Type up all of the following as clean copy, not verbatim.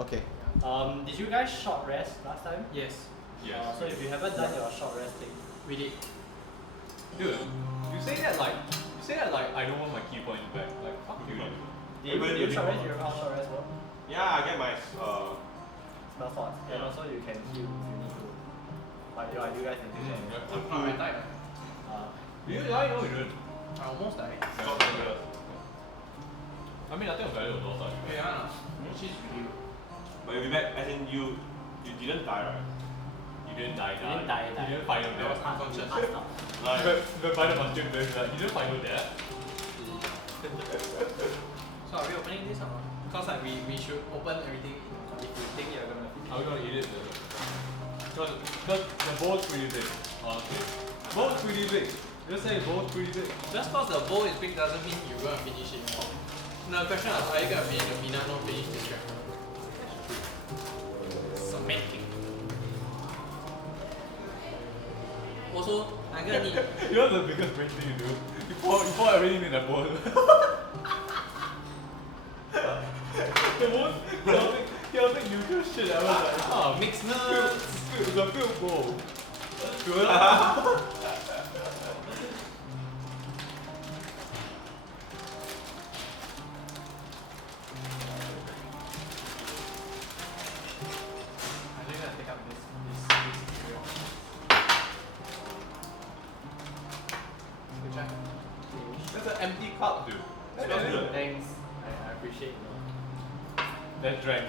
Okay. Did you guys short rest last time? Yes. Yes. So if you haven't done your short rest thing, We did. Dude, you say that like I don't want my key points back. Like fuck you. did you short rest? You remember how short rest work? Yeah, I get my Spell slots. And also you can heal if you need to. But you guys need to short rest. I died. You die? No, you didn't. I almost died. I mean, I think I'm better with those. Yeah, she's really good. But you'll be back, as in you didn't die, right? You didn't die. You didn't die. You didn't final I was death. unconscious. Passed out. But by the mustard there's like you didn't final death. So are we opening this or not? Because like we should open everything if you think you're gonna finish. Are we gonna eat it? Because the bowl's pretty big, honestly. Bowl's pretty big. Just say bowl's pretty big. Just because the bowl is big doesn't mean you're gonna finish it. No, the question is, are you gonna finish the peanut, not finish this chapter? Semantic. Also, I'm gonna need. You know the biggest brain thing you do? You pour everything in the bowl. The most chaotic neutral shit ever. Like, Mixed nuts. It's a filled bowl. I'm just gonna take up this material. Which one? That's an empty cup, dude. Smells good. Thanks. I appreciate you. That's drank.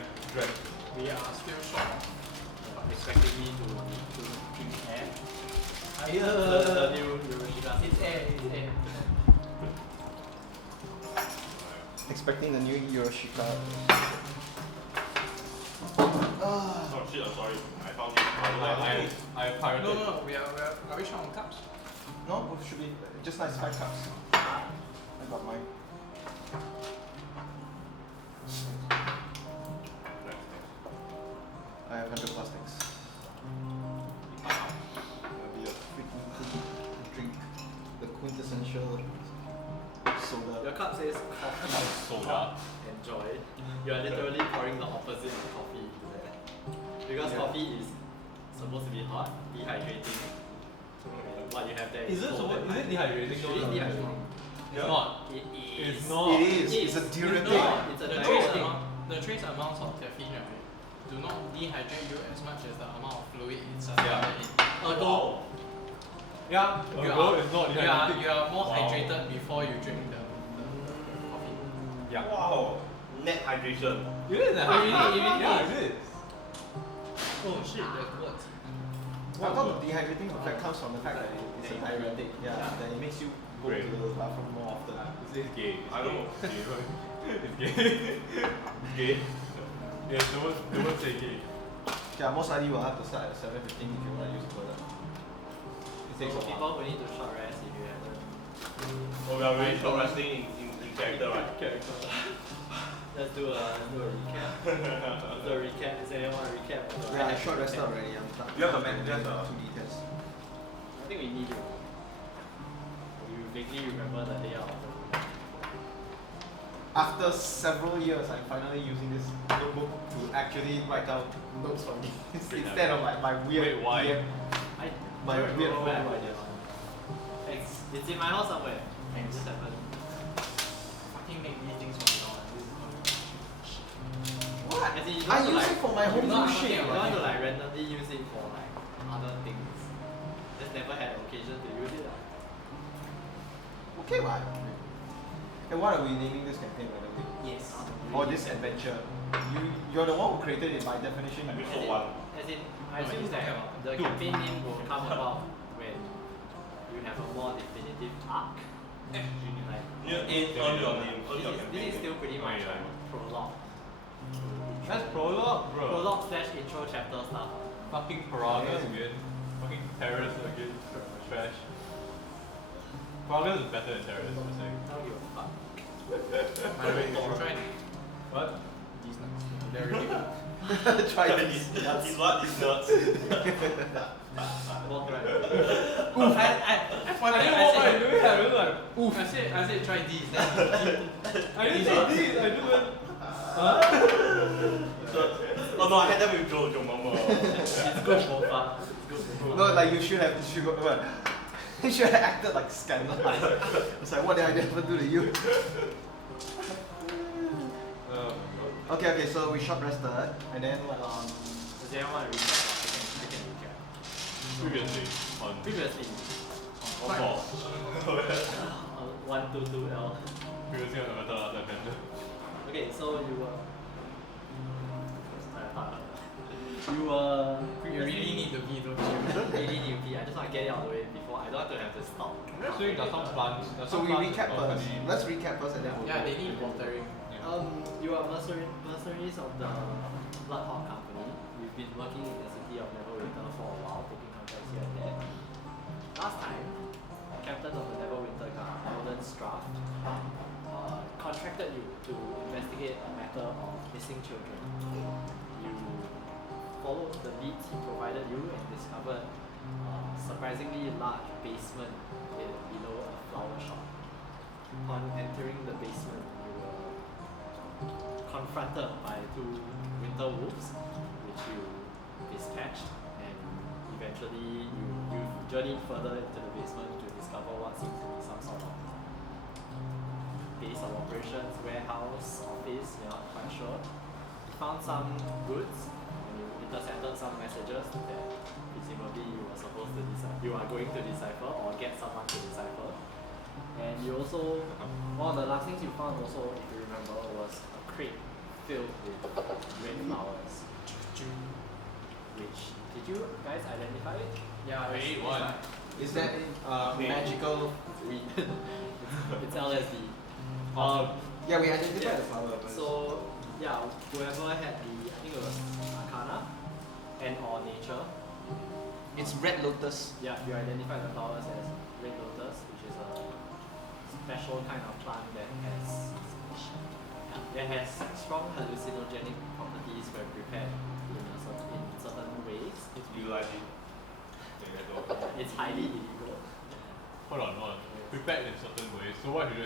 We are still short. Expecting me to drink air. The new Hiroshima. It's air, it's air. Expecting the new Hiroshima. Oh shit, I'm sorry. I found it. I pirated. No, we are we short on cups? No, it should be just nice 5 cups. I got mine. I have 100 plastics. That'll be a freaking cool drink. The quintessential soda. Your cup says coffee. Soda. Enjoy. You are literally pouring the opposite of coffee into that. Because coffee is supposed to be hot, dehydrating. And what you have there is cold and Is it dehydrating? It is dehydrating. It's not. It is. It's not. It is. It's a diuretic. No, it's a diuretic. The trace amounts of caffeine, right, do not dehydrate you as much as the amount of fluid it's suspended in. Although Yeah. Although it's not dehydrating. you are more hydrated before you drink the coffee. Yeah. Wow. Net hydration. It is. Yeah, it is. Oh shit, there's words. I thought the dehydrating effect comes from the fact that it's a diuretic. Yeah, that it makes you go Great. to the bathroom more often. This is gay. I don't know. It's gay. It's gay. Yeah, no one say gay. Yeah, most likely you will have to start at 7:15 if you want to use the toilet. It takes So a people while. who need to short rest if you haven't. Oh, we are really short resting in character, right? Let's do a recap. Let's do a recap. Does anyone want to recap? Yeah, I short rested already. I'm done. You have the man, you have the- 2D test. I think we need you. You vaguely remember the layout of the room. After several years, I'm finally using this notebook to actually write down notes for me instead of like my weird. Wait, why? weird- I My don't weird remember phone. where I did one. It's in my house somewhere. I just haven't. Fucking make these things for me now. What? As in, you I don't use like, it for my home you don't, shit. you don't want to like randomly use it for like other things. Just never had occasion to use it. Okay, what? And what are we naming this campaign, by the way? Yes. Or this adventure? You're the one who created it by definition. As Episode in, 1. as in, I No, assume he's that talking about the two. campaign name will come about when you have a more definitive arc. Like, Yeah, earn your name, earn your this is campaign. still pretty much yeah. like prologue. That's prologue, bro. Prologue / intro chapter stuff. Fucking Paragas again. Fucking Terrace again. Trash. Paragas is better than Terrace, I'm saying. I don't give a fuck. By the way, you should try What? these nuts. They're really good. Try These this. these what? These nuts. Walk right. I finally I I said, doing? I was like, oof. I said try these. Then I didn't say this, I didn't. Oh no, I had that with Jojo Momo. It's good for fun. It's good for fun. No, like you should have you should have acted like scandalized. It's like, what did I ever do to you? Okay, so we short rested and then what? Does anyone want to recap? I can recap. Previously Previously, on ball. 122L. Previously on Avatar Last Airbender. Okay, so you were. You really need to be, don't you? really need to be. I just want to get it out of the way before. I don't want to have to stop. Actually, there's some plants. So we recap first. Let's recap first and then we'll Yeah, go. they need watering. You are mercenaries of the Bloodhawk Company. You've been working in the city of Neverwinter for a while, taking contracts here and there. Last time, Captain of the Neverwinter Guard, Golden Straff, contracted you to investigate a matter of missing children. You followed the leads he provided you and discovered a surprisingly large basement below a flower shop. Upon entering the basement, you were confronted by two winter wolves, which you dispatched, and eventually you journeyed further into the basement to discover what seems to be some sort of base of operations, warehouse, office, you're not quite sure. You found some goods, and you intercepted some messages that presumably you are going to decipher or get someone to decipher. And you also, one of the last things you found also, if you remember, was a crate filled with red flowers. Which, did you guys identify it? Yeah, Wait, it's what? like- Is that magical? It's LSD. Yeah, we identified Yeah. the flower. But So, yeah, whoever had I think it was Arcana and or Nature. it's red lotus. Yeah, you identify the flowers as red lotus, which is a special kind of plant that has strong hallucinogenic properties when prepared in certain ways. You like it? It's highly illegal. Hold on. Prepared in certain ways. So what if you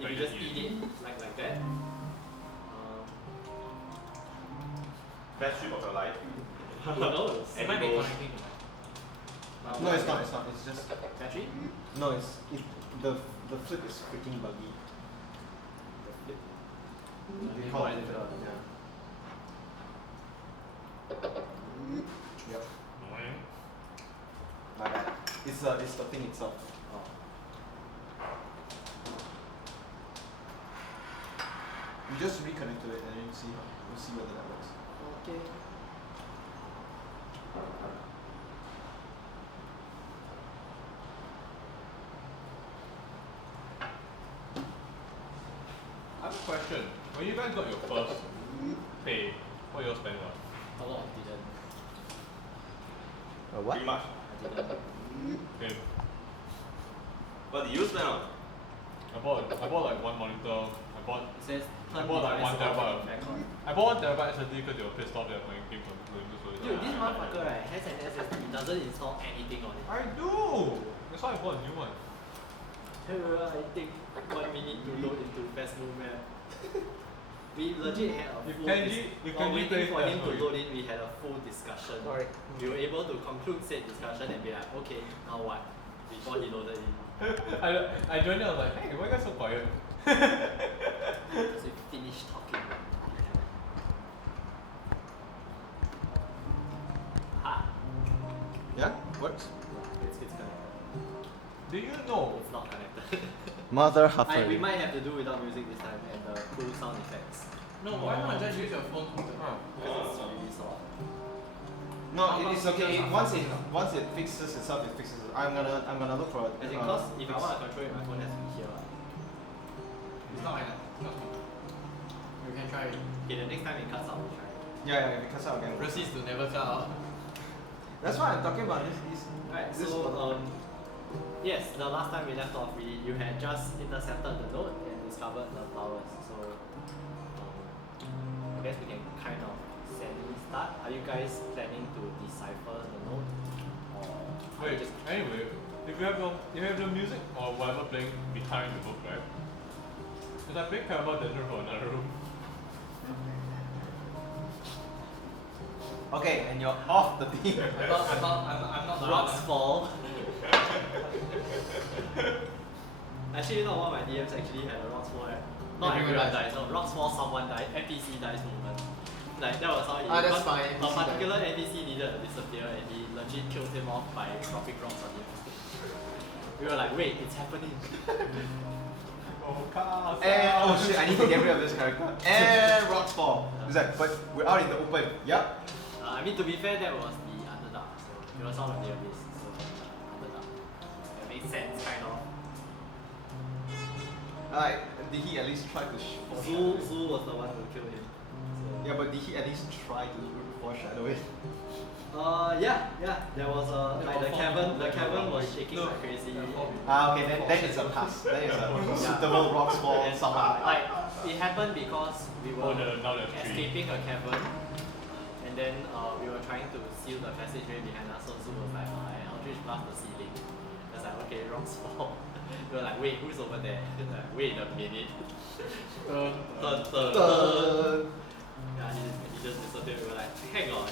If you just eat it like that, Best trip of your life. who knows? It might be connecting to No, it's not. It's not. It's just Battery? no. The flip is freaking buggy. The flip. They call it Never flip. mind. Yeah. Yep. My bad. It's the thing itself. Oh. You just reconnect to it and then you see whether that works. Okay. I have a question. When you guys got your first pay, what you all spend on? A lot didn't. Pretty much. I didn't. Okay. What do you spend on? I bought like one monitor. I bought It says I turn bought like device 1 off terabyte. and back on. I bought 1 terabyte SSD because they were pissed off that my game was going to slow Dude, this motherfucker right has an SSD, doesn't install anything on it. I do! That's why I bought a new one. I think 1 minute to load into Fast Move Map. We legit had a If full Kenji- if while Kenji waiting plays for that, him to sorry. load in, we had a full discussion. We were able to conclude said discussion and be like, okay, now what? Before he loaded in. I joined it, I was like, hey, why you guys so quiet? So we finished talking. Ah, Yeah, works. it's connected. Do you know? It's not connected. Mother We might have to do without music this time and the cool sound effects. No, why not just use your phone to Because it's really soft. No, it's okay. Once it fixes itself, it fixes it. I'm gonna look for it. As in, cause if I want to control it, my phone has to be here. Right? It's not like that. It's not like that. You can try it. Okay, the next time it cuts out, we'll try. Yeah, if it cuts out again. Proceeds to never cut out. That's why I'm talking about this. Right, This so yes, the last time we left off, you had just intercepted the node and discovered the flowers. So I guess we can kind of semi-start. Are you guys planning to decipher the node, or are you Wait, just anyway, if you have the music or whatever playing behind the book, right? Because I played Paramount Dungeon for another room. Okay, and you're off the team. I'm not the Rocks one. fall. Actually, you know what? My DMs actually had a rocks fall. Right? Not Everyone everyone dies. dies. No, rocks fall, someone died. NPC dies moment. Like that was how it. Ah, that's because fine, A NPC particular NPC needed to disappear, and he legit killed him off by dropping rocks on him. We were like, wait, it's happening. And oh shit, I need to get rid of this character. And rocks fall. It's like, but we're out in the open. Yep. I mean, to be fair, that was the underdog. So it was out of the abyss. So underdog. That makes sense, kind of. Like, did he at least try to Zul was the one who killed him. So. Yeah, but did he at least try to foreshadow it? Yeah. There was a like the cavern was shaking like crazy. Ah, okay, then it's a pass. Then it's a suitable rocks fall And, somehow. like it happened because we were now there's three. escaping a cavern, and then we were trying to seal the passageway behind us. So Zul was like, Eldritch blast the ceiling. I was like, okay, rocks fall. We were like, wait, who's over there? Like, wait a minute. Yeah, he just disappeared. We were like, hang on.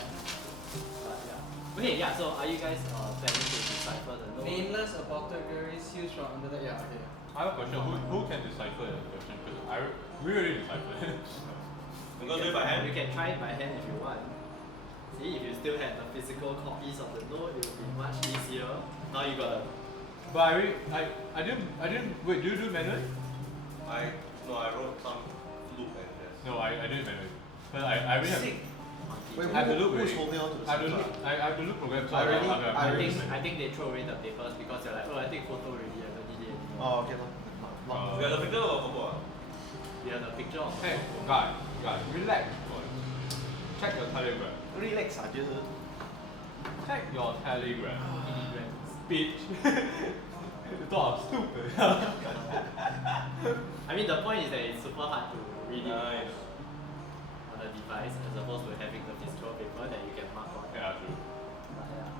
But yeah. Okay, yeah. So are you guys planning to decipher the note? Nameless apothecary seals from under the. Yeah, okay. I have a question. Who can decipher that question? Because we already deciphered it. I'm gonna do it by hand. You can try it by hand if you want. See, if you still had the physical copies of the note, it would be much easier. Now you gotta. But I didn't. Wait, do you do it manually? I wrote some loop and yes. No, I did it manually. But I really have. Wait, I have to look who's already. holding on to the I have to sensor? look. I have to look program. So I already- have I I already- think I think they throw away the papers because they're like, oh, I take photo already. I don't need it anymore. Oh, okay. We have the picture of a photo. You have the picture of the Hey, photo. guys, relax. Check your Telegram. Relax, I just. Check your Telegram. Milligrams. Bitch. You thought I'm stupid. I mean, the point is that it's super hard to read it Nice. on a device as opposed to having the physical paper that you can mark on. Yeah, true. But, yeah.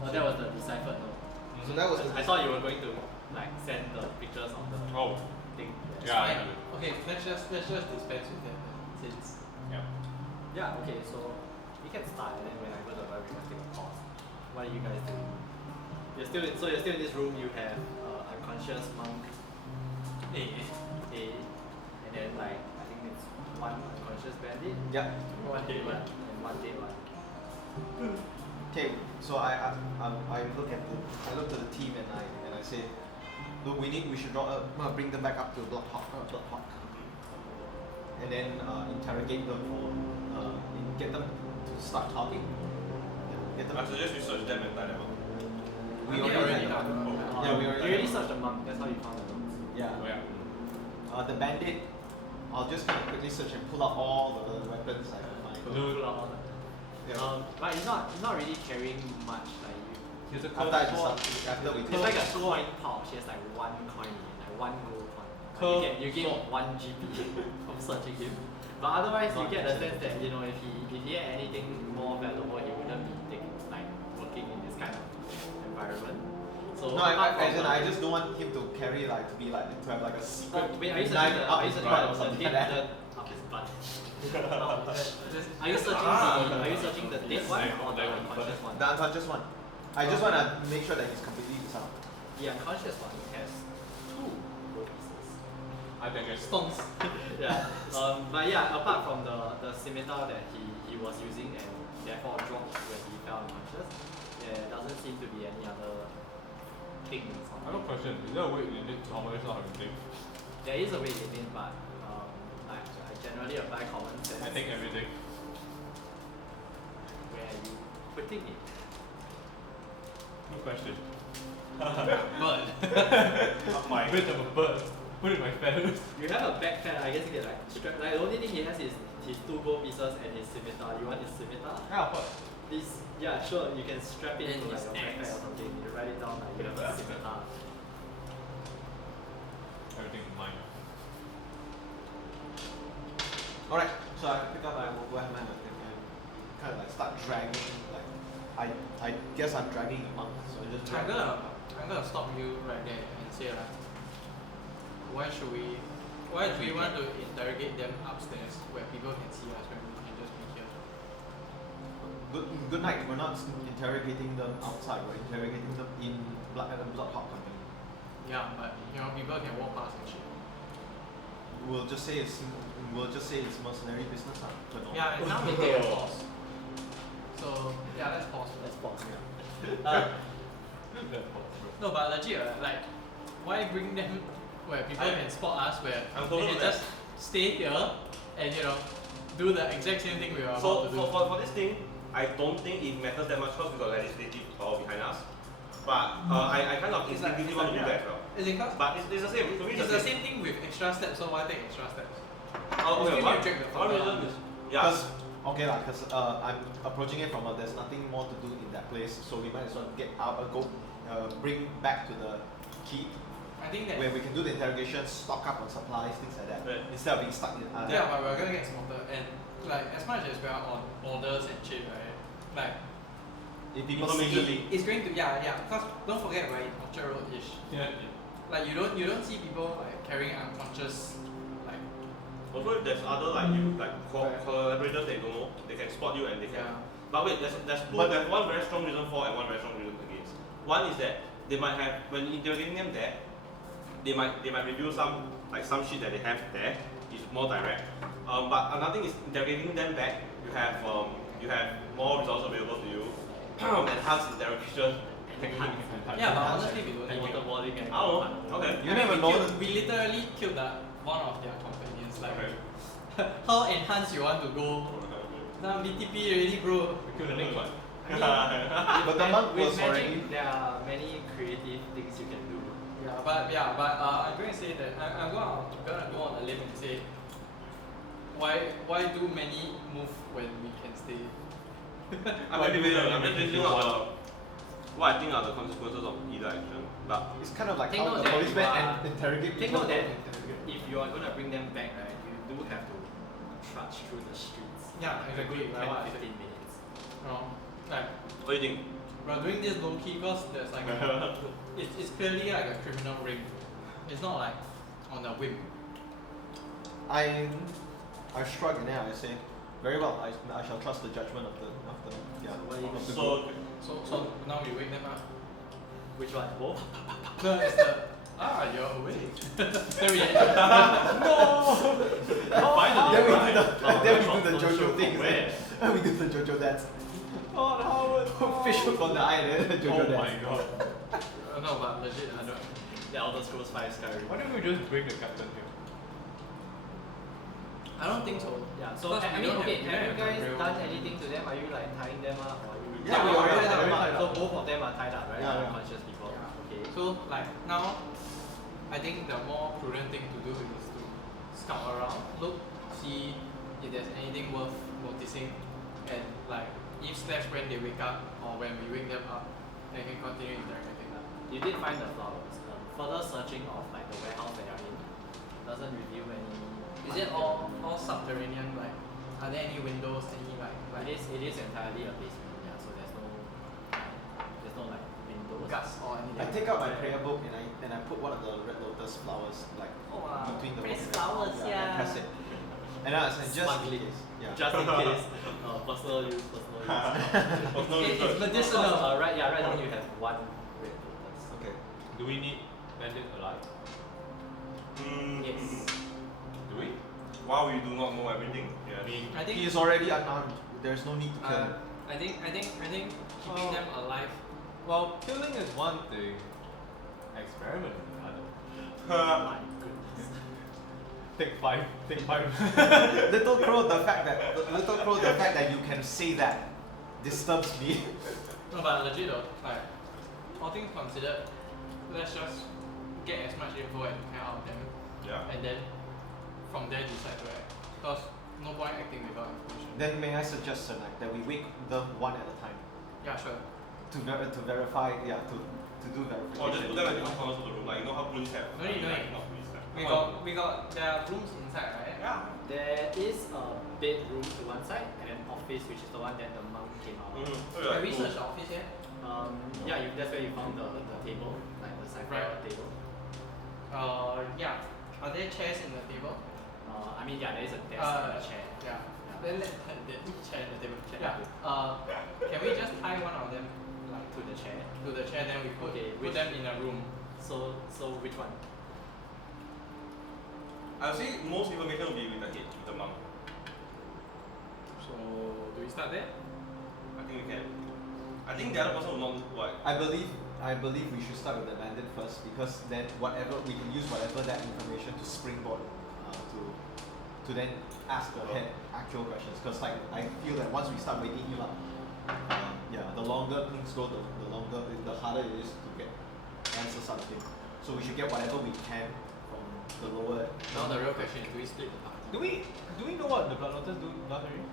Oh, that was the deciphered note. So that was. I thought you were going to like send the pictures of the Oh, thing. yeah. Fine. Okay, let's just dispense with that since. Yeah. Yeah. Okay. So we can start, and then when I go to the library, we can take a pause. What are you guys doing? You're still in this room. You have unconscious monk A, and then like I think it's one unconscious bandit, Yep. one dead one, and one dead one. Okay, so I look at the team and I say, look, we should bring them back up to Bloodhawk. And then interrogate them for get them to start talking. Yeah, get them. I suggest you search them and tie them up. We Yeah, already already had done. them. Oh. Yeah, we You already. already searched the monk. That's how you found the notes. Yeah. Oh, yeah. The bandit. I'll just kind of quickly search and pull out all the weapons I can find. Pull out all the- Yeah. But it's not really carrying much like you. Here's a After after we It's like a coin pouch. She has like one coin in it, like one gold coin. Like you get 1 GP from searching him. But otherwise, you get the sense that if he had anything more valuable, he wouldn't be working in this kind of environment. So No, apart from I just don't want him to carry to have like a secret Wait, are you knife searching up his butt or the something dead like that. up his butt? Are you searching the dead one or the unconscious one? The unconscious one. I just want to make sure that he's completely sound. The unconscious one has 2 gold pieces. I think it's Stones. Yeah. But yeah, apart from the scimitar that he was using and therefore dropped when he fell unconscious, there doesn't seem to be any other things on I have a him. question. Is there a way you need to normalize not having things? There is a way limit, but I generally apply common sense. I take everything. Where are you putting it? Good question. Bird. Not mine. Bit of a bird. Put it in my feathers. You have a backpack, I guess you can strap. The only thing he has is his 2 gold pieces and his scimitar. You want his scimitar? Yeah, what? Please, yeah, sure. You can strap it And to his your backpack axe. or something. You write it down you have a scimitar. Everything is mine. Alright, so I pick up my weapon and kind of start dragging. I guess I'm dragging the monk, so I just I'm drag. gonna stop you right there and say why do we want to interrogate them upstairs where people can see us when we can just be here? good night. We're not interrogating them outside. We're interrogating them in at the Blood Hawk Company. Yeah, but you know people can walk past and shit. We'll just say it's mercenary business, but no. Yeah, and now we take a pause. So yeah, let's pause. Let's pause. No, but legit, like, why bring them where people can spot us, where I'm they totally can just stay here and you know do the exact same thing we were So about to do. for this thing, I don't think it matters that much because we got legislative power behind us. But I kind of It's like- instinctively it's want to like- do that as well. Is it cause But it's the same. To me, it's the same thing with extra steps, so why take extra steps? Oh, It's okay. still One you drag the one photo. reason is Because I'm approaching it from there's nothing more to do in that place, so we might as well get out bring back to the keep I think that where we can do the interrogation, stock up on supplies, things like that, Right. instead of being stuck in. yeah, but we're gonna get smarter and like as much as we are on orders and shit, right? Like If people Information see, it's going to because don't forget we're in Orchard Road-ish. Yeah. Like you don't see people like carrying unconscious like also if there's other collaborators they don't know, they can spot you and they can. yeah. But wait, there's one very strong reason for and one very strong reason against. One is that they might have when interrogating them there, they might reveal some shit that they have there. It's more direct. But another thing is interrogating them back. You have more resources available to you. Enhanced interrogation. Yeah, but honestly we don't need it. Waterboarding and I don't know. Okay. you never know. We literally killed one of their companions. Like Okay. how enhanced you want to go? Now BTP already, bro. We kill the next one. But the monk with was magic, already. there are many creative things you can do. But I'm going to say that I'm gonna go on a limb and say why do many move when we can stay? I'm just thinking of what I think are the consequences of either action. But It's kind of like Take how note the that policeman you are- interrogate Take people. note that if you are gonna bring them back, right, you do have to trudge through the streets. Yeah, exactly. Like what I 10-15 said. minutes. Like what do you think? we're doing this low key because there's like it's clearly like a criminal ring. It's not like on a whim. I shrug and then I say, very well. I shall trust the judgment of the So what do you of the So group. So now we wake them up. Which one? Both? No, it's the you're awake. Then we finally, Then we do the Don't show JoJo thing. from where? We do the JoJo dance. Oh, Howard. Fish hook on the eye and then JoJo Oh my dance. god. No, but legit, I don't. The Elder Scrolls 5 Skyrim. Why don't we just bring the captain here? I don't think so. Yeah, so Because I we mean, don't okay, we have don't you guys real- done anything to them? Are you like tying them up? Or are you Yeah, we already tied them up. So both of them are tied up, right? Yeah, yeah. Unconscious people. Yeah. Okay. So like now, I think the more prudent thing to do is to scout around, look, see if there's anything worth noticing, and like if slash when they wake up or when we wake them up, then can continue interrogating them. You did find the flowers. Further searching of like the warehouse that you're in doesn't reveal any. Is it all subterranean? Like, are there any windows? Any like It is entirely a basement. Yeah, so there's no like windows. guts or anything? I take out my prayer book and I put one of the red lotus flowers like Oh, wow. between the Praise book flowers, and yeah. press it. And I was like, just in Smuggling. case. Yeah. Just in case. Personal use. Personal It's research. medicinal. Right now you have one red lotus. Okay. Do we need bandit alive? Yes. Do we? While we do not know everything. Yeah. I mean, I think He is already unarmed. There's no need to kill him. I think keeping Oh. them alive. well, killing is one thing. Experiment is another. My goodness. Take five. Little Crow, the fact that you can say that disturbs me. No, but legit though, like all things considered, let's just get as much info as we can out of them, Yeah. and then from there decide to act. Because no point acting without information. Then may I suggest, Sir Knight, that we wake them one at a time Yeah, sure. to verify, to do verification. Or just put them at different corners of the room, like you know how police have. No need, no like, need. not police have. We got there are rooms inside, right? Yeah. There is a bedroom to one side and an office, which is the one that the monk came out of. So Have we like, searched the office yet? Yeah, that's where you found the table, like the cipher Right. table. Yeah. Are there chairs in the table? I mean, yeah, there is a desk and a chair. Yeah. Yeah. then let the chair, the table chair. Yeah. Can we just tie one of them like To the chair. to the chair? Then we put, Okay, put them in a room. So which one? I'll say most information will be with the head, with the monk. So do we start there? I think we can. I think the other person will not look what. I believe we should start with the bandit first because then whatever we can use whatever that information to springboard to then ask the head actual questions. Because like I feel that once we start waking him up, the longer things go, the harder it is to get answers out of him. So we should get whatever we can from the lower. Now the real question is, do we split the party? Do we know what the Blood Lotus do last already?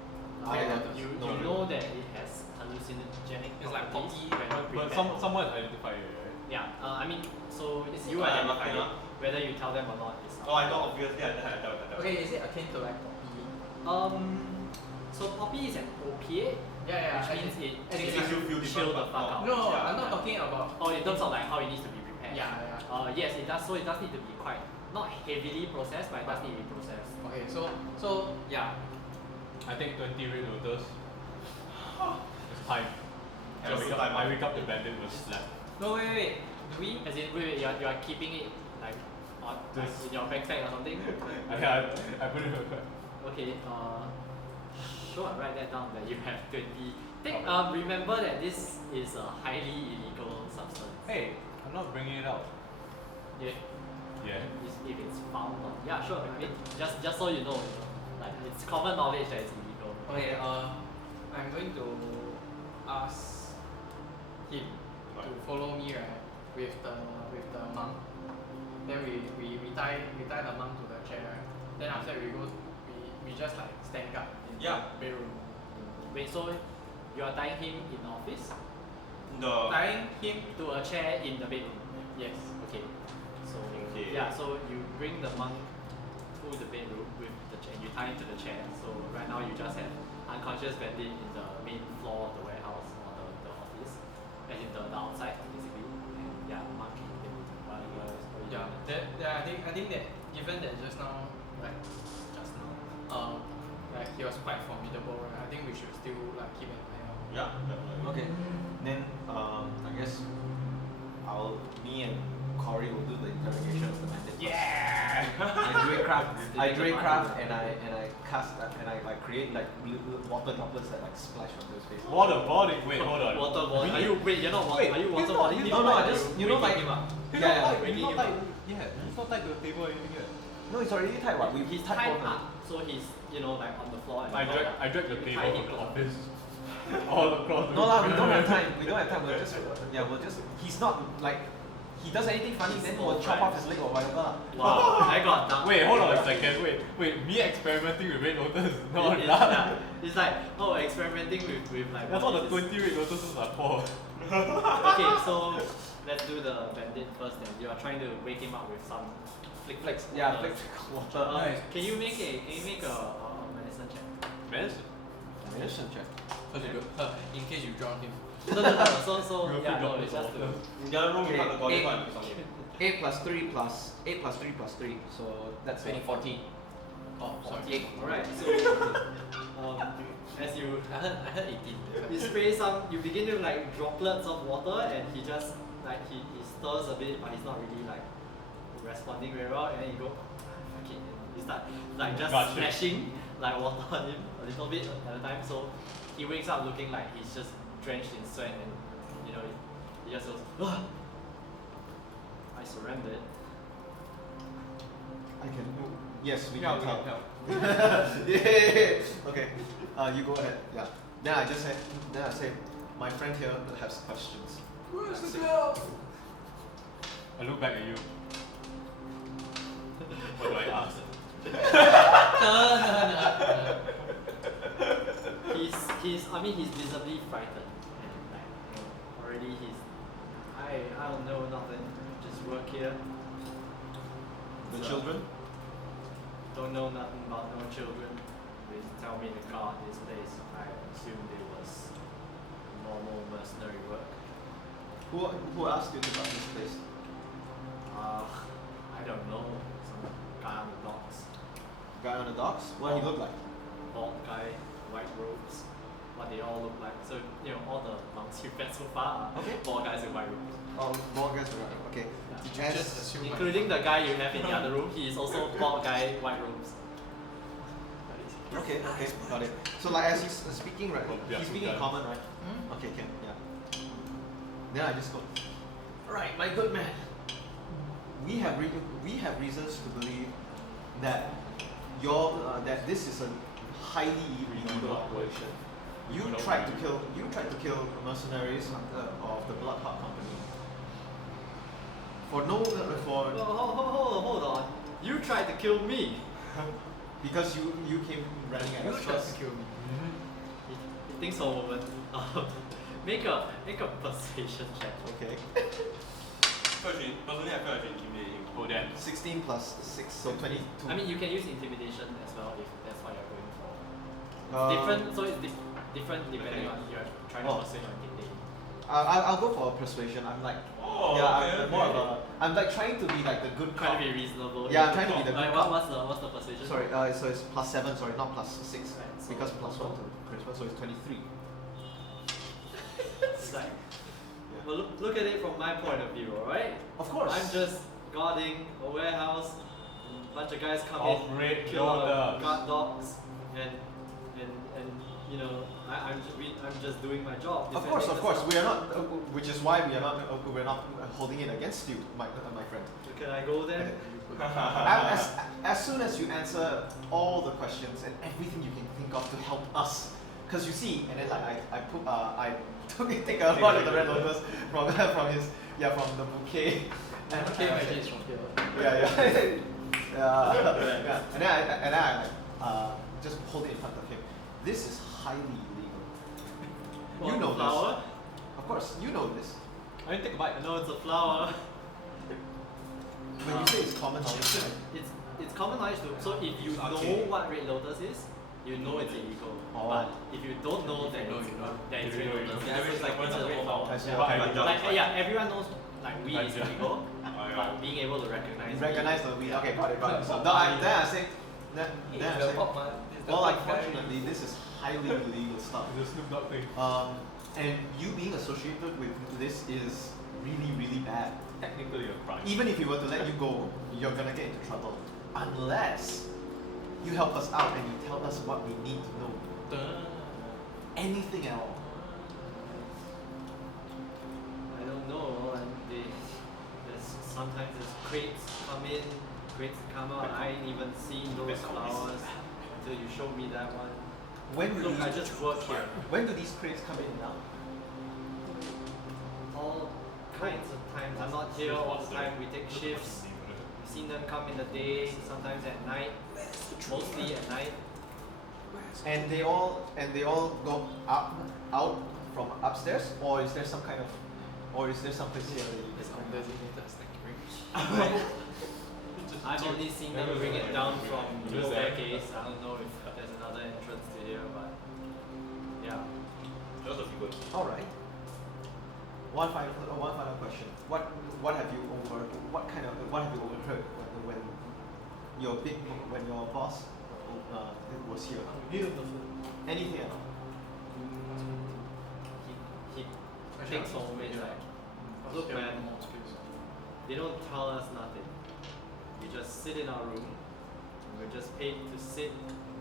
You no. know that it has hallucinogenic It's like properties poppy, when But prepared. someone identified it, right? Yeah, I mean, so Is you it identify kind it, of? whether you tell them or not is up Oh, I to thought you. obviously I tell. Okay, is it akin to like poppy? So poppy is an opiate, Yeah, which means it as in makes like- you feel chill different, the fuck but out. No, Yeah. I'm not talking about. Oh, in terms of like how it needs to be prepared. Yeah. Yes, it does. So it does need to be quite not heavily processed, but it does need to be processed. Okay, so yeah. I think 20 red lotus. It's time. Yeah, it's time. I wake up, the bandit was slapped. No, wait. Do we? As in, wait, you are keeping it like on like Just- in your backpack or something. I put it back. Okay. Sure. Write that down. That you have 20. Remember that this is a highly illegal substance. Hey, I'm not bringing it out. Yeah. Yeah. If it's found on. Yeah, sure. I mean, just so you know, like it's common knowledge that it's illegal. Okay. I'm going to ask him to follow me, right, with the monk. Then we tie the monk to the chair, right? Then after that we just like stand guard in Yeah. the bedroom. Wait, so you are tying him in the office Tying him. to a chair in the bedroom? Yes. Okay. So Okay. yeah, so you bring the monk to the bedroom with the chair. You tie him to the chair. So right now you just have unconscious bandit in the main floor of the warehouse or the office, as in the outside basically. And yeah, monk in the bedroom. What you Yeah. I think that given that just now, like he was quite formidable, right? I think we should still like keep an eye out. Yeah, definitely. Okay. Then I guess me and Corey will do the interrogation of the bandit. Yeah. I do craft and I cast and I like create like little water droplets that like splash onto his face. Waterboarding? Wait, hold on. Waterboarding. Are you wait? You're not. Wait, Are you he's not- waterboarding? he's him? No, Or I are just you know waking like him up. He's Yeah, not yeah, tied, we he's need not him tied. Yeah, he's not tied to the table or anything yet. No, it's already tied. What? He's tied tied both up, so he's like on the floor. And I dragged the You table tie from him the up. office. All across the No lah, we don't have time. We don't have time. We'll just. He's not like. He does anything funny, then we'll chop off his leg or whatever. Wow, I got down. Wait, hold on a second. Wait. Me experimenting with red lotus is not It's, enough. yeah, it's like experimenting with like. That's what what the is 20 red lotuses are for. Okay, so let's do the bandit first. Then you are trying to wake him up with some flicks. Yeah, water. water. Nice. Can you make a medicine check? Medicine. Medicine check. In case you drown him. No. So We'll yeah, figure no, out it's the just to. water. In the other room, we cut the body Eight. part and do something. 8 plus 3 plus 8 plus 3 plus 3. So that's 14. Oh, sorry. 8. Alright, so as you I heard 18. you spray some, you begin to like droplets of water, and he just like he stirs a bit, but he's not really like responding very well, and then you go, fuck it, you start like just Gotcha. splashing like water on him a little bit at a time, so he wakes up looking like he's just drenched in sweat, and he just goes, "Ugh, I surrendered." I can. Yes, we Yeah, can we tell. can help. Yeah. Okay. You go ahead. Yeah. Then I say, my friend here has questions. Where's That's the it. girl? I look back at you. What do I ask? He's visibly frightened, and like already I don't know nothing, just work here. The So, children? Don't know nothing about no children. They tell me to guard this place. I assumed it was normal mercenary work. Who asked you to run this place? I don't know. Some guy on the docks. Guy on the docks? What did he look like? bald guy, white robes, what they all look like. So all the monks you've met so far are Okay. bald guys in white robes. Oh, more guys around. Okay. Yeah. Did you As- just assume Including the guy you have in the other room, he is also bald guy, white robes. Okay, got it. So like as he's speaking, right? Yeah, He's speaking in yeah. common, right? Okay, can yeah. Then I just go. Right, my good man. We have reasons to believe that that this is a highly illegal operation. You tried to kill mercenaries of the Bloodhawk Company. For no for Hold on. You tried to kill me. because you came running at You us tried first. to kill me. He thinks for a moment. Make a persuasion check. Okay. Personally, I feel like it's intimidating. Oh, damn. 16 plus 6, so 22. I mean, you can use intimidation as well if that's what you're going for. Um, So it's different depending on you're trying to Oh. persuade or intimidate. I'll go for persuasion. I'm like, Oh, yeah, okay, I'm more of okay. I'm like trying to be like the good Trying cop. to be reasonable. Yeah, I'm trying to be the Like, good cop. what's the persuasion? Sorry, so it's plus 7, sorry, not plus 6. Right, so Because plus 1 to charisma, so it's 23. It's like, well, look at it from my point of view, alright? Of course. I'm just guarding a warehouse. A bunch of guys come Of in, red kill dogs. guard dogs, and I'm just doing my job. Of course, defending of course. the We are not, which is why we're not holding it against you, my friend. stuff. Can I go then? As soon as you answer all the questions and everything you can think of to help us, because you see, and then like I take a lot of the red lotus from from the bouquet, and Okay, imagine it's from here. yeah. And then I like just hold it in front of him. This is highly illegal. Well, You know this. flower? Of course, you know this. I didn't take a bite. I know it's a flower. When you say it's common knowledge, It's common knowledge to, so if you know Okay. what red lotus is, you know it's illegal. Oh. But if you don't know that know, it's, you know. that it's You red know, lotus, you yeah, know. so it's like Everyone's it's a a red flower. flower. I see. Yeah, Okay. but Like yeah, everyone knows like weed is Yeah. illegal, yeah. but being able to recognize You recognize the weed. Okay, got it. So then I say, then I say, well, unfortunately, this is highly illegal stuff. The Snoop Dogg thing. And you being associated with this is really, really bad. Technically a crime. Even if we were to let you go, you're gonna get into trouble. Unless you help us out and you tell us what we need to know. Anything at all. I don't know, and sometimes there's crates come in, crates come out. I ain't even seen those flowers until you showed me that one. When do Look, I these, just work here. when do these crates come in now? All kinds of times. I'm not here all the time. We take shifts. I've seen them come in the day, sometimes at night, mostly at night. And they all go out from upstairs, or is there some kind of, or is there some place here that you It's can undesignated snack range. I've only seen them bring it down from the Just there. staircase. I don't know if there's another entrance to here, but yeah. Just a few words. All right. One final question. What have you overheard when your boss was here? Anything at all? He thinks for a moment, he's like, look man, they don't tell us nothing. We just sit in our room, and we're just paid to sit,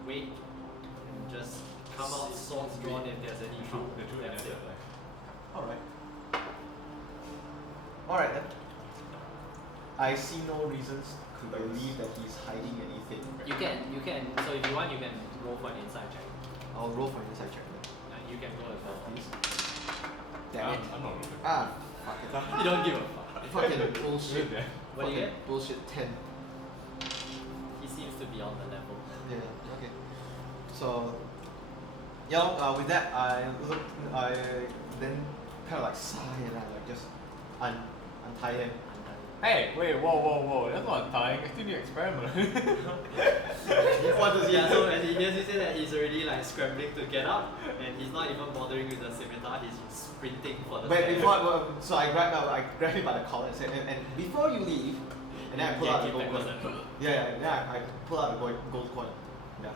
wait, and just come out swords drawn if there's any trouble. The truth That's is it. that All right then. I see no reasons to believe that he's hiding anything. You can. So if you want, you can roll for an inside check. I'll roll for an inside check then. And you can roll as well. Please. Damn it. I'm not really. Ah, fuck it. You don't give a fuck. Fucking bullshit. Yeah. What do you Fucking get? bullshit 10. He seems to be on the level. Yeah, okay. So, with that, I then kind of like sigh and I like just untie him. Hey, wait, whoa. That's not untying. I still need experiment. What does he Yeah, do? so as he hears you say that, he's already like scrambling to get up, and he's not even bothering with the scimitar. He's sprinting for the. But stairs. so I grab him by the collar and said, and before you leave, and then I pull out the gold coin. Yeah, I pull out the gold coin. Yeah.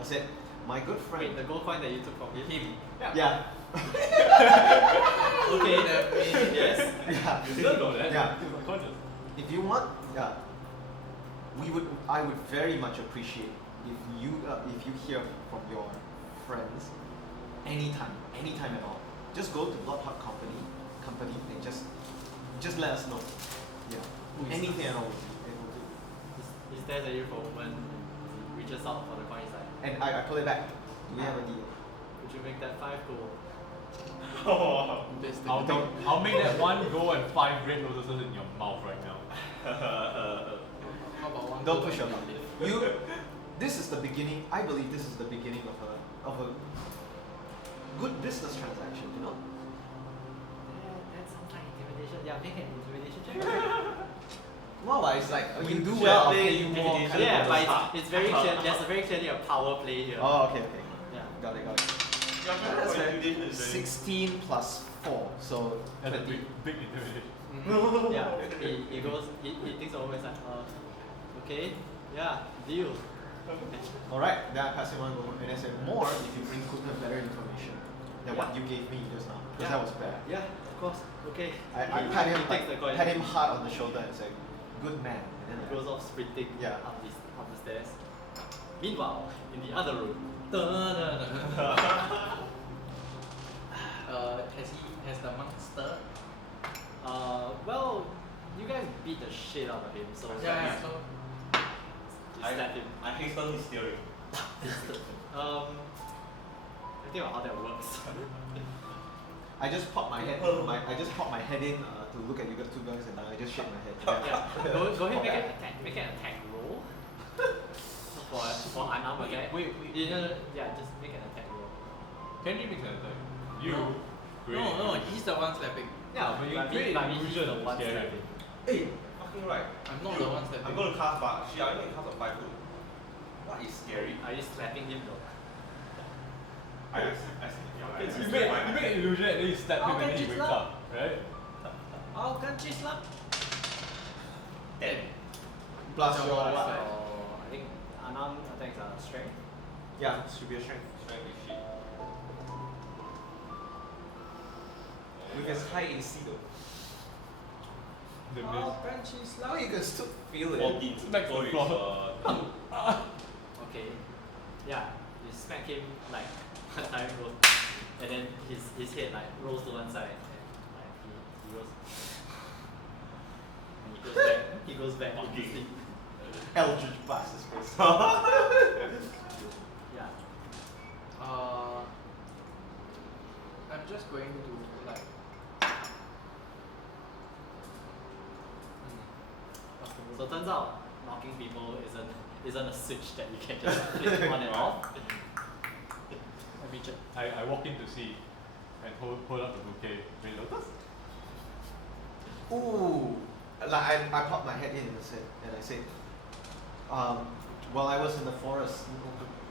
I said, my good friend. Wait, the gold coin that you took from him? Him. Yeah. Okay. Yes. Yeah. You didn't know that. Yeah. He was unconscious. If you want, yeah, I would very much appreciate if you hear from your friends anytime at all. Just go to Blood Hot Company and just let us know. Yeah. Anything at all. He stares at you for a moment, he reaches out for the coin inside. And I pull it back. Do we have a deal? Would you make that 5 gold? This thing. I'll make that 1 gold and 5 red lotuses in your mouth right now. How about one Don't gold push your and luck. leaf? This is the beginning. I believe this is the beginning of a good business transaction. You know. That sounds like intimidation. Yeah, make an intimidation check. Well, it's like you do Shall well. I'll play pay you more. intimidation. Yeah, but it's very clear. There's a very clearly a power play here. Oh, okay. Yeah. Got it. Your That's friend right. intimidation is very 16 plus 4, so That's a 20. big intimidation. Yeah. He goes. He thinks over. He's like, okay. Yeah. Deal. Alright, then I pass him on and I said more if you bring good and better information than what you gave me just now. Because that was bad. Yeah. Of course. Okay. I He pat him takes the coin. pat him hard on the shoulder and said, good man. And He then goes off sprinting Yeah. up the stairs. Meanwhile, in the other room. Has the monk stirred? Well, you guys beat the shit out of him, so Yeah, so you slap him. I hastily steering. Think about how that works. I just pop my head in to look at you guys 2 guys and I just shake my head. Yeah. Go ahead, make an attack roll. for unarmed attack. Wait. Yeah, just make an attack roll. Can you make an attack? You. No. Great. no, he's the one slapping. Yeah, but you but create he's illusion the of one scary. slapping. Hey, fucking right. I'm not the one slapping. I'm gonna cast, but I only cast a 5 gold. What is scary? Are you slapping him though? I You make an illusion and then you slap him How and can then he you wakes slap? up, right? How can she slap? 10. Plus So your what? So, I think unarmed attacks are strength. yeah, should be a strength. Strength is shit. With his high AC though. The miss. can she Now you can still feel it. 14. Smack So the it's, floor. Okay. Yeah, you smack him like one time goes, and then his head like rolls to one side, and like he goes back. Okay. into sleep. Eldritch blast his face. Yeah. I'm just going to like. So it turns out knocking people isn't a switch that you can just flick on and off. Let me check. I walk in to see and hold up the bouquet. Red lotus? Ooh, like I popped my head in and I said, while I was in the forest,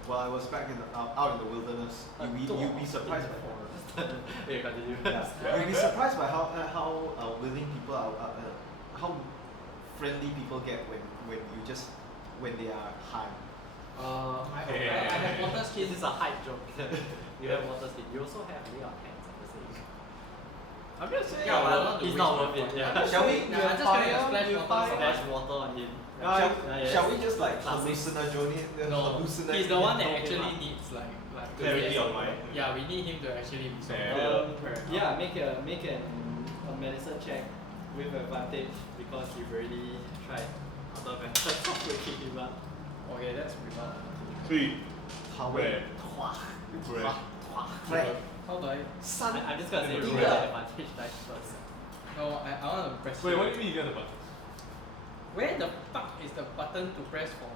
while I was back out in the wilderness, you'd be surprised by Okay, continue. you'd be surprised by how willing people are, how friendly people get when they are high. I have water skin. This is a hype joke. You have water skin. You also have lay on hands. I'm just saying. I'm just saying. Yeah, but I want to He's waste not my worth it. water. Yeah. Shall we? Nah, I'm just gonna splash water. Splash water on him. Shall we just like Classic. hallucinate? No. hallucinate He's the one that him actually up. needs like Clarity on my. Yeah, we need him to actually be so. Yeah, make a medicine check with advantage because you've already tried other methods of waking him up. Okay, that's without. 3. Where? Right. How do I? Son. I'm just gonna say Wait, roll wait. an advantage dice first. No, I want to press. Wait, what do you mean you get the button? Where the fuck is the button to press for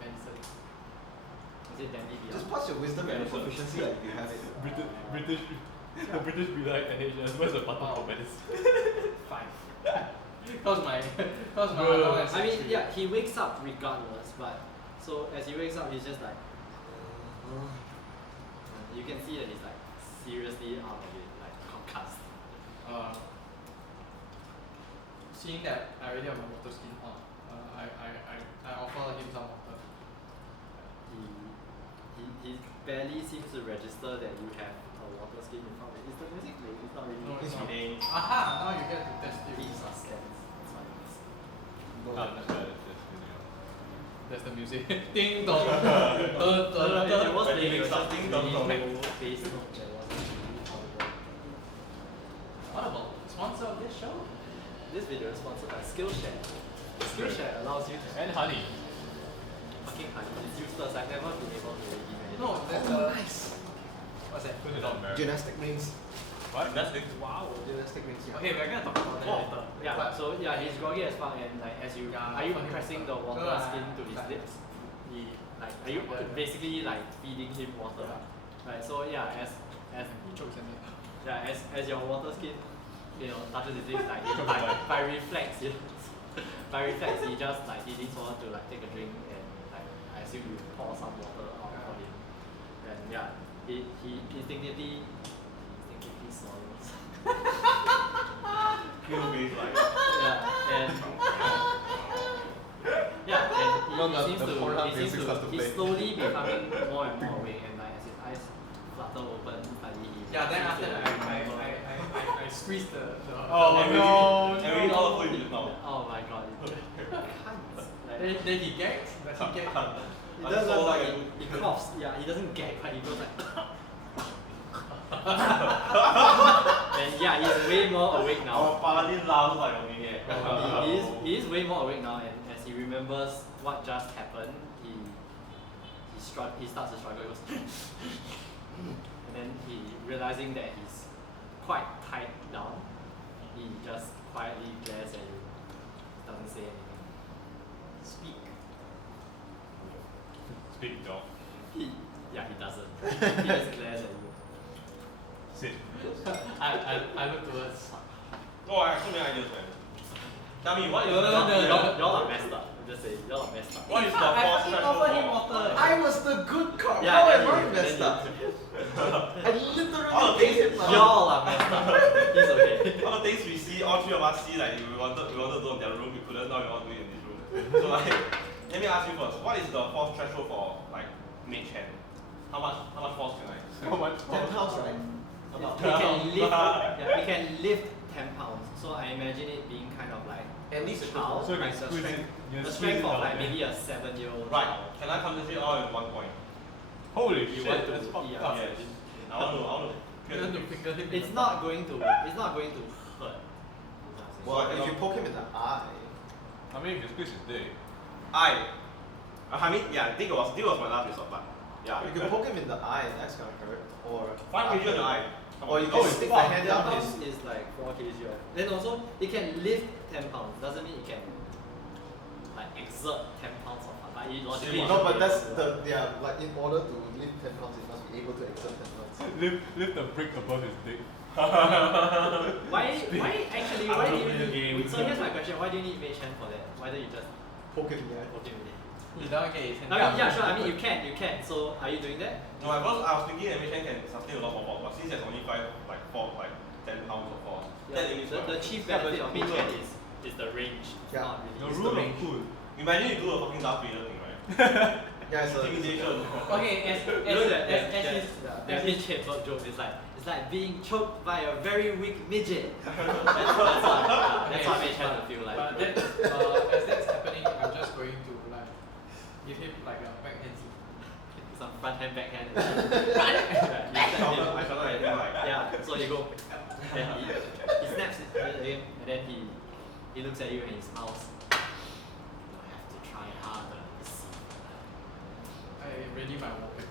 medicine? Is it Dandy Just Beyond? pass your wisdom and proficiency like you have it. The British be like NHS, where's the button for medicine? 5. Cause my Bro. other one is I mean, three. yeah, he wakes up regardless, but so as he wakes up, he's just like, you can see that he's like seriously out of it, like concussed. Seeing that I already have my water skin on, I offer him some water. He barely seems to register that you have a water skin in front of it. Is the music playing? It's not really. No, it's not. Playing. Aha! Now you get to test it. These are scans. That's what it is. That's the music. Ding dong. Dun, dun, dun. It was When playing, you it was just something, really dong, dong. low bass note that wasn't really audible. What about sponsor of this show? This video is sponsored by Skillshare. Skillshare allows you to And honey. fucking honey. It's useless. I've never been able to really manage. No, there's nice. What's that? Who's not married? Gymnastic rings. What? That's it. Wow. Gymnastic rings, yeah. Okay, we're gonna talk about that Oh. later. Yeah, But- so yeah, he's groggy as fuck and like as you Yeah, are you funny pressing the water. water No, skin to his like- lips? Are you basically like feeding him water? Right, so yeah, as He chokes in it. yeah, as your water skin, you know, touches his lips, like Chokes by, alive. by reflex, he he just like he needs someone to like take a drink and like I assume you pour some water out for him. And yeah, he instinctively swallows. Pure base like. Yeah, and yeah, and No, he seems the to Pornhub he seems music starts to he's play. slowly becoming more and more awake, and like as his eyes flutter open, slightly he Yeah, then seems after to that, remember. I squeeze the. Oh, And we no, read- And we read all the food just now. Oh my god, cunts. Like, Then he gags. Does he gag? he I'm doesn't so like like- he coughs. Yeah, he doesn't gag, but he goes like. And yeah, he's way more awake now. Our party laughs like a maniac. He is way more awake now, and as he remembers what just happened, he starts to struggle. He goes, and then he realizing that he's quite tied down, he just quietly glares at you, doesn't say anything. Speak. Speak, dog. He doesn't. He just glares at you. Sit. I look towards. Oh, I have so many ideas, man. Tell me, what is No, no, no, no. Y'all are messed up. I'm just saying, y'all are messed up. What is the I force fucking threshold offered him for? water. I was the good cop. Yeah, How then am I you- messed then up? you- I literally All the gave things- him my Y'all are messed up. He's okay. All the things we see, all three of us see, like we wanted to do in their room, we couldn't, now we want to do it in this room. So like, let me ask you first, what is the force threshold for like mage hand? How much force can I? How much? 10 pounds, right? About He can lift. Yeah, he can lift 10 pounds. So I imagine it being kind of like At least a a child, So you can like the squeeze strength, it. You can the squeeze strength it of out like there. maybe a 7-year-old Right, child. can I concentrate all in one point? Holy You shit, want to- that's fucked yeah. up. Yes. I want to You want to finger him in It's the not butt. going to. It's not going to hurt. Well, if you poke him in the eye, I mean, if you squeeze his dick. I mean, yeah, I think it was my last resort, but yeah. you can poke him in the eye and that's gonna hurt. Or 5 kg in the eye. Come Or on. you Oh, can it's stick the fucked. hand 10 down pounds his. is like 4 kg. Then also, it can lift 10 pounds. Doesn't mean it can like exert 10 pounds of like it logically. Yeah, No, should but be that's able to. the like in order to lift 10 pounds, it must be able to exert 10 pounds. Lift the brick above his dick. Why actually? Why do you I'm not playing the need? game. So here's my question: why do you need mage hand for that? Why don't you just Poke him in the eye. poke him in it? He doesn't get his hand I mean, down. yeah, sure. I mean, you can. So are you doing that? No, at first I was thinking that machine can sustain a lot more force, but since there's only 10 pounds of force, that limits The my- chief Yeah, but benefit of it's mage cooler. hand is the range. It's Yeah. not The really. It's rule the of range. cool. Imagine you do a fucking Darth Vader thing, right? Yeah, it's a. Intimidation. Okay, as You know that as his that mage hand joke is like being choked by a very weak midget. That's what mage hand will feel like. But that, as that's happening, I'm just going to like give him like a backhand. Some front hand, backhand. I shall not anything like. Yeah, so you go, and he snaps it again, and then he looks at you and he smiles. You have to try harder. I ready my weapon.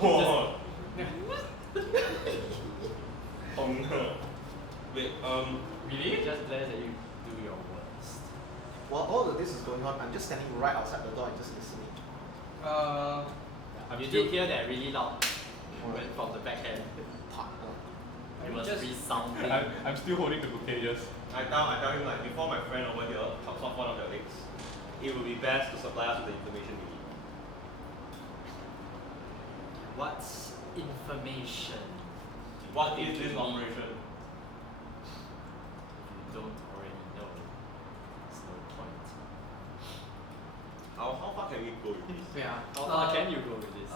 Whoa. Wait, Really? He just glares at you. Do your worst. While all of this is going on, I'm just standing right outside the door and just listening. You did hear that really loud went from the backhand. It was Just- resounding. I'm still holding the bouquet, just. I tell him like before my friend over here chops off one of their legs, it would be best to supply us with the information we need. What's information? What is this operation? If you don't already know, there's no point. How far can we go with this? Yeah. How far can you go with this?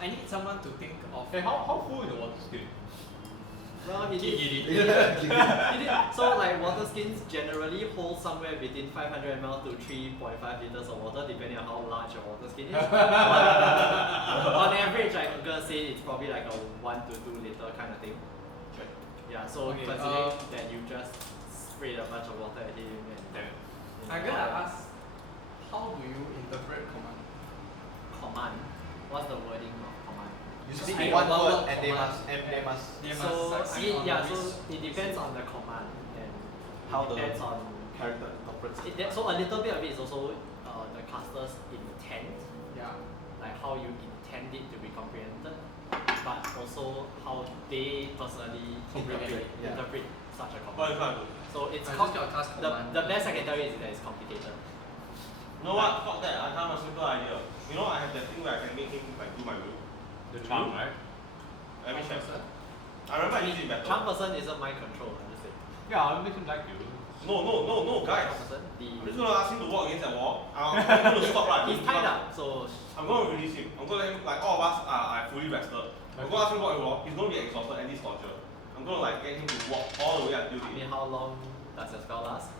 I need someone to think of. Hey, how full is the water skin? Well, he did. He did. He did. So like water skins generally hold somewhere between 500 ml to 3.5 liters of water, depending on how large your water skin is. On average, I'm gonna say it's probably like a 1 to 2 liter kind of thing. Sure. Yeah. So Okay, considering that you just sprayed a bunch of water at him and I'm gonna ask, how do you interpret command? command. What's the wording of command? You Just speak say one one word word and they command. must they must They must So I succeed mean, on yeah. this. So it depends on the command and how it the depends on character interprets it. so a little bit of it is also the caster's intent, Yeah. like how you intend it to be comprehended, but also how they personally Interpret, yeah. interpret such a What command. you trying to do? So it's I com- just got a task command. the best I can tell you is that it's complicated. You know what? Fuck that. I have a simple idea. You know I have that thing where I can make him like do my will. The charm, right? Let me check. Person? I remember I used it in battle. Charm person isn't mind control, I'm just saying. Yeah, I'll make him like you. No, guys. Charm person, I'm just gonna ask him to walk against that wall. I'm gonna stop right. he's tied up, so I'm gonna release him. I'm gonna let him, like all of us are fully rested. I'm gonna ask him to walk the wall. He's gonna get exhausted and this torture. I'm gonna like get him to walk all the way until I the mean, end. how long does your spell last?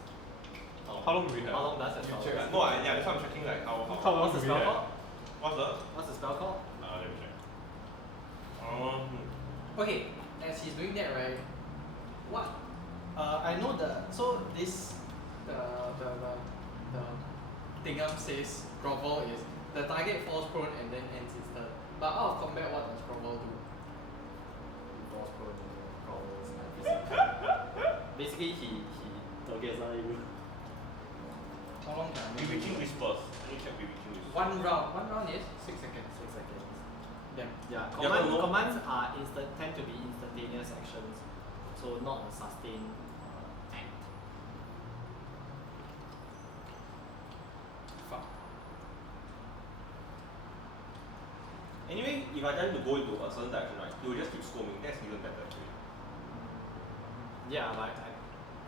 How long do we have? How long does your spell last? No, yeah, that's why I'm checking like how How long What's the do we spell have? called? what's the What's the spell called? Let me check. Okay, as he's doing that, right? What? I know so this the Dingam says grovel is the target falls prone and then ends its turn. But out of combat, what does grovel do? False prone, crawls, and physical. Basically, he targets you. How long can I make it? Bewitching whispers. Let me check bewitching whispers. One round is 6 seconds. 6 seconds. Damn. Yeah, Yeah, but no- commands are tend to be instantaneous actions, so not a sustained act. Fuck. Anyway, if I tell him to go into a certain direction, right, he will just keep scolding. That's even better actually. Yeah, like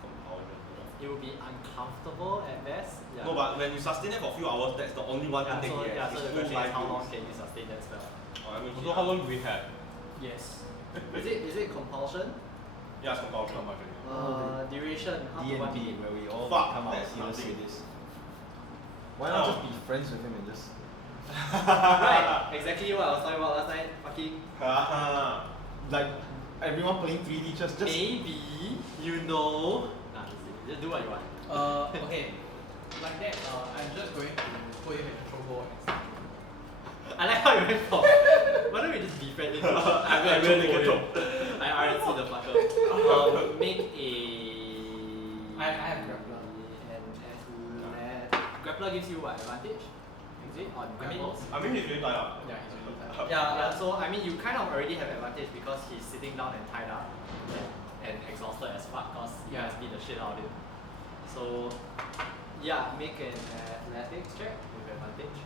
Compulsion, you know. it will be uncomfortable at best. Yeah. No, but when you sustain it for a few hours, that's the only one yeah, thing so, that he has. so the It's question life is how long rules. can you sustain that spell? Oh, I mean, So how long do we have? Yes. Is it compulsion? Yeah, it's compulsion. How much? Duration up to 1 D&D minute. where we all Fuck, come out that's healers nothing. say this. Why not Oh. just be friends with him and just Right, exactly what I was talking about last night. Fucking Haha. like everyone playing 3D just maybe you know. Nah, just do what you want. Okay. Like that, I'm just going to put him in a chokehold and stuff. I like how you went for. Why don't we just befriend him? I'm gonna really choke control. him. I already see the fucker. Make a. I have grappler. And grappler gives you what advantage? Is it on I mean, grapples? I mean, he's really tied up. Yeah, he's really tired. Yeah, so I mean you kind of already have advantage because he's sitting down and tied up and exhausted as fuck because you guys beat the shit out of him. So yeah, make an athletics check with advantage.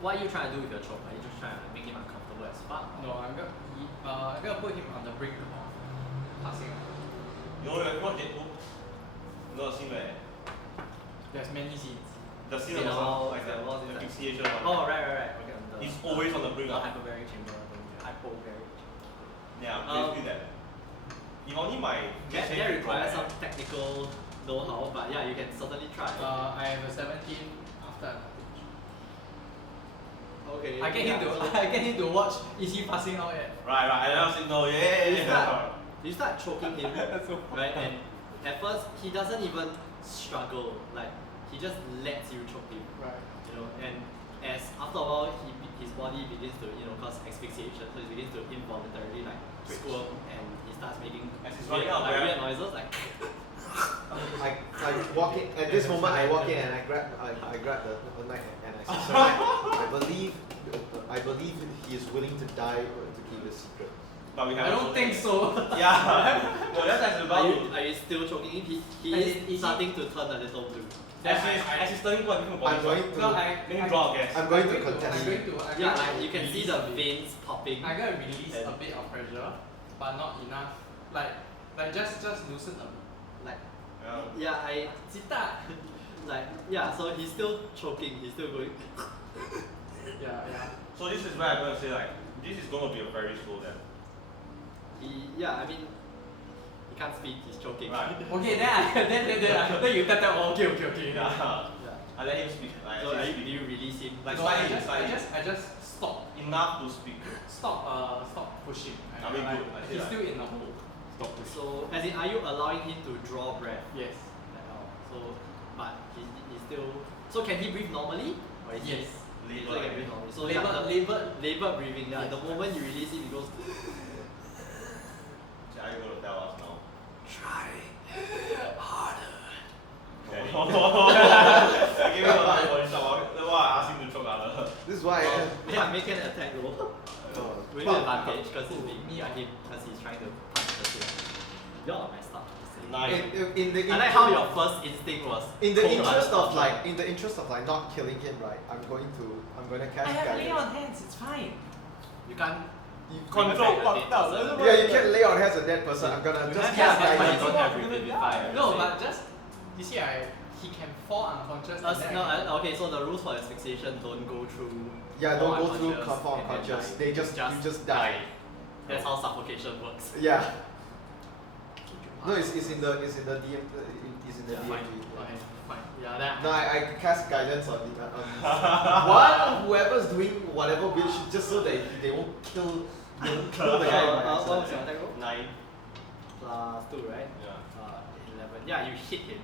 What are you trying to do with your choke? Are you just trying to make him uncomfortable as fuck? No, I'm gonna put him on the brink of passing out. You know, like, what Deadpool? You know the scene where There's many scenes. the scene In of the wall, like the wall the is asphyxiation one. Oh right. Okay. On the, He's always on the brink the of. hyperbaric chamber. Hypobaric. Yeah, basically that. If only my That requires some technical know-how, but yeah, you can certainly try. I have a 17 after advantage. Okay. I get him to watch. Is he passing out yet? Right, I never said no. Yeah. You start choking him, right? And at first he doesn't even struggle. Like he just lets you choke him, Right. you know. And as after a while, his body begins to cause asphyxiation, so he begins to involuntarily like squirm, and he starts making As he's weird, running out of like, breath. weird noises, like. I walk in at this moment I walk in and I grab the knife and I say, "Sir Knight, I believe he is willing to die to keep his secret." But we have. I don't think so. Yeah. No, that's about to. Are you still choking him? He As is in, is starting to turn a little blue. As he's turning point, I'm going to let me draw a guess. I'm going to contest I'm you. going to. Yeah, like you can see the veins popping. I'm gonna release And- a bit of pressure, but not enough. Like just loosen a bit. Like Yeah. yeah, like yeah, so he's still choking, he's still going Yeah. So this is where I'm gonna say like this is gonna be a very slow death. I mean, he can't speak. He's choking. Right. Okay, then you tap okay. Yeah. Yeah. I let him speak. Like, So I let do him speak. you release him? Like No, I slightly. just stop Enough to speak. stop pushing. I mean, good. I He's see still in the hole. Stop pushing. So as in, are you allowing him to draw breath? Yes. So, but he's still. So can he breathe normally? Or is Yes. He, so he can breathe normally. So labored breathing. Yeah. Yes. The moment you release him, he goes. So are you gonna tell us now? Try harder. Okay. I gave him a lot of body shot. That's why I asked him to choke other. This is why. Yeah, make an attack roll. With advantage because it's being me or him because he's trying to punch the thing. You're not messed up. Just saying. Nice. I like how your first instinct was. in the cold interest blooded of like in the interest of like not killing him, right? I'm gonna cast guidance. hands, it's fine. You can't Control bring back a dead person. Yeah, you can't lay on hands a dead person. I'm gonna just Yeah, cast but you guidance. don't have revivify. No, but just you see, he can fall unconscious. And then I can- Okay, so the rules for asphyxiation don't go through. Yeah, don't go through unconscious fall and then unconscious. die. They you just die. That's how suffocation works. Yeah. No, it's in the DM. It's in the Yeah, DMG. fine. Okay, fine. Yeah, that. No, I cast guidance on what whoever's doing whatever bitch just so that they won't kill the guy by What was accident. your attack roll? 9. Plus 2, right? Yeah. 11. Yeah, you hit him.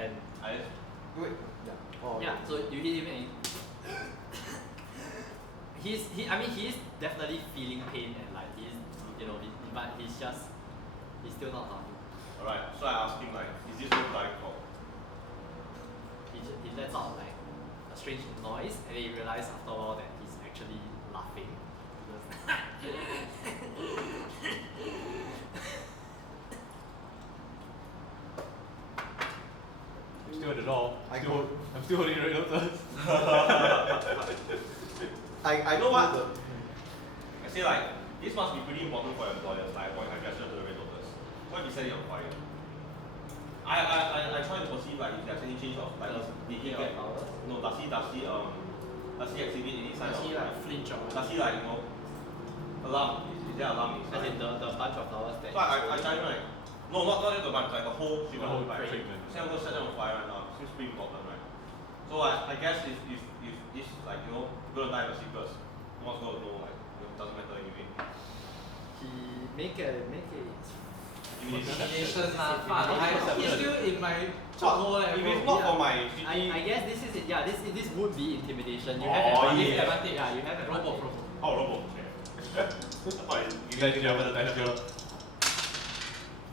And I just Wait. Yeah. Oh, yeah, so you hit him and I mean he's definitely feeling pain and like but he's still not harming. alright. So I asked him like, is this room dying for? He lets out like a strange noise and then you realize after a while that he's actually laughing. I'm still at the door. I I'm still holding the notice. I You know what? the- I say like, this must be pretty important for employers, like point aggression to the red notice. What if you set it on fire? I try to perceive like if there's any change of like his behavior. No, does he exhibit any sign Does of he like flinch or does he like alarm? Is there alarm As inside? in the bunch of flowers that. So I try to like no not just the bunch, like the whole The whole like, treatment. say I'm gonna set them on fire right now, seems pretty important, right? So I guess if this like gonna die of secrets, no one's gonna know, like doesn't matter anyway. He make a Elimination lah. He's still in my job role If it's bro. not Yeah. for my I shitty guess this is it. Yeah, this would be intimidation. You Oh, have yeah. advantage. Yeah, you have Robo. advantage. oh robo. Okay. Thank you.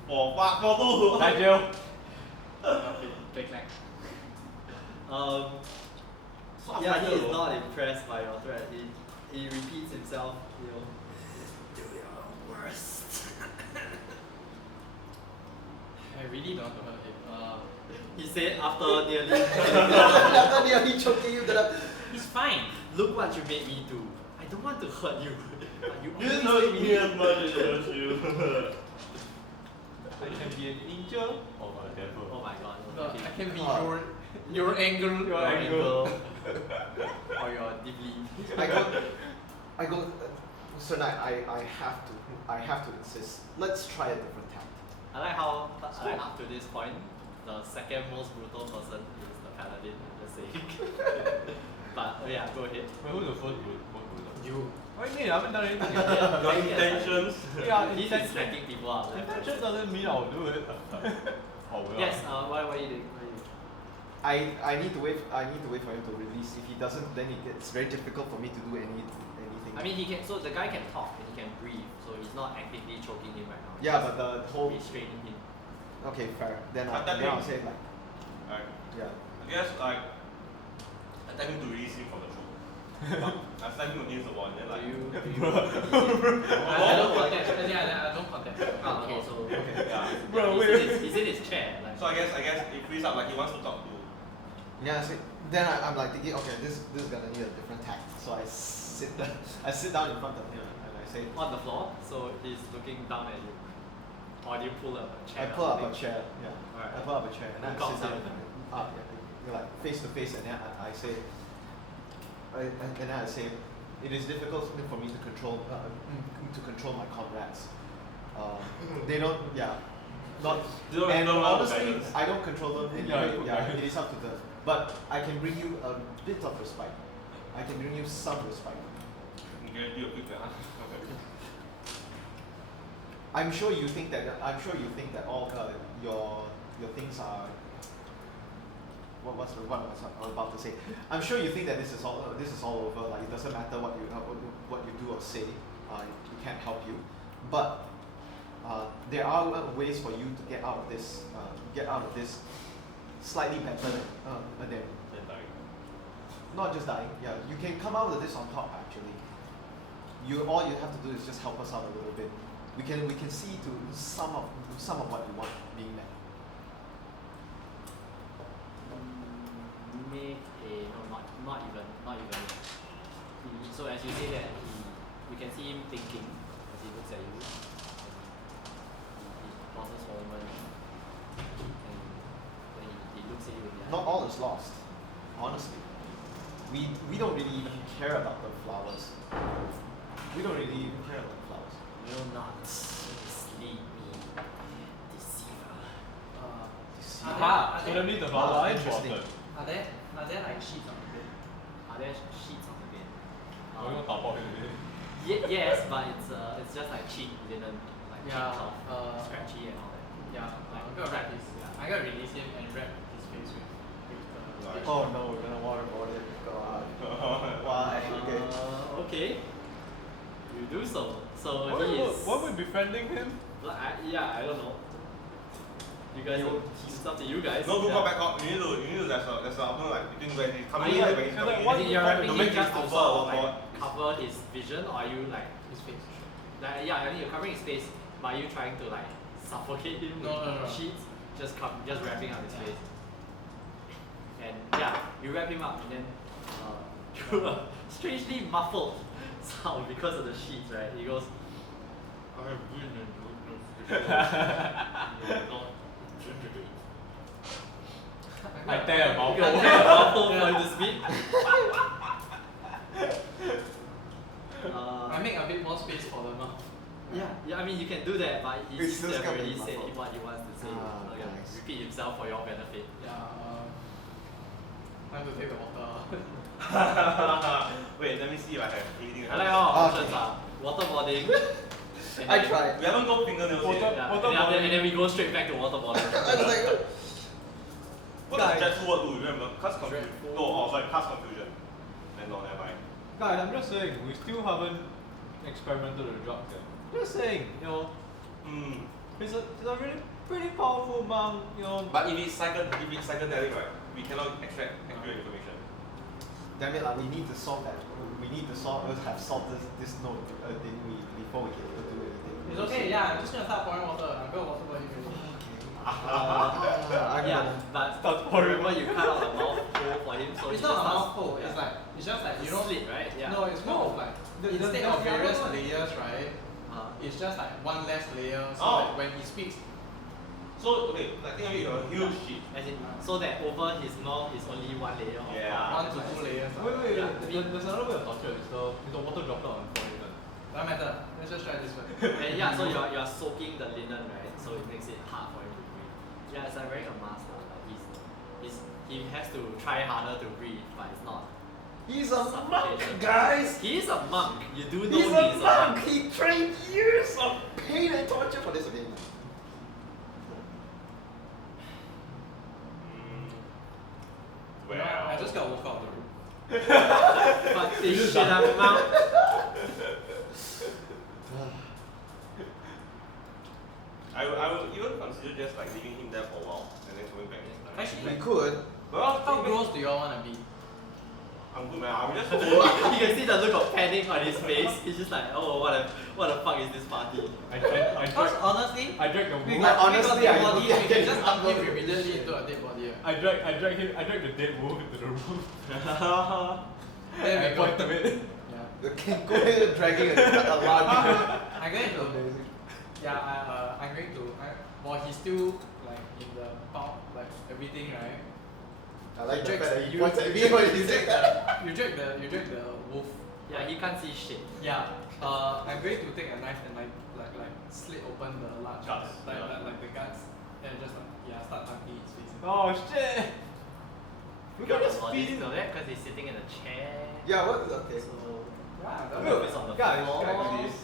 For two. Thank you. Okay, click clack. So Yeah, after he is that, not impressed by your threat. He repeats himself. Do your worst. I really don't know him. He said after nearly. After nearly choking you, He's fine. Look what you made me do. I don't want to hurt you, but you you always hurt make me me. as much as I hurt you. I can be an angel or a devil. Oh my god. No, Okay. I can be God. your anger. Your ankle. Or your dibly. I go. So now I have to insist. Let's try a different tact. I like how up to this point, the second most brutal person is the paladin. I'm just saying. But yeah, go ahead. Wait, who's the first good? You. What do you mean? I haven't done anything. Your intentions. Yeah, He's intention. smacking people up. Intention doesn't mean I'll do it. Oh well. Yes. What are you doing? I need to wait. I need to wait for him to release. If he doesn't, then it's very difficult for me to do anything. I mean, he can. So the guy can talk and he can breathe. So he's not actively choking him right now. Yeah, but the whole. Restraining him. Okay, fair. Then But that I'll means- say like, Alright. yeah. I guess like I tell him to release him from the show. I slam him against the wall and then like Do you? I don't contest. I don't contest. Okay, so yeah. Bro, he's in his chair. Like, So I guess it frees up like he wants to talk to. Yeah. So then I'm like thinking, okay, this is gonna need a different tact. So I sit down in front of him and I say, on the floor, so he's looking down at you. Or do you pull up a I chair? pull or up a something? chair. Yeah. Alright. I pull up a chair and You I got sit down something. like face to face and then I say, and then I say, it is difficult for me to control my comrades. They don't, not. They don't And know how to honestly, balance. I don't control them. It is up to them. But I can bring you a bit of respite. I can bring you some respite. I'm guarantee you a quick okay. I'm sure you think that all your things are. What was I about to say? I'm sure you think that this is all over. Like it doesn't matter what you do or say. We can't help you, but there are ways for you to get out of this. Slightly better than not just dying. Yeah, you can come out of this on top. Actually, all you have to do is just help us out a little bit. We can see to some of what you want being met. Make a no, not even. So as you say that you can see him thinking as he looks at you. He pauses for a moment, and then he looks at you. Not all is lost, honestly. We don't really even care about the flowers. We don't really even care about the flowers. Will not mislead me, deceiver. Aha! Suddenly the flower are Interesting. important. Are there like sheets on the bed? Are there sheets on the bed? Are you gonna tap it? Yes, but it's just like cheap linen, like Yeah, cheap cloth, scratchy and all that. Yeah, I'm gonna wrap his. Yeah. I'm gonna release him and wrap his face with the. Nice. Oh no, we're gonna waterboard it. God. Why? Okay. Okay. You do so. So he is. Why we befriending him? I don't know. You guys, it's up to you guys. No, Yeah. back up. You need to there's a option like between when he's coming Are in you- and when he's you're coming like, in. Is it you're wrapping To him make just his to offer sort of or like cover his vision, or are you like His face. I mean you're covering his face, but are you trying to like suffocate him No, with no, no. sheets? Just wrapping up his Yeah. face. And you wrap him up and then through a strangely muffled sound because of the sheets, right? He goes, I have been in I tear a mouth. You got a mouthful for him to speak. I make a bit more space for the mouth. Yeah, I mean you can do that, but It's he's still gonna already be said muffled. what he wants to say. Ah, Okay, nice. repeat himself for your benefit. Yeah. Time to take the water. Wait, let me see if I have anything. I like all our Okay. options are waterboarding. and I then- tried. We haven't got fingernails Water- yet. Yeah, Waterboarding. and then we go straight back to waterboarding. I was like, What does Guys. dreadful word do? Remember? Cast confusion. Dreadful. No, sorry, cast confusion. And no, never mind. Guys, I'm just saying, we still haven't experimented with drugs yet. Just saying, Hmm. he's a really pretty powerful monk, But if it's psychedelic, right, we cannot extract accurate information. damn it, we need to solve that. We need to have solved this note thing before we can do anything. It's okay, yeah, I'm just gonna start pouring water. I'm gonna water for him already. But Start pouring. remember you cut out the mouth hole for him, so It's he not a just mouth starts- hole, it's like, it's just like, you know, slit, right? Yeah. no, it's more of like, instead of various layers, right, it's just like one less layer, so Oh. that when he speaks, So, okay, like think of it, you're a huge sheet. As in, so that over his mouth is only one layer of Yeah. one to two layers. Wait, Yeah. there's another way of torture. It's the water dropped out on the floor. Doesn't matter. Let's just try this one. And so you're soaking the linen, right? So it makes it hard for him to breathe. Yeah, it's like wearing a mask now. Like he has to try harder to breathe, but it's not. He's a Suffocation. monk, guys! He is a monk. You do know He's he's a monk! He trained years of pain and torture for this game. Well, I just got walk out of the room. Fuck this shit up, monk. I would even consider just like leaving him there for a while and then coming back next time. Actually, We could. Well, how gross do y'all wanna be? I'm good, man. I will just You can see the look of panic on his face. He's just like, oh, what the fuck is this party? Because honestly, I dragged the we wound. got honestly, dead I body, don't we get can just it. dump him immediately into a dead body. I dragged the dead wolf into the room. Then I we go. point to it. Yeah. The king go ahead dragging a large. I'm going to. Yeah, I'm going to. While he's still like in the pulp, like everything, right? I like the Rejects fact that the he points at me when he said that. You drag the wolf. Yeah, he can't see shit. Yeah. I'm going to take a knife and like slit open the large Guts, like yeah. the guts, and just start dunking his face. Oh shit! We can just feed him. that because he's sitting in a chair. Yeah, what? Okay. So Yeah, the that wolf was- is on the Guys, floor. can I do this?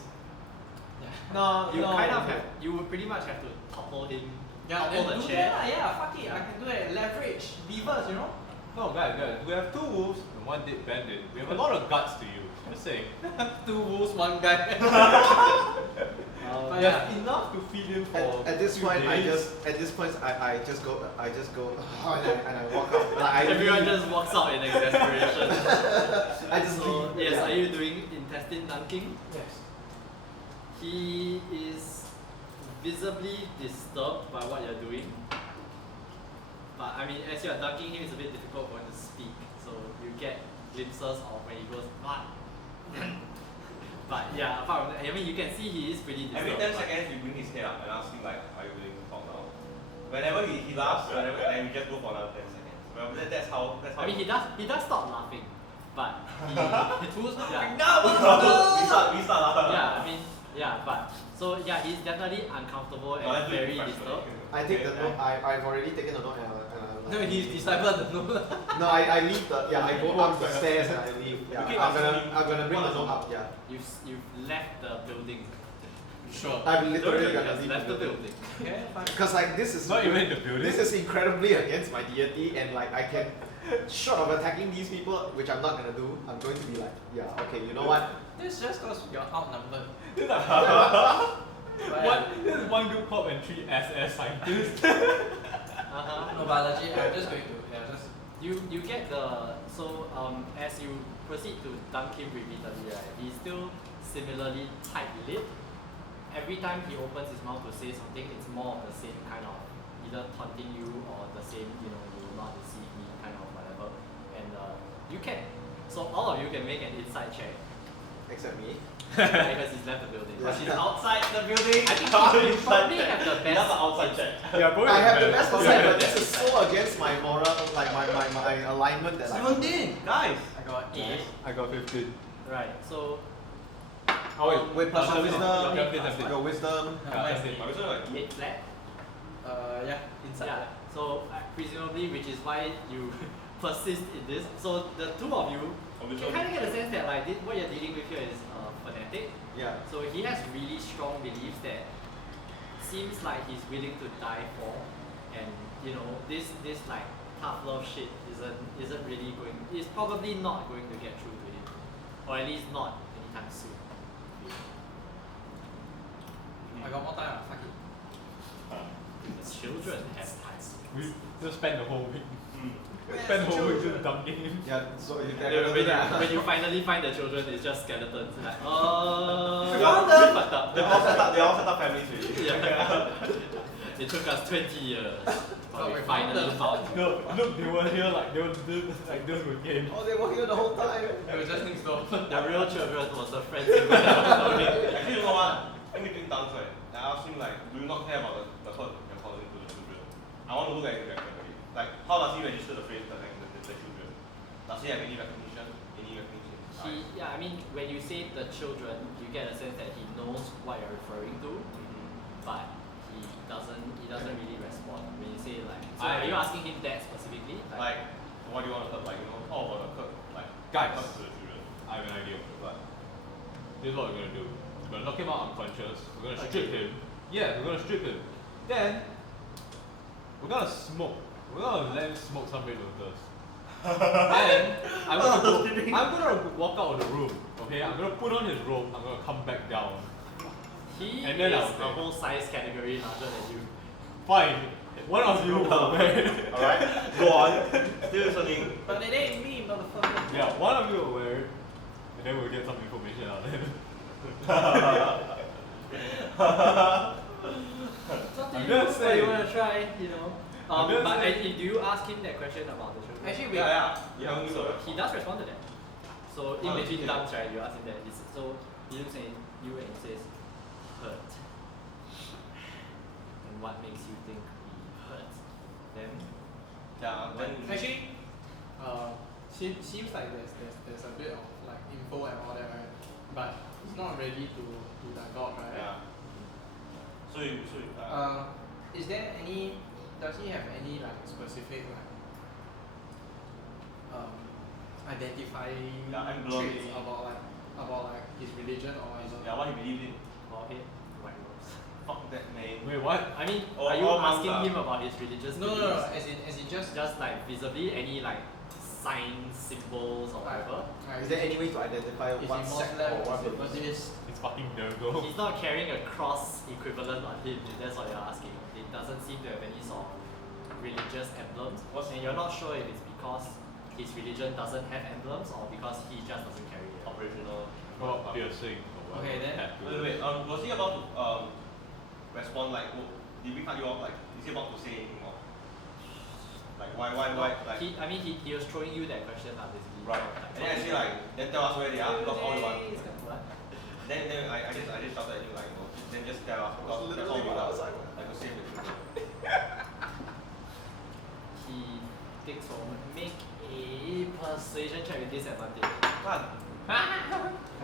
Yeah. No, You no. kind of have. You would pretty much have to topple him. Yeah, topple then the do chair. that lah. Yeah, fuck it. I can do that. Leverage levers, you know. No, guys, we have 2 wolves and 1 dead bandit. We have a lot of guts to use. Just saying. 2 wolves, 1 guy. Um, But yeah. that's enough to feed him for At this few point, days. I just go and I walk out. Like, I Everyone leave. just walks out in exasperation. I just So leave. yes, Yeah. are you doing intestine dunking? Yes. He is visibly disturbed by what you're doing. But I mean, as you're dunking him, it's a bit difficult for him to speak. So you get glimpses of when he goes, what? But yeah, apart from that, I mean, you can see he is pretty disturbed. Every 10 but- seconds, we bring his head up and ask him like, are you willing to talk now? Whenever he laughs, and then we just go for another 10 seconds. Well, that's how. I mean, he does stop laughing, but he, Who's yeah, we start laughing. yeah, I mean, yeah, but so yeah, he's definitely uncomfortable No, let's and do it very professionally. disturbed. I take the note. I've already taken the note and No, he's deciphered the note. No, I leave the I go up the stairs and I leave. Yeah, Okay, I'm gonna bring the note up. Yeah, You've left the building. Sure. I'm literally Durgan gonna has leave left the building. Okay, fine. Because like this is Not even in the building. This is incredibly against my deity, and like I can, short of attacking these people, which I'm not gonna do, I'm going to be like, yeah, okay, you know what? This is just because you're outnumbered. This is like this is 1 good cop and 3 SS scientists. No, but legit, I'm just going to just. You get the as you proceed to dunk him repeatedly, right? He's still similarly tight-lipped. Every time he opens his mouth to say something, it's more of the same kind of either taunting you or the same, you will not deceive me kind of whatever. And you can. So all of you can make an insight check Except me. because he's left the building. Because he's outside the building. I think you probably have the best. That's an outside check. Yeah, probably I have the better. best Probably percent, better. but this is so against my moral, like my alignment that I. 17! Guys! I got 8. I got 15. Right. So Oh wait, Wait, plus your 17. wisdom. Yeah, Your wisdom. Yeah, 17. I was like, 8 flat. yeah, inside. Yeah. So presumably, which is why you persist in this. So the two of you, you kind of get a sense that like what you're dealing with here is fanatic. Yeah. So he has really strong beliefs that seems like he's willing to die for, and this like tough love shit isn't really going. It's probably not going to get through to him, or at least not anytime soon. I got more time, fuck it. The children have time. We just spend the whole week. Where's Spend the whole week children? just dunking him. Yeah. So you When you finally find the children, it's just skeletons. Like, found we them? fucked up. they all set up families already. Yeah. It took us 20 years, but we we finally found them. found. No, look, they were here like they were like this with game. Oh, they were here the whole time. It was just next door. The real children was the friends who were knowing. Actually, you know what? In between dance, right? I asked him like, do you not care about the hurt you're causing to the children? I want to look at his reaction again. Like, how does he register the phrase the children? Does he have any recognition? I mean, when you say the children, you get a sense that he knows what you're referring to, but he doesn't really respond. When you say like, so are you asking him that specifically? Like, what do you want to hurt? Like, how about the hurt? Like, Guys. hurt to the children. I have an idea. But this is what we're gonna do. We're gonna knock him out unconscious. We're gonna strip him. Yeah, we're gonna strip him. Then we're gonna smoke. We're gonna let him smoke some red lotus. Then I'm gonna walk out of the room. Okay, I'm gonna put on his robe. I'm gonna come back down. He And then is I'll a say- whole size category larger than you. Fine. One of you will wear. Alright, go on. Still listening. But it ain't me, motherfucker. Yeah, one of you will wear it, and then we'll get some information out of him. I'm just But you saying. want to try, I'm just but saying. do you ask him that question about the children? Actually, wait. Yeah. So he does respond to that. So in Oh, between okay. dumps, right, you ask him that. So he looks at you and says, hurt. And what makes you think he hurts? Then Yeah, then Actually, Seems like there's a bit of like info and all that, right? But it's not ready to dug out, right? Yeah. So Is there any? Does he have any like specific like identifying emblem. traits about like his religion or whatever? yeah, what he believes in. Forehead, white rose. Fuck that name. Wait, what? I mean, Oh, are you all monks asking ah. him about his religious No, beliefs? as in just Just like visibly, any like signs, symbols, or whatever. Is there any way to identify is what he sect Muslim or what is he religion? Buddhist? It's fucking Durgo. He's not carrying a cross equivalent on him, if that's what you're asking. It doesn't seem to have any sort of religious emblems. And you're not sure if it's because his religion doesn't have emblems or because he just doesn't carry it. Operational. Well, piercing or whatever. Okay, then- tattoo. Wait, was he about to respond like? Did we cut you off? Like, is he about to say anything more? Like, why? Like, He was throwing you that question, basically. right. And then I say like, then tell us where they are because all we want. What? Then I just shouted at him like, then just tell us because that's all we want. Like to save the children. He takes forward. Make a persuasion check with disadvantage. Done.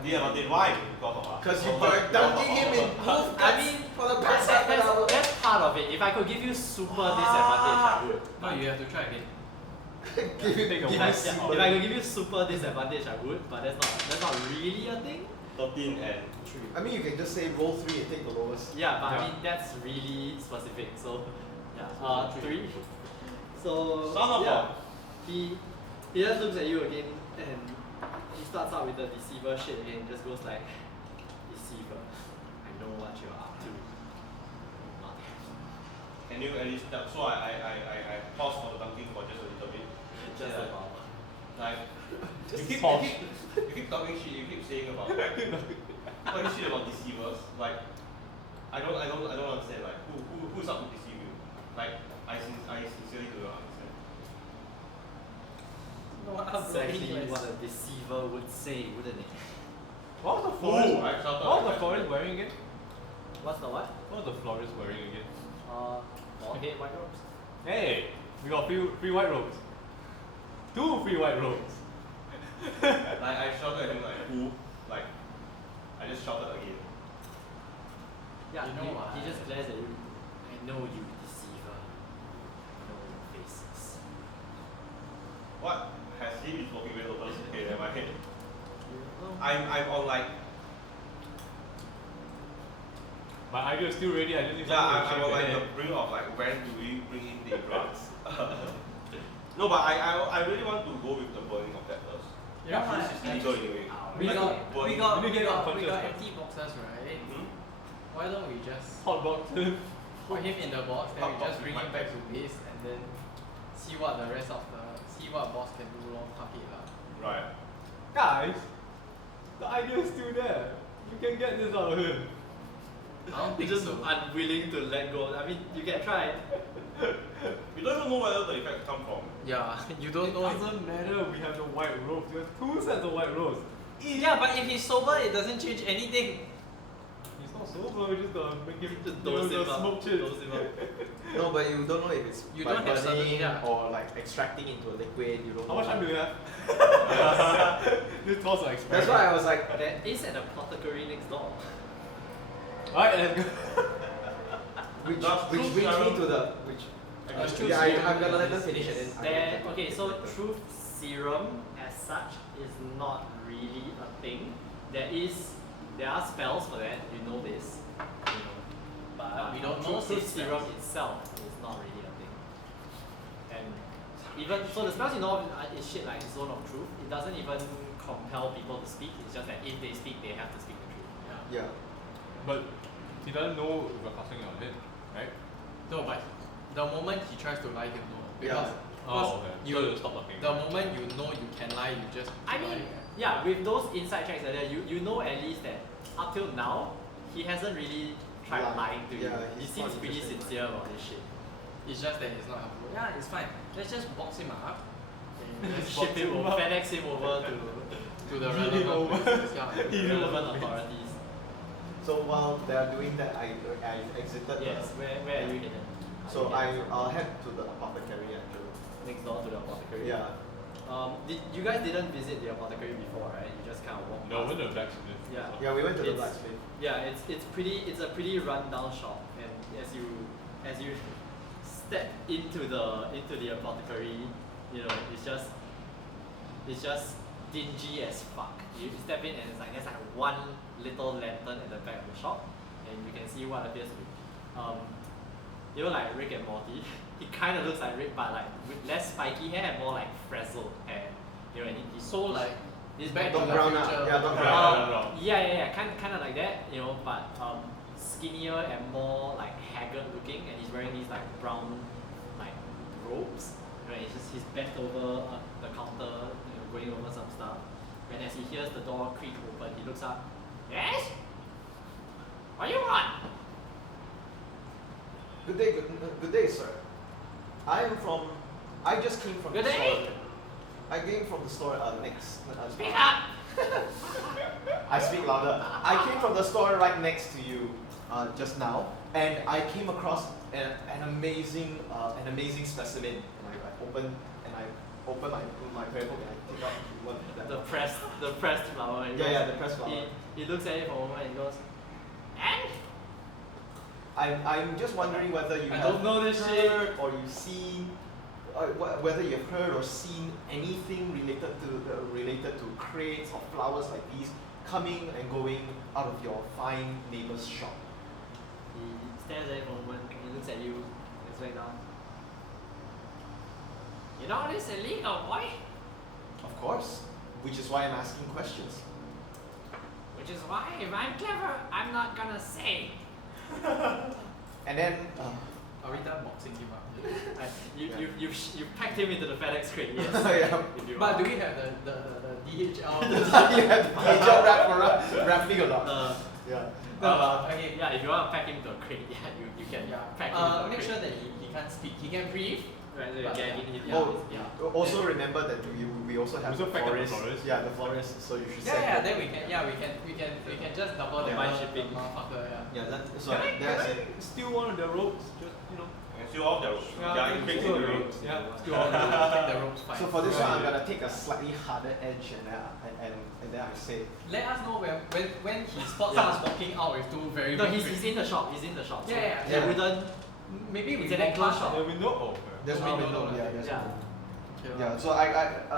Disadvantage. Why? Because of us. Because you were dunking him in both I mean, for the past half an hour. that's part of it. If I could give you super disadvantage, I would. No, you have to try again. Give him Take a If one. if I could give you super disadvantage, I would, but that's not really a thing. 13 and 3. I mean, you can just say roll 3 and take the lowest. Yeah, but Yeah. I mean that's really specific. So yeah, 3. So Son of yeah, he just looks at you again and he starts out with the deceiver shit again. Just goes like, deceiver. I know what you're up to. Not can you at least tell? So I paused for the dunking for just a little bit. just Yeah. about. Like, Just you pause. keep talking shit. You keep saying about talking shit about deceivers. Like, I don't understand. Like, who's up to deceive you? Like, I sincerely do not understand. Exactly what a deceiver would say, wouldn't it? What was the Ooh, florist? I shouted. What was the florist wearing again? What's the what? What was the florist wearing again? Forehead, white robes. Hey, we got free white robes. 2 free white robes. Like, I shouted at him like, who? Like, I just shouted again. Yeah, You know what? he just glares at you. I know you, deceiver. I know your faces. What has he been smoking with locals? Okay, never mind. You know. I'm on like, My idea is still ready. I just need yeah, someone to I'm on like shake the brink of like, when do we bring in the drugs? No, but I really want to go with the burning of that first. You know what? It's illegal anyway. We got burning. We get unconscious first. empty boxes, right? Hmm? Why don't we just Hot box. put him in the box, then Hot we box just bring with him my back to base and then see what the rest of see what boss can do lor, fuck it lah. Right. Guys, the idea is still there. You can get this out of him. I don't think Just so. unwilling to let go. I mean, you can try. We don't even know where the effects come from. Yeah, you don't It know. doesn't matter. We have the white robes. We have 2 sets of white robes. Yeah, but if he's sober, it doesn't change anything. He's not sober. We just gotta make him Just dose dose him up. smoke chips. Dose him up. No, but you don't know if it's You by don't have burning certain- yeah. or like extracting into a liquid. You don't How know. much time do we have? This was an experiment. That's why I was like, There is an apothecary next door. Alright, let's go. which Does which truth brings me serum- to the which. Truth Yeah, serum I'm gonna let them is- finish it. Then There, okay, so truth serum as such is not really a thing. There are spells for that. You know this. You know, but we don't know truth safe serum spells. itself is not really a thing. And even so, the spells you know is shit like Zone of Truth. It doesn't even compel people to speak. It's just that if they speak, they have to speak the truth. Yeah. But he doesn't know if we're casting it on him, right? No, but the moment he tries to lie, he'll know. Because Oh, okay. you So stop talking. the moment you know you can lie, you just I keep mean, lying. yeah, with those inside checks like that, you know at least that up till now, he hasn't really tried Lied. lying to you. Yeah, He he's seems not pretty interested in sincere about this shit. It's just that he's not helpful. Yeah, it's fine. Let's just box him up Just ship him over, FedEx him over to to the Lead him over. relevant places. Yeah. relevant authorities. So while they are doing that, I exited. Yes, where are you headed? So I'll head to the apothecary actually. Next door to the apothecary. Yeah. You guys didn't visit the apothecary before, right? You just kind of walked No, past. we're the blacksmith. Yeah. Yeah, we went to the It's- blacksmith. Yeah, it's a pretty rundown shop, and as you step into the apothecary, you know, it's just dingy as fuck. You step in and it's like there's like one little lantern at the back of the shop, and you can see what appears to be, you know, like Rick and Morty. He kind of looks like Rick, but like with less spiky hair and more like frazzled hair. You know, and he's So like he's back back to Doc the Brown, future. yeah, Doc uh, Brown. yeah, kind of like that, you know, but skinnier and more like haggard looking, and he's wearing these like brown like robes. Right, he's bent over the counter, you know, going over some stuff. And as he hears the door creak open, he looks up. Yes? What do you want? Good day, sir. I just came from Good the day. store. I came from the store next. Speak up. I speak louder. I came from the store right next to you just now, and I came across an amazing specimen. And I open my prayer book and I take out one of them. The pressed flower. And he Yeah, goes- the pressed flower. He looks at it for a moment and he goes, and? I'm just wondering whether you I have don't know this shit. heard or you've seen, whether you've heard or seen anything related to crates or flowers like these coming and going out of your fine neighbor's shop. He stares at it for a moment, he looks at you, looks back down. You know this is illegal, boy? Of course, which is why I'm asking questions. Which is why, if I'm clever, I'm not gonna say. And then, Are we done boxing him up? You packed him into the FedEx crate, yes. yeah, If you But want. do we have the DHL? you have the job wrapping or not? Yeah. Okay. Yeah, if you want to pack him into a crate, yeah, you can Yeah. pack him into a Make crate. sure that he can't speak. He can breathe. Right, so you But can yeah. hit Oh, yeah. also remember that we also have We also the pack up the florist. florist. Yeah, the florist. So you should send. Yeah, then we can just double the Combine shipping. motherfucker, yeah. Yeah, so Can I that's it. steal one of their ropes? Just, you know. And still off the yeah, you can steal the the road. ropes. Yeah. Still all the take the ropes fine. So for this one, I'm Yeah. gonna take a slightly harder edge and then I say, Let us know when he spots Yeah. us walking out with two very No, big he's crates. in the shop. He's in the shop. So Yeah, yeah, he yeah. wouldn't. Maybe we It's an walk enclosed past shop. it. Yeah, we know. Oh, okay. there's Oh, no no, window. no, Yeah, there's Yeah. no. Okay, Yeah, well. so I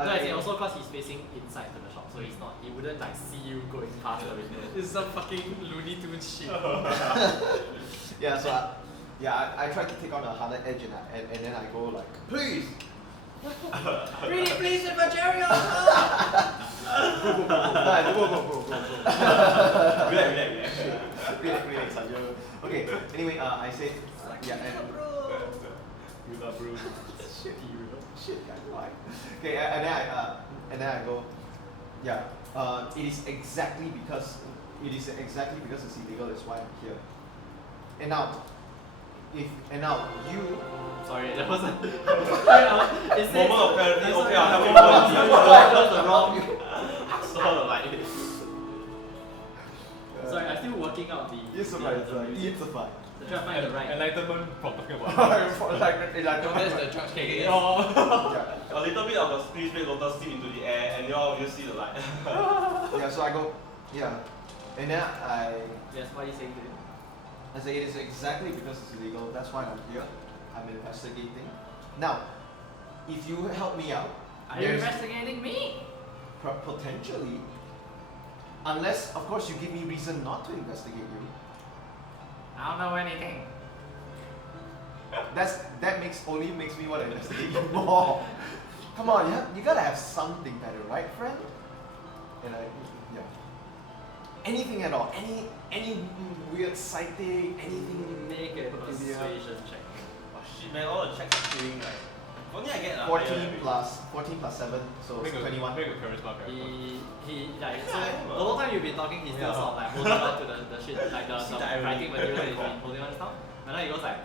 No, as in also because he's facing inside to the shop, so he's not. He wouldn't like see you going past the window. It's some fucking Looney Tunes shit. yeah, so I try to take on a harder edge and then I go like, please. Pretty please with a cherry on Go. Relax. Relax, okay. Anyway, I say, yeah, and You love bro. shit, guys, why? Okay, and then I go, yeah. It is exactly because it's illegal. That's why I'm here. And now, you. Sorry, that wasn't. Is Moment of clarity. Okay, I'll help you. That was the wrong. Sort of like Sorry, I'm still working out the. It's fine. It's fine. Trying to find the right. Enlightenment from talking about. like No, that's the church Okay, cake. yes. yeah. a little bit of the spirit lotus steam into the air, and you all just see the light. Yeah, so I go, yeah. And then Yes, what are you saying to him? I say it is exactly because it's illegal. That's why I'm here. I'm investigating. Now, if you help me out, Are you there's investigating me? potentially, unless of course you give me reason not to investigate you. I don't know anything. That only makes me want to investigate you more. Come on, you gotta have something better, right, friend? And yeah. Anything at all, any weird sighting, anything. Make a peculiar. persuasion check. Oh shit, man! All the checks are doing like. Only I get 14 plus 7, so Make it's a 21. Make a charisma character. Like, so Yeah, I know. the whole time you've been talking, he's still Yeah. sort of like holding on to the shit, like the See the irony. writing material that he's been holding on to now. And then he goes like,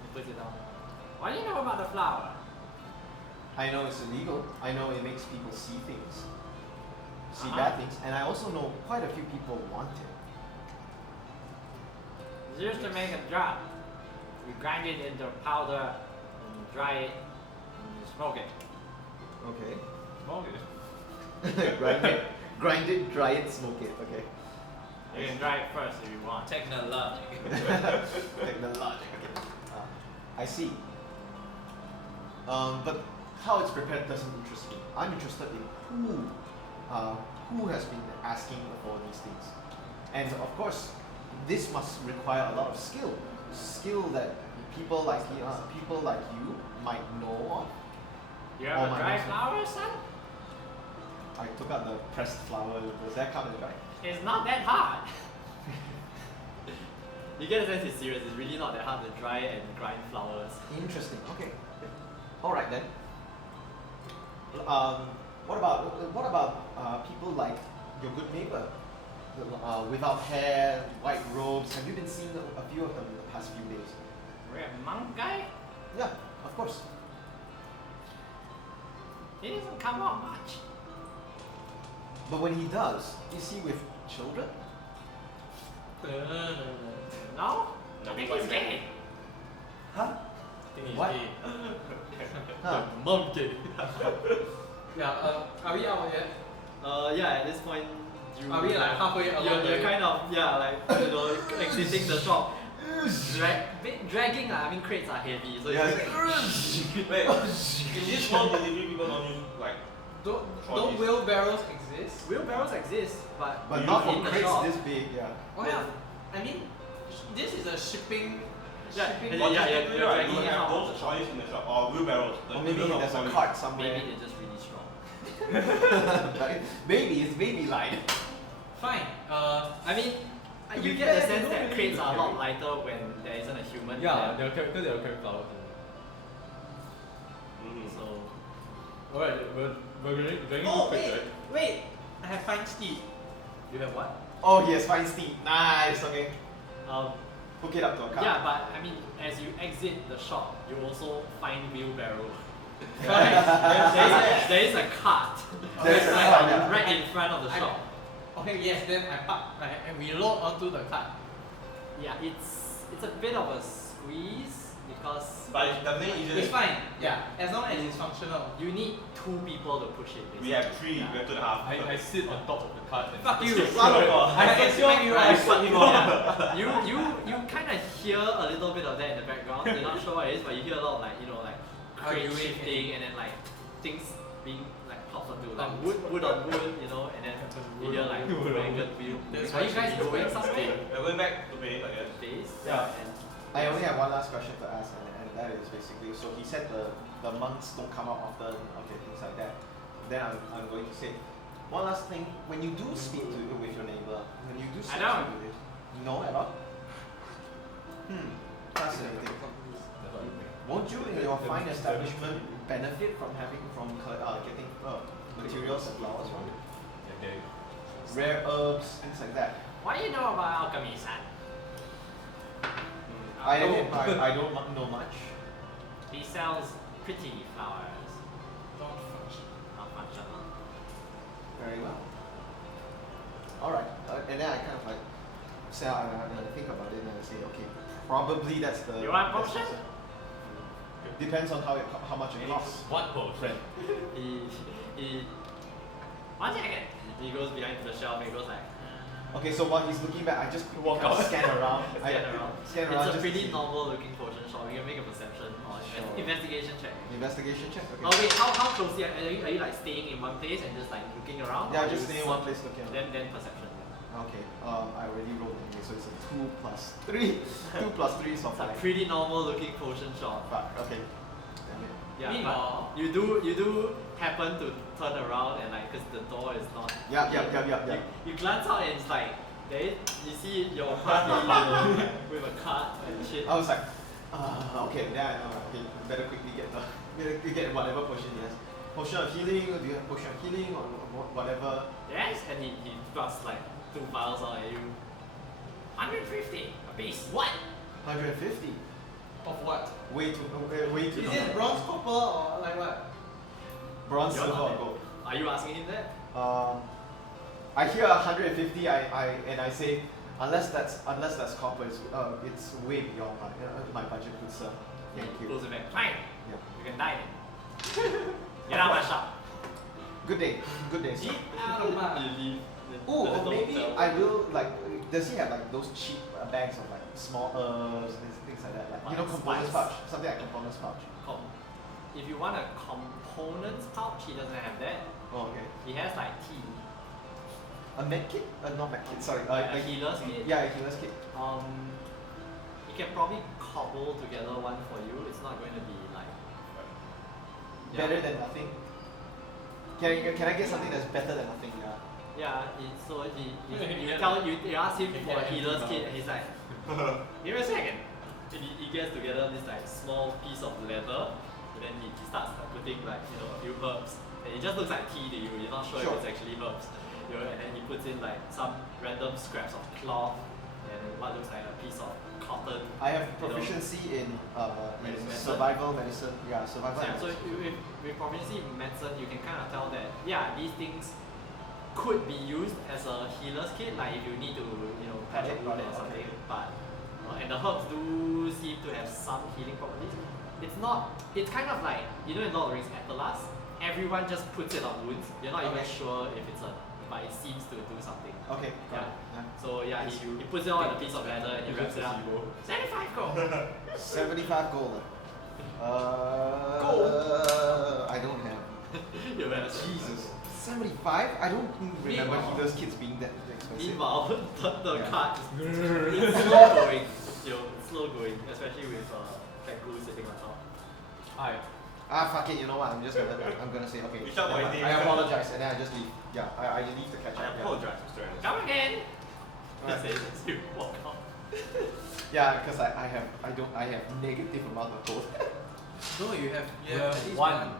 he puts it down. What do you know about the flower? I know it's illegal. I know it makes people see things, see Uh-huh. bad things, and I also know quite a few people want it. It's used to make a drug. You grind it into powder, and you dry it, and you smoke it. Okay. Smoke it. grind it, dry it, smoke it. Okay. You can try it first if you want. Technologic. Technologic. Okay. I see. But how it's prepared doesn't interest me. I'm interested in who has been asking for these things, and of course, this must require a lot of skill. Skill that people like you might know of. You Or have a my dry husband. flower, son? I took out the pressed flower. Does that count as dry? It's not that hard. You get a sense it's serious. It's really not that hard to dry and grind flowers. Interesting. Okay. All right then. What about people like your good neighbor, without hair, white robes? Have you been seeing a few of them in the past few days? We're a monk guy? Yeah, of course. He doesn't come out much. But when he does, is he with children? No? No, I think why he's you like gay. Huh? I think he's What? gay. Huh? Monkey. Yeah, are we out yet? Yeah, at this point, you Are we like halfway along the you're way? kind of, exiting the shop. Dragging, I mean, crates are heavy, so Yeah. Wait, in this world delivery people don't use like Don't trolleys. wheelbarrows exist? wheelbarrows exist, but But You not use for in the crates shop. this big. Yeah. Oh yeah, I mean, this is a shipping. Yeah, shipping yeah, Logistically, you're right, dragging you it have out of those the shop. trolleys in the shop or wheelbarrows. The Or maybe equivalent there's of a trolleys. cart somewhere. Maybe they're just really strong. Maybe it's baby line. Fine. I mean, To you be get fair, the they sense don't that really crates are a lot carry. lighter when there isn't a human Yeah, there. they'll carry flowers. Mhm. So, Alright, we're dragging Oh quick, wait, right? wait. I have fine steed. you have what? Oh yes, fine steed. Nice. Okay. Hook it up to a car. Yeah, but I mean, as you exit the shop, you also find wheelbarrow. Fine. There is a cart. There's a Right- cart, yeah. right in front of the shop. Okay, yes. Then I park and we load onto the cart. Yeah, it's a bit of a squeeze because But it's definitely easier. It's fine. Yeah, as long as it's functional. you need 2 people to push it. We have basically. 3, Yeah. we have 2.5. I sit on top of the cart and Fuck you. Son of a. I expect you. I suck you Yeah. You kind of hear a little bit of that in the background. You're not sure what it is, but you hear a lot of like crate Arguing shifting and then like things being like popped onto like Bumped. wood on wood, and then you hear like Wood on wagon wheel. That's Are why you guys she going needs to somewhere? We're going back to base, I guess. Days? Yeah. And I only have one last question to ask, and that is basically, so he said the monks don't come out often, okay, things like that. Then I'm going to say, one last thing, when you do speak with your neighbor, when you do speak don't. to this, no at all? Fascinating. Won't you in your fine establishment benefit from getting materials and flowers from it? okay. Rare herbs, things like that. what do you know about alchemy, son? I don't know much. He sells pretty flowers, Don't function. not functional. Very well. Alright, and then I kind of like say, I think about it and I say, okay, probably that's the. You want that's potion? Depends on how much it costs. What potion? He one second. He goes behind the shelf and he goes like Okay, so while he's looking back, I just Walk kind of out. scan around. scan around. Scan It's around. a just pretty to see. normal looking potion shop. You can make a perception or Sure. investigation check. Investigation check. Okay. Oh wait, how closely are you like staying in one place and just like looking around? Yeah, or just you stay in one place looking around. Then perception. Okay. I already rolled anyway, so it's a 2 plus 3. 2 plus 3 is It's a 5. pretty normal looking potion shop. But okay. Damn it. Yeah, Meanwhile- but you do happen to turn around and like, cause the door is not. Yeah. You glance out and it's like, there you see your party with a cart and shit. I was like, okay, then okay, better quickly get whatever potion he has. Potion of healing, or do you have potion of healing or whatever? Yes, and he thrusts like 2 vials out at you. 150 a piece. What? 150. Of what? Way too Is it bronze, copper, or like what? Bronze, You're silver, not or gold. Are you asking him that? I hear 150. I say unless that's copper, it's way beyond my budget, good sir. Thank you. Close it back. Fine. Yeah. You can die then. Get out of my shop. Good day. Good day, sir. Get out of my. You leave. Ooh, Then or don't maybe tell. I will like. Does he have like those cheap bags of like small herbs and things like that? Like you know, Like components spice. pouch, something like components pouch. If you want a components pouch, he doesn't have that. Oh, okay. He has like tea. A med kit? Not med kit. Sorry. Like a healer's kit. Yeah, a healer's kit. He can probably cobble together one for you. It's not going to be like Better than nothing. Can I get something that's better than nothing? Yeah. Yeah, so you ask him Can for a get healer's anything kit and he's like, give me a second. And he gets together this like small piece of leather, and then he starts putting like a few herbs, and it just looks like tea to you. You're not sure Sure. if it's actually herbs. And then he puts in like some random scraps of cloth and what looks like a piece of cotton. I have proficiency in Medicine. survival medicine. Yeah, survival. Yeah, so medicine. with proficiency in medicine, you can kind of tell that these things could be used as a healer's kit, like if you need to patch a wound or something. But and the herbs do seem to have some healing properties. It's kind of like in Lord of the Rings Athelas, everyone just puts it on wounds. You're not even sure if it's but it seems to do something. Okay. Got Yeah. it. So he puts it on a piece of leather and he wraps it up. 75 gold. 75 gold. I don't have. You better Jesus. 75? I don't remember Meanwhile- healer's kits being that expensive. Meanwhile, the Yeah. cart is it's slow going. It's slow going, especially with Pengu sitting on top. Hi. Fuck it, you know what? I'm gonna say okay. We shout never my mind. name. I apologize and then I just leave. Yeah, I leave to catch I up. apologize, Mr. Anderson. Come again. Right. He says as you walk out. Yeah, because I have negative amount of gold. No, you have We have at least one.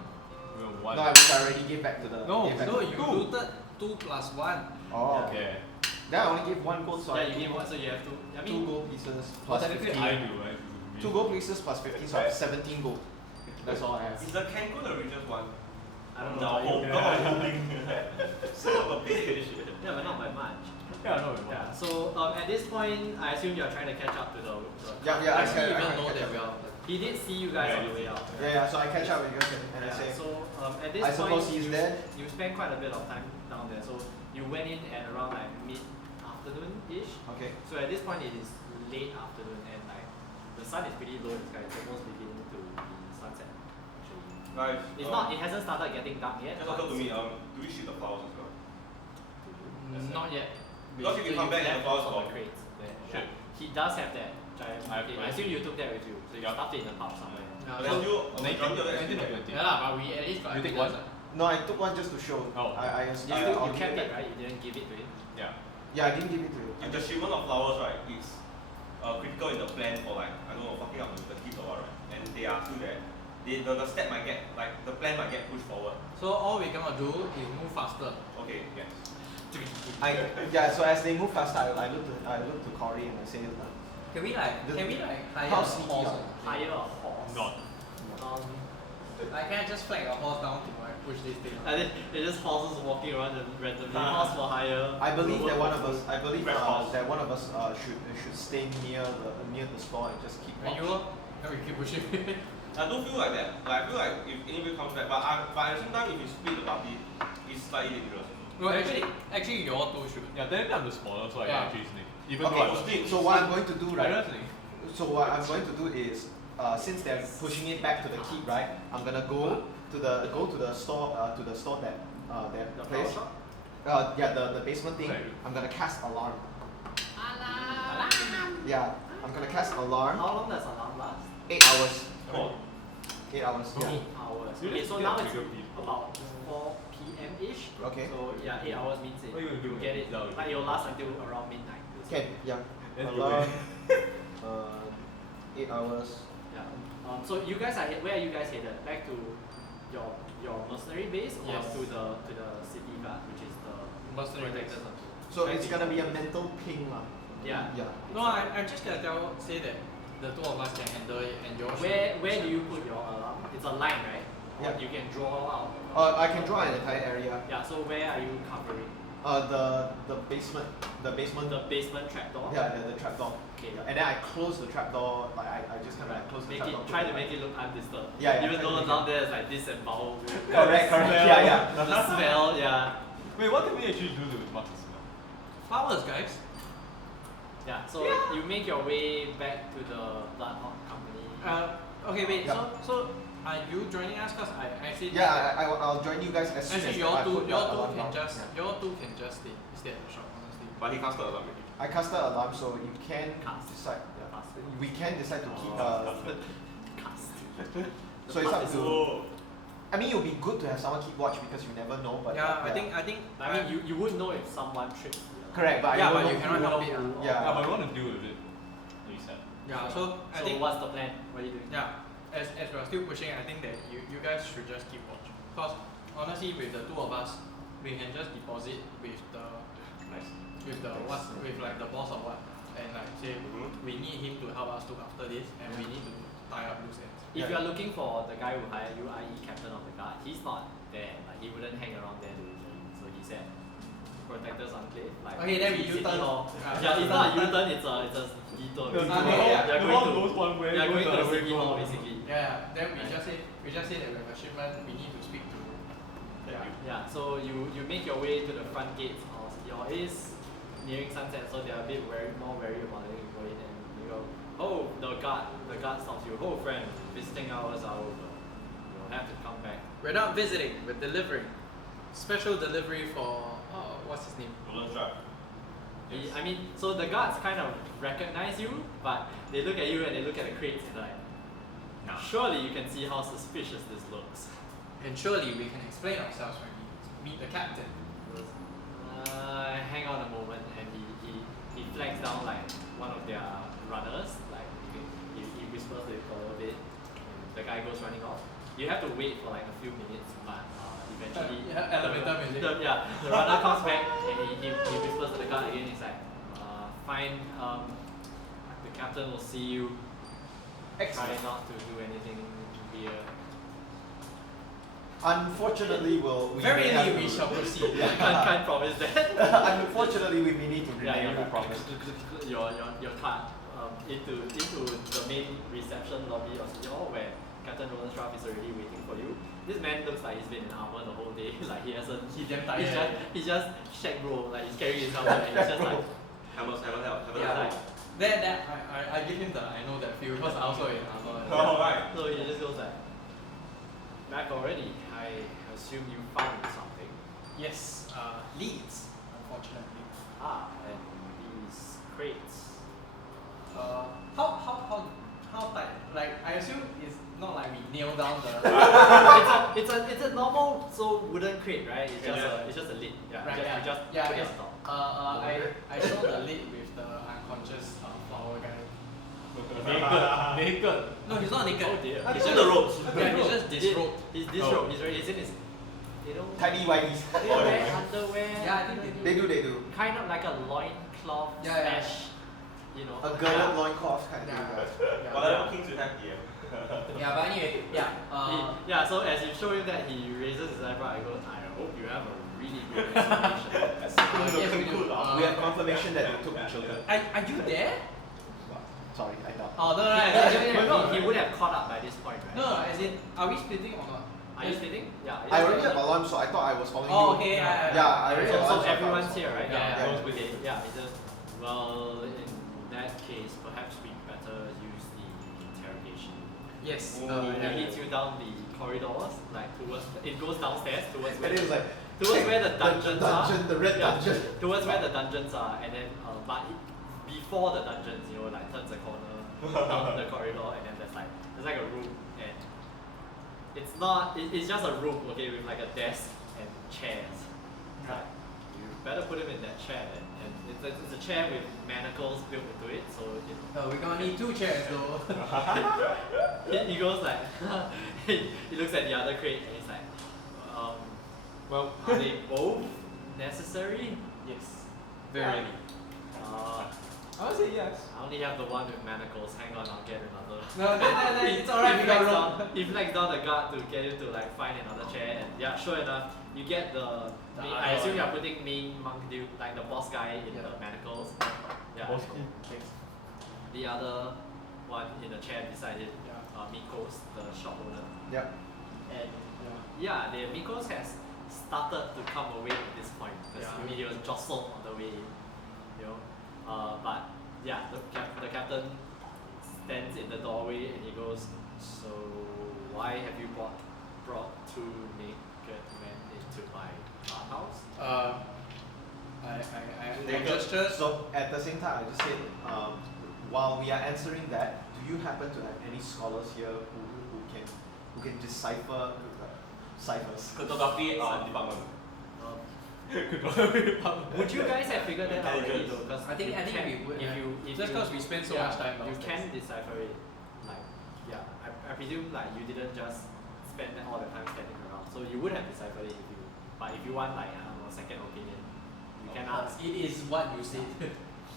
We have one. No, which I already gave back to the. No, gave back No, to you the- looted 2 plus 1. Oh. Okay. Then I only gave 1 gold, so Yeah, I you have gave one, so you have two. I two mean, gold pieces Well, plus technically 15. I do, right? 2 gold pieces plus 15, so I have 17 gold. That's all I have. Is the Cancun the richest one? I don't No, know. come on, holding. Son of a bitch. Yeah, but not by much. Yeah, no, it Yeah. So at this point, I assume you're trying to catch up to the. Yeah, I Does he can. even I know can that catch we up. are? He did see you guys Yeah, on the way out. Yeah, so I catch up with you guys and I Yeah, say, so at this I point, suppose he's dead. you spent quite a bit of time down there. So you went in at around like mid-afternoon-ish. okay. So at this point, it is late afternoon and like the sun is pretty low in the sky. It's almost beginning to be sunset. Actually, Guys, it's not. It hasn't started getting dark yet. just but talk to me. it's- Do we shoot the flowers as well? Not yet. Because if you come back and the flowers on gone. the crates there. Shit. He does have that giant. I have Okay, I mine. assume you took that with you. So you Yeah. stuffed it in a pouch somewhere. Yeah, But so, then you, a majority of that is 19 or still 20? yeah lah, but we at least got You take evidence. one? No, I took one just to show. Oh. You kept it, right? You didn't give it to him. Yeah. Yeah, I didn't give it to you. If the shipment of flowers, right, is critical in the plan for like, I don't know, fucking up with the kids or what, right, and they are still there, the step might get, like, the plan might get pushed forward. So all we gonna do is move faster. Okay, yes. So as they move faster, I look to Corey and I say, Can we hire hire how a sneaky horse? are they? Hire a horse. Not. Like can I just flag a horse down to like push this thing? And then it's just horses walking around and randomly. Horse for hire. I believe Road that one of for us, food. I believe Red horse. that one of us should stay near the store and just keep And watch. you will? Then we keep pushing. I don't feel like that. Like, I feel like if anybody comes back, but at the same time, if you split the party, it's slightly dangerous. No, actually you all two should. Yeah, technically I'm the smaller, so I Yeah. can actually sneak. Even Okay, though I'm sneak. so what I'm going to do, I right? don't sneak. So what I'm going to do is, since they're pushing it back to the keep, right? I'm gonna go to the store that The place. flower shop? Yeah, the basement thing. Right. I'm gonna cast alarm. Alarm! Yeah, I'm gonna cast alarm. How long does alarm last? 8 hours. Oh. 8 hours. Yeah. Hours. You Okay, just so get now a it's bigger piece. about 4 p.m.-ish. Okay. So yeah, 8 hours means it. What are you gonna do You with get it? it. No, Like it'll last until around midnight. Okay. Yeah. Let's go Alarm. back. 8 hours. Yeah. So you guys are where are you guys headed? Back to your mercenary base or Yes. to the city guard, which is the Mercenary base. protectors of So it's gonna be a mental ping, lah. Yeah. Yeah. No, I'm just gonna say that the two of us can handle it and you all should. Where do you put your alarm? It's a line, right? Or Yeah. you can draw out. I can draw an entire area. Yeah. So where are you covering? The basement. The basement. The basement trapdoor. Yeah, the trapdoor. Okay. And then I close the trapdoor. Like I just kind of like close the Make trapdoor. it try to make it look undisturbed. Yeah, Even try to though make down there is like disemboweled. Correct. Yeah. The smell, yeah. Wait, what can we actually do to mask the smell? Flowers, guys. Yeah. So you make your way back to the Blood Hawk company. Okay, wait. Yeah. So are you joining us? Cause I actually. Yeah, I'll join you guys as soon as Actually, I put the y'all alarm two can down. just Yeah. y'all two can just stay at the shop, honestly. But he casted alarm already. I casted alarm, so you can Cast. decide. Yeah. Cast. We can decide to keep. Cast. So it's up to. Oh. I mean, it would be good to have someone keep watch because you never know. But Yeah, I think. I mean, you would know if someone trips you. Correct, but Yeah, I don't but you know cannot who- help it. Yeah. Yeah, but we want to deal with it. ASAP. Yeah. So I So think. what's the plan? What are you doing? Yeah. As we're still pushing, I think that you guys should just keep watch. Cause honestly, with the two of us, we can just deposit with the Nice. with the what with like the boss or what, and like say we need him to help us look after this, and we need to tie up loose ends. If Yeah. you are looking for the guy who hired you, i.e. captain of the guard, he's not there. Like he wouldn't hang around there to so he said protectors enclave. Like Okay, then we City U-turn. Hall. Yeah. Yeah, it's not a U-turn, it's a detour. The Okay, yeah. You're the going one to goes one way, you're going to goes the the other city way. hall basically. Yeah. Then we Right. just say that we have a shipment. We need to speak to. Thank you. Yeah, so you make your way to the front gates of City Hall. It is nearing sunset, so they're a bit more wary about letting you go in, and you go, oh, the guard stops you. Oh, friend, visiting hours are over. You'll have to come back. We're not visiting. We're delivering. Special delivery for what's his name? Durguns trap. I mean, so the guards kind of recognize you, but they look at you and they look at the crates and like, surely you can see how suspicious this looks. And surely we can explain ourselves when we meet the captain. Hang on a moment, and he flags down like one of their runners, like he whispers to it for a little bit, and the guy goes running off. You have to wait for like a few minutes, but eventually Elevator music. the runner comes back and he whispers to the guard again. He's like, fine, the captain will see you. Try not to do anything weird. Unfortunately, we Very may have nearly we to- shall proceed. Can't promise that. Unfortunately, we may need to Yeah, renege you on that promise. your card into the main reception lobby of City Hall where Captain Roland Straff is already waiting for you. This man looks like he's been in armor the whole day. Like he hasn't. He damn tired. He's just shag bro. Like he's carrying his helmet and he's just like. Haven't help. Yeah, that I give him the I know that feel because I also in armor. Oh, right. So he just goes like. Back already. I assume you found something. Yes, leads, unfortunately. And these crates. How tight? Like I assume it's not like we nail down the. it's a normal wooden crate, right? It's just a lid. Yeah. Right, You just yeah, put it yes. on top. I saw the lid with the unconscious flower guy. Naked. No, he's not naked. Oh dear. I He's took just the ropes. Yeah, he's just He's disrobed. He's disrobed. He's in his, Tiny whiteys. they wear underwear. Yeah, I think They do. Kind of like a loincloth Yeah. slash, A girded loincloth kind of Yeah. thing. Whatever kings would have here. Yeah, but anyway, yeah. Yeah, so as you show him that, he raises his eyebrow. I go, I hope you have a really good explanation. Yes, we do. We have confirmation that they took the children. Are you there? Sorry, I doubt. Oh no, He would have caught up by this point, right? No, as in, are we splitting or not? Are you sitting? Yeah. I already have alarm, so I thought I was following you. Oh, okay, yeah. Yeah, I already have So alarm. everyone's here, right? Yeah, Okay, yeah. It's just, well, in that case, perhaps we better use the interrogation. Yes. It leads you down the corridors, like towards. It goes downstairs towards And it was like, towards where the dungeons are. the red dungeon. Towards where the dungeons are, and then before the dungeons, like turns a corner down the corridor, and then there's like a room, and it's not. It's just a room, okay, with like a desk and chairs. It's like, you better put him in that chair, then. And it's a chair with manacles built into it, so We're gonna need 2 chairs though. he goes like he looks at the other crate and he's like, well, are they both necessary? Yes. Very. I would say yes. I only have the one with manacles. Hang on, I'll get another. No, it's alright. He We got flags wrong. down, he flags down the guard to get you to like find another chair, and yeah, sure enough, you get the. The I other assume one. you're putting main monk dude, like the boss guy in Yeah. the manacles. Yeah. Boss and Thanks. the other one in the chair beside him, Yeah. Mikos, the shop owner. Yep. And Yeah. yeah, the Mikos has started to come away at this point because Yeah. I mean he was jostled on the way in, you know. But yeah, the captain stands in the doorway and he goes, "So why have you brought two naked men into my house?" I gesture. So at the same time, I just said, while we are answering that, do you happen to have any scholars here who can decipher ciphers? Cryptography department. Would you guys have figured that out already though? Because I think we would have. if Just you- because we spend so yeah, much time you downstairs. can decipher it. Like yeah, I presume like you didn't just spend all the time standing around, so you would have deciphered it if you. But if you want like I don't know, a second opinion, you can ask. It is what you said.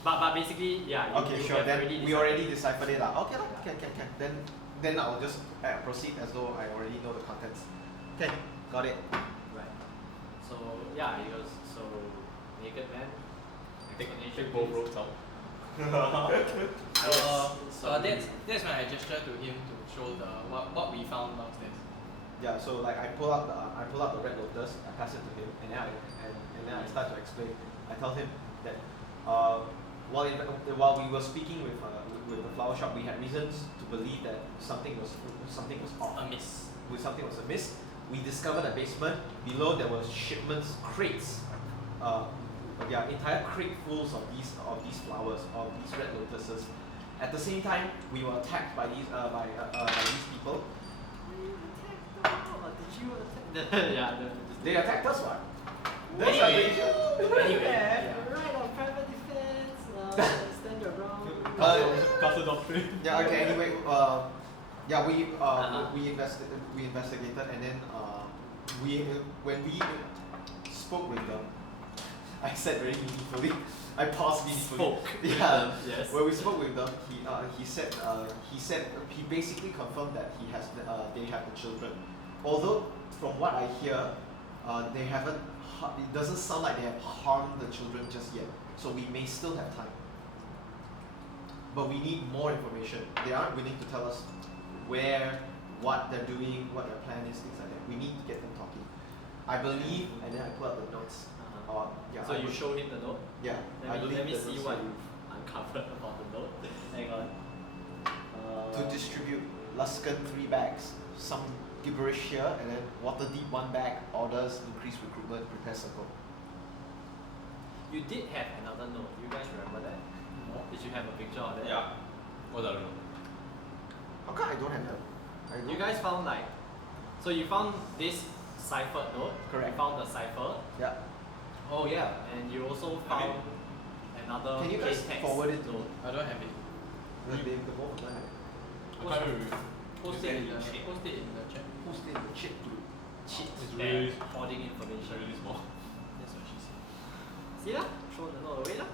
But basically yeah. Okay, you sure. have Then we deciphered. already deciphered it. Okay, lah. Can. Then I'll just proceed as though I already know the contents. Okay, got it. Right. So yeah, he goes. So naked man. Explanation. Take both ropes out. That's when I gesture to him to show the what we found downstairs. Yeah. So like I pull out the red lotus. I pass it to him, and then I start to explain. I tell him that while we were speaking with the flower shop, we had reasons to believe that something was off. Amiss. Something was amiss. We discovered a basement. Below there was shipments, crates, entire cratefuls of these flowers, of these red lotuses. At the same time, we were attacked by these people. Did you attack? Yeah. They attacked us, what? Anyway, Yeah. right on private defense. Stand your ground. Castle doctrine. Yeah. Okay. Anyway, we investigated, and then when we spoke with them, I said very meaningfully. I paused meaningfully. Spoke. Yeah. Yes. When we spoke with them, he basically confirmed that they have the children. Although from what I hear, they haven't. It doesn't sound like they have harmed the children just yet. So we may still have time. But we need more information. They aren't willing to tell us where, what they're doing, what their plan is, things like that. We need to get them talking. I believe, and then I put out the notes. So you show him the note? Yeah. I believe Let me the see notes what say you've uncovered about the note. Hang on. to distribute Luskan 3 bags, some gibberish here, and then Waterdeep 1 bag, orders, increase recruitment, prepare circle. You did have another note. You guys remember that? Did you have a picture of that? Yeah. What I don't know. How come I don't have them? You guys found like, so you found this ciphered note. Correct. You found the cipher. Yeah. Oh yeah, and you also found another Can you plain guys text forward it to me? note. I don't have it. The both of them have it. I can't remember. Post it in the chat. Who's in the chip to Cheat It's and really- hoarding information. Really small. That's what she said. See lah? Throw the note away lah.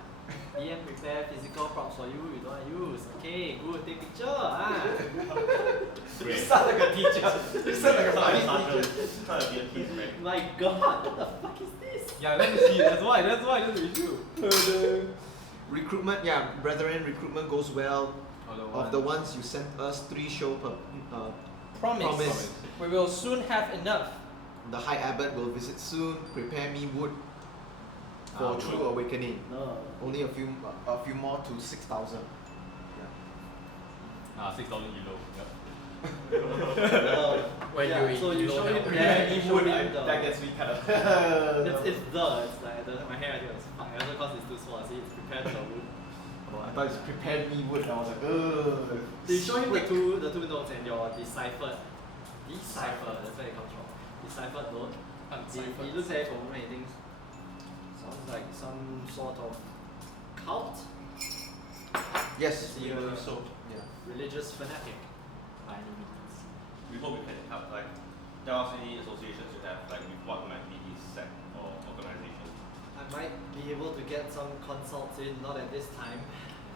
DM prepare physical props for you don't want to use. Okay, good, take picture. You Great. sound like a teacher. You sound like a funny teacher. It's not a real piece, right? My god, what the fuck is this? Yeah, let me see. That's why that's the issue. Recruitment, brethren, recruitment goes well. Of the ones you sent us, 3 show per promise. We will soon have enough. The High Abbot will visit soon. Prepare me wood for true awakening. No. Only a few more to 6,000. 6,000 euro. Yep. When you so you show him Prepare me show wood. him the. That gets me kind of. It's like my handwriting was fuck. Also cause it's too small. See, it's prepared the wood. I thought it's prepared me wood. I was like, ugh. So you show him the two notes and your deciphered. Decipher. That's where it comes from. Deciphered note. He looks at it for a moment and thinks sounds like some sort of cult. Yes, See, we believe so. Yeah. Religious fanatic. By any means. We hope we can help, like, tell us any associations you have, like, with what might be his sect or organization. I might be able to get some consults in, not at this time.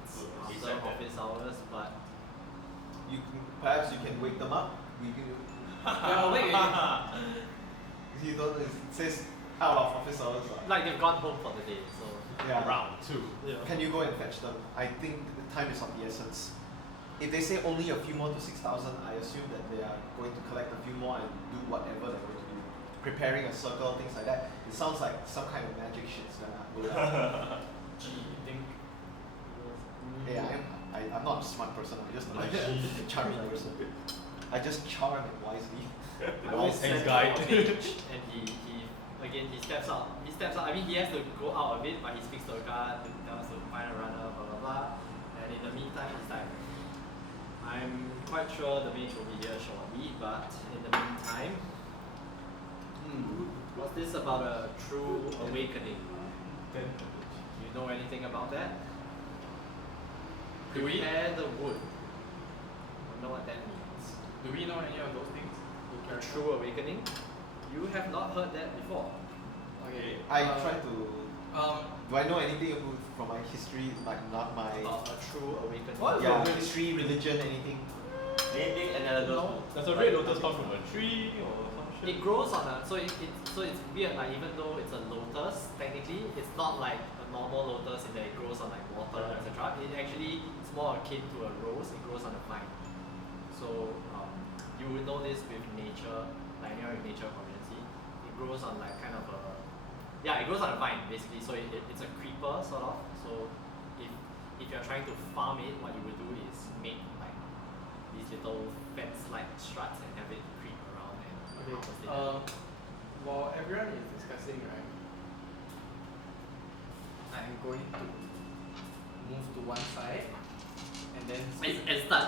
It's after office hours, but Perhaps you can wake them up. yeah, wait, You don't. It says out of office hours. like they've gone home for the day, so Yeah. Round 2. yeah. Can you go and fetch them? I think the time is of the essence. If they say only a few more to 6,000, I assume that they are going to collect a few more and do whatever they're going to do. Preparing a circle, things like that. It sounds like some kind of magic shit's gonna happen. Gee, you think? Yeah, I'm not a smart person, I'm just a charming person. I just charm and wisely. I Wise always send guy. him a mage, and he steps out. He steps out. I mean, he has to go out a bit, but he speaks to a guard, tells to find a runner, blah blah blah. And in the meantime, he's like, I'm quite sure the mage will be here shortly, but in the meantime, what's this about a true awakening? You know anything about that? Do we? Prepare the wood. I know what that means. Do we know any of those things? A true awakening? You have not heard that before. Okay. I try to. Um, Do I know anything from my history? Like not my. About a true awakening. What? Yeah, history, religion, anything. Anything analogous? Does a red lotus come from a tree or some shit? It grows on a so it's weird, like even though it's a lotus, technically it's not like a normal lotus in that it grows on like water, etc. It actually it's more akin to a rose, it grows on a vine. So you would know this with nature, like you're in nature community. It grows on like kind of a it grows on a vine basically, so it's a creeper sort of. So if you're trying to farm it, what you would do is make like these little fence like struts and have it creep around and harvest it. while everyone is discussing, right, I'm going to move to one side and then And start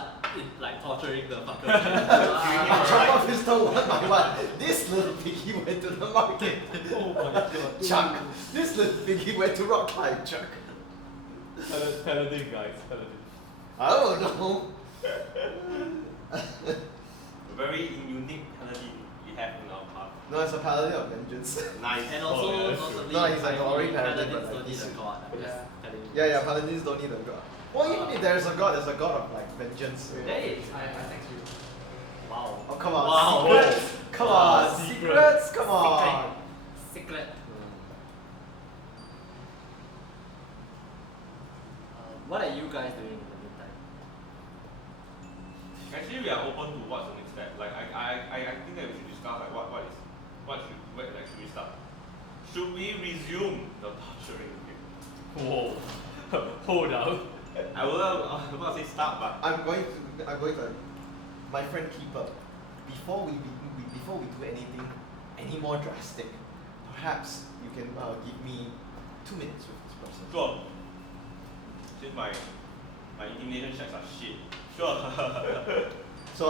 like torturing the fucker. I chop off his toe one by one. This little piggy went to the market. Oh my god. Chuck. This little piggy went to rock climb. Chuck. Paladin, guys. Paladin. I don't know. A very unique paladin we have in our path. No, it's a paladin of vengeance. Nice. And also, yeah, that's notably, No, he's like already paladin, paladins but like don't need he's- a god. I'm just Yeah. telling you. Yeah, paladins don't need a god. Well, even if there's a god of like vengeance. There is. I text you. Wow. Oh, come on. Wow. Secrets. Come Wow, on. secret. Secrets. Come on. Secret. What are you guys doing in the meantime? Actually, we are open to what's the next step. Like I think that we should discuss like where should we start? Should we resume the torturing game? Whoa. Hold up. I was about to say start, but I'm going to. My friend Keeper. Before we do anything any more drastic, perhaps you can give me 2 minutes with this person. sure. Since my intimidation checks are shit. Sure. So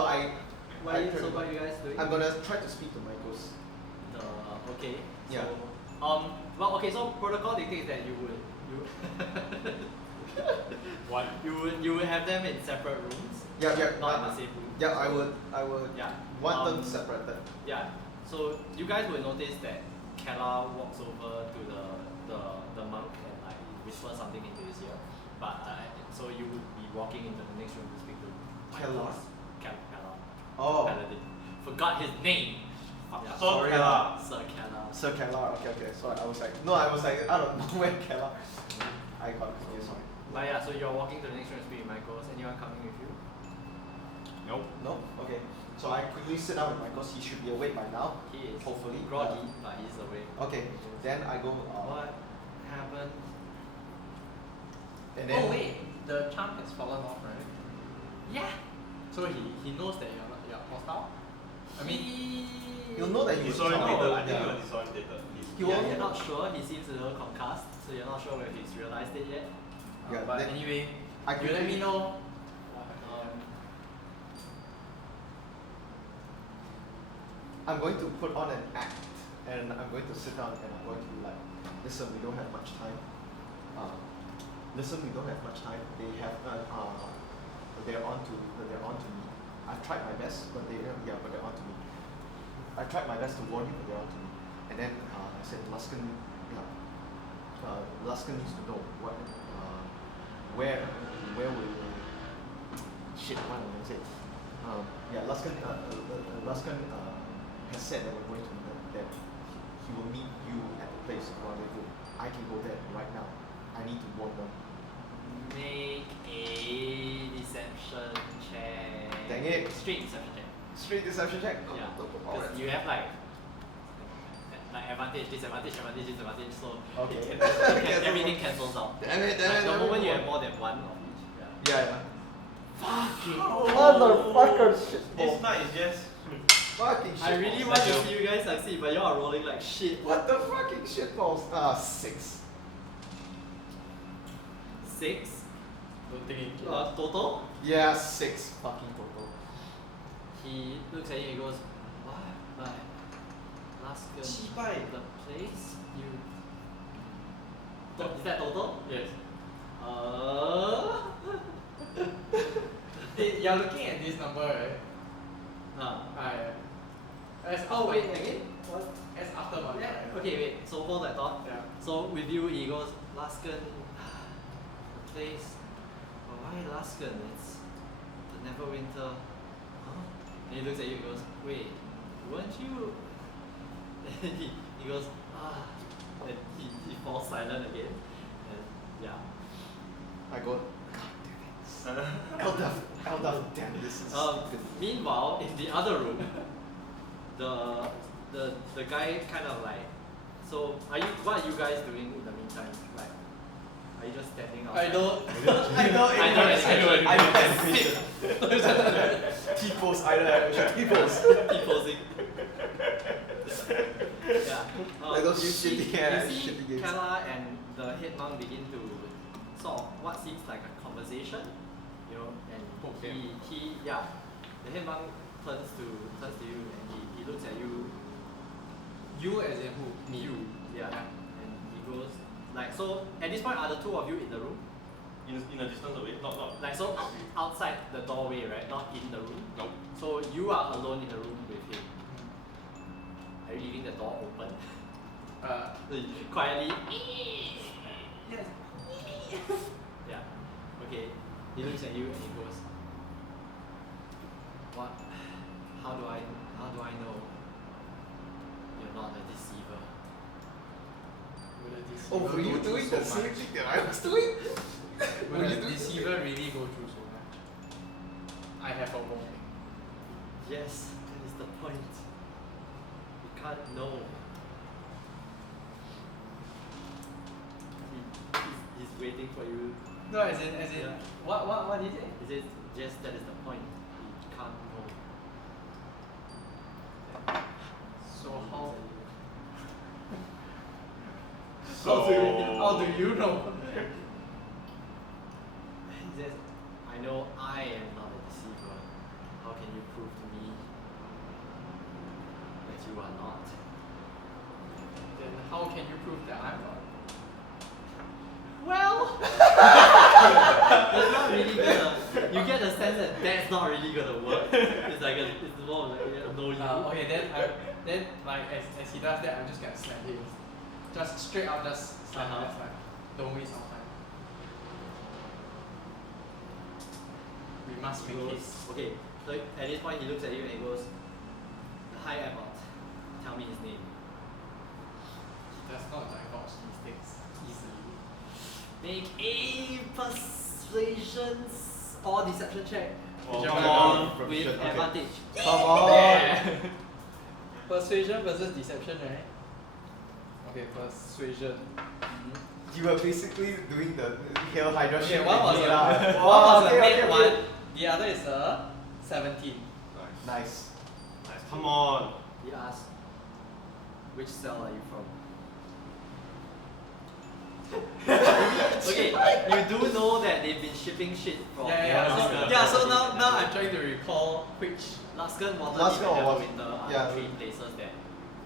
What are you guys doing? I'm gonna try to speak to Michaels. Okay. Yeah. So, well, okay. So protocol dictates that you What? you would have them in separate rooms. Yeah, Not in the same room. Yeah, I would Yeah. want them separated. Yeah. So you guys will notice that Kella walks over to the monk and like whispers something into his ear. But so you would be walking into the next room to speak to Kella? Kella. Oh, Paladin. Forgot his name. Yeah, Sir sorry, Kella. Sir Kella. Sir Kellar. Okay. Sorry, I was like out of nowhere Kellar. I got confused. Sorry. But yeah, so you're walking to the next room to speak with Michaels. Anyone coming with you? Nope. No. Okay. So I quickly sit down with Michaels. He should be awake by now. He is Hopefully. groggy, but he's awake. Okay. Then I go. What happened? And then. Oh wait, the charm has fallen off, right? Yeah. So he knows that you're hostile. I mean, You'll know that he's Disorientated. I think yeah. you are disorientated. He Yeah, won't- you're not sure. He seems a little concussed, so you're not sure whether he's realized it yet. Yeah, but then- anyway, I you let quickly- me know. I'm going to put on an act, and I'm going to sit down and I'm going to be like, listen, we don't have much time. Listen, we don't have much time. They're on to me. I've tried my best, but they're on to me. I tried my best to warn you, but they're on to me. And then I said, Luskin needs to know where shit, what am I gonna say? Yeah, Luskan has said that we're going to that he will meet you at the place of rendezvous. I can go there right now. I need to warn them. Make a deception check. Dang it. Straight deception check. Straight deception check. Yeah. Because you have like advantage, disadvantage, disadvantage, so Okay. everything cancels out. Damn it, Like the moment you have more than one of each. Yeah. Fucking Motherfucker shit. This night is just. Fucking shit. I really want to see you guys succeed, but you are rolling like shit. What the fucking shit balls? 6. 6 Don't think it. total. Yeah, 6 fucking total. He looks at you and he goes, what? Like, last girl, the place you. Is that total? Yes. You're looking at this number, right? As Oh after- wait, again? What? As after my Yeah. Okay, wait. So hold that thought. Yeah. So with you, he goes, Laskin, the place. Oh, why Laskin? It's the Neverwinter. Huh? And he looks at you and goes, wait, weren't you? And he goes, and he falls silent again. And yeah. I go, God damn it. Eldaf, damn this is good. Meanwhile, in the other room, the guy kind of like, so what are you guys doing in the meantime? Like, are you just standing outside? I know. I know animation. T-pose, idle animation. T-pose. T-posing. Yeah. Like those you see, shitty ass, you see shitty games. Kala and the head monk begin to sort of what seems like a conversation, you know, and Okay. the head monk turns to you and he looks at you. You as in who? Me. You, yeah. And he goes like, so at this point are the two of you in the room? In a distance away, not. Like so outside the doorway, right? Not in the room. Nope. So you are alone in the room with him. Are you leaving the door open? Quietly. Yes. Yeah. Okay. He looks at you and he goes, what? How do I know you're not a deceiver? Oh, were you doing the same thing that I was doing? Will Were you the doing deceiver really go through so much? I have a warning. Yes, that is the point. You can't know. He's waiting for you. No, as in, Yeah. what did he say? He says, yes, that is the point. You can't know. So how? So How do you know? He says, I know I am not a deceiver. How can you prove to me that you are not? Then how can you prove that I'm not? Well, that's not really gonna. You get the sense that that's not really gonna work. It's like it's more like no you. Okay, then like as he does that, I'm just gonna slap him. Just straight up, just slap him. Just like, don't waste our time. We must He make goes, haste. okay. So at this point, he looks at you and he goes, "Hi, Abbott. Tell me his name." He does not divulge these things easily. Make a persuasion or deception check. Oh, Whichever come one. on. With Okay. advantage. Come on! Yeah. Persuasion versus deception, right? Okay, persuasion. You were basically doing the Hail Hydra shit. Okay, one was with me a, lah. one was a Okay, net okay, one, okay. the other is a 17. Nice. Nice. Come on. He asks, "Which cell are you from?" Okay, you do know that they've been shipping shit from So now I'm trying to recall which. Laskan, Waterdeep, Laskan and or Neverwinter are yeah. three places that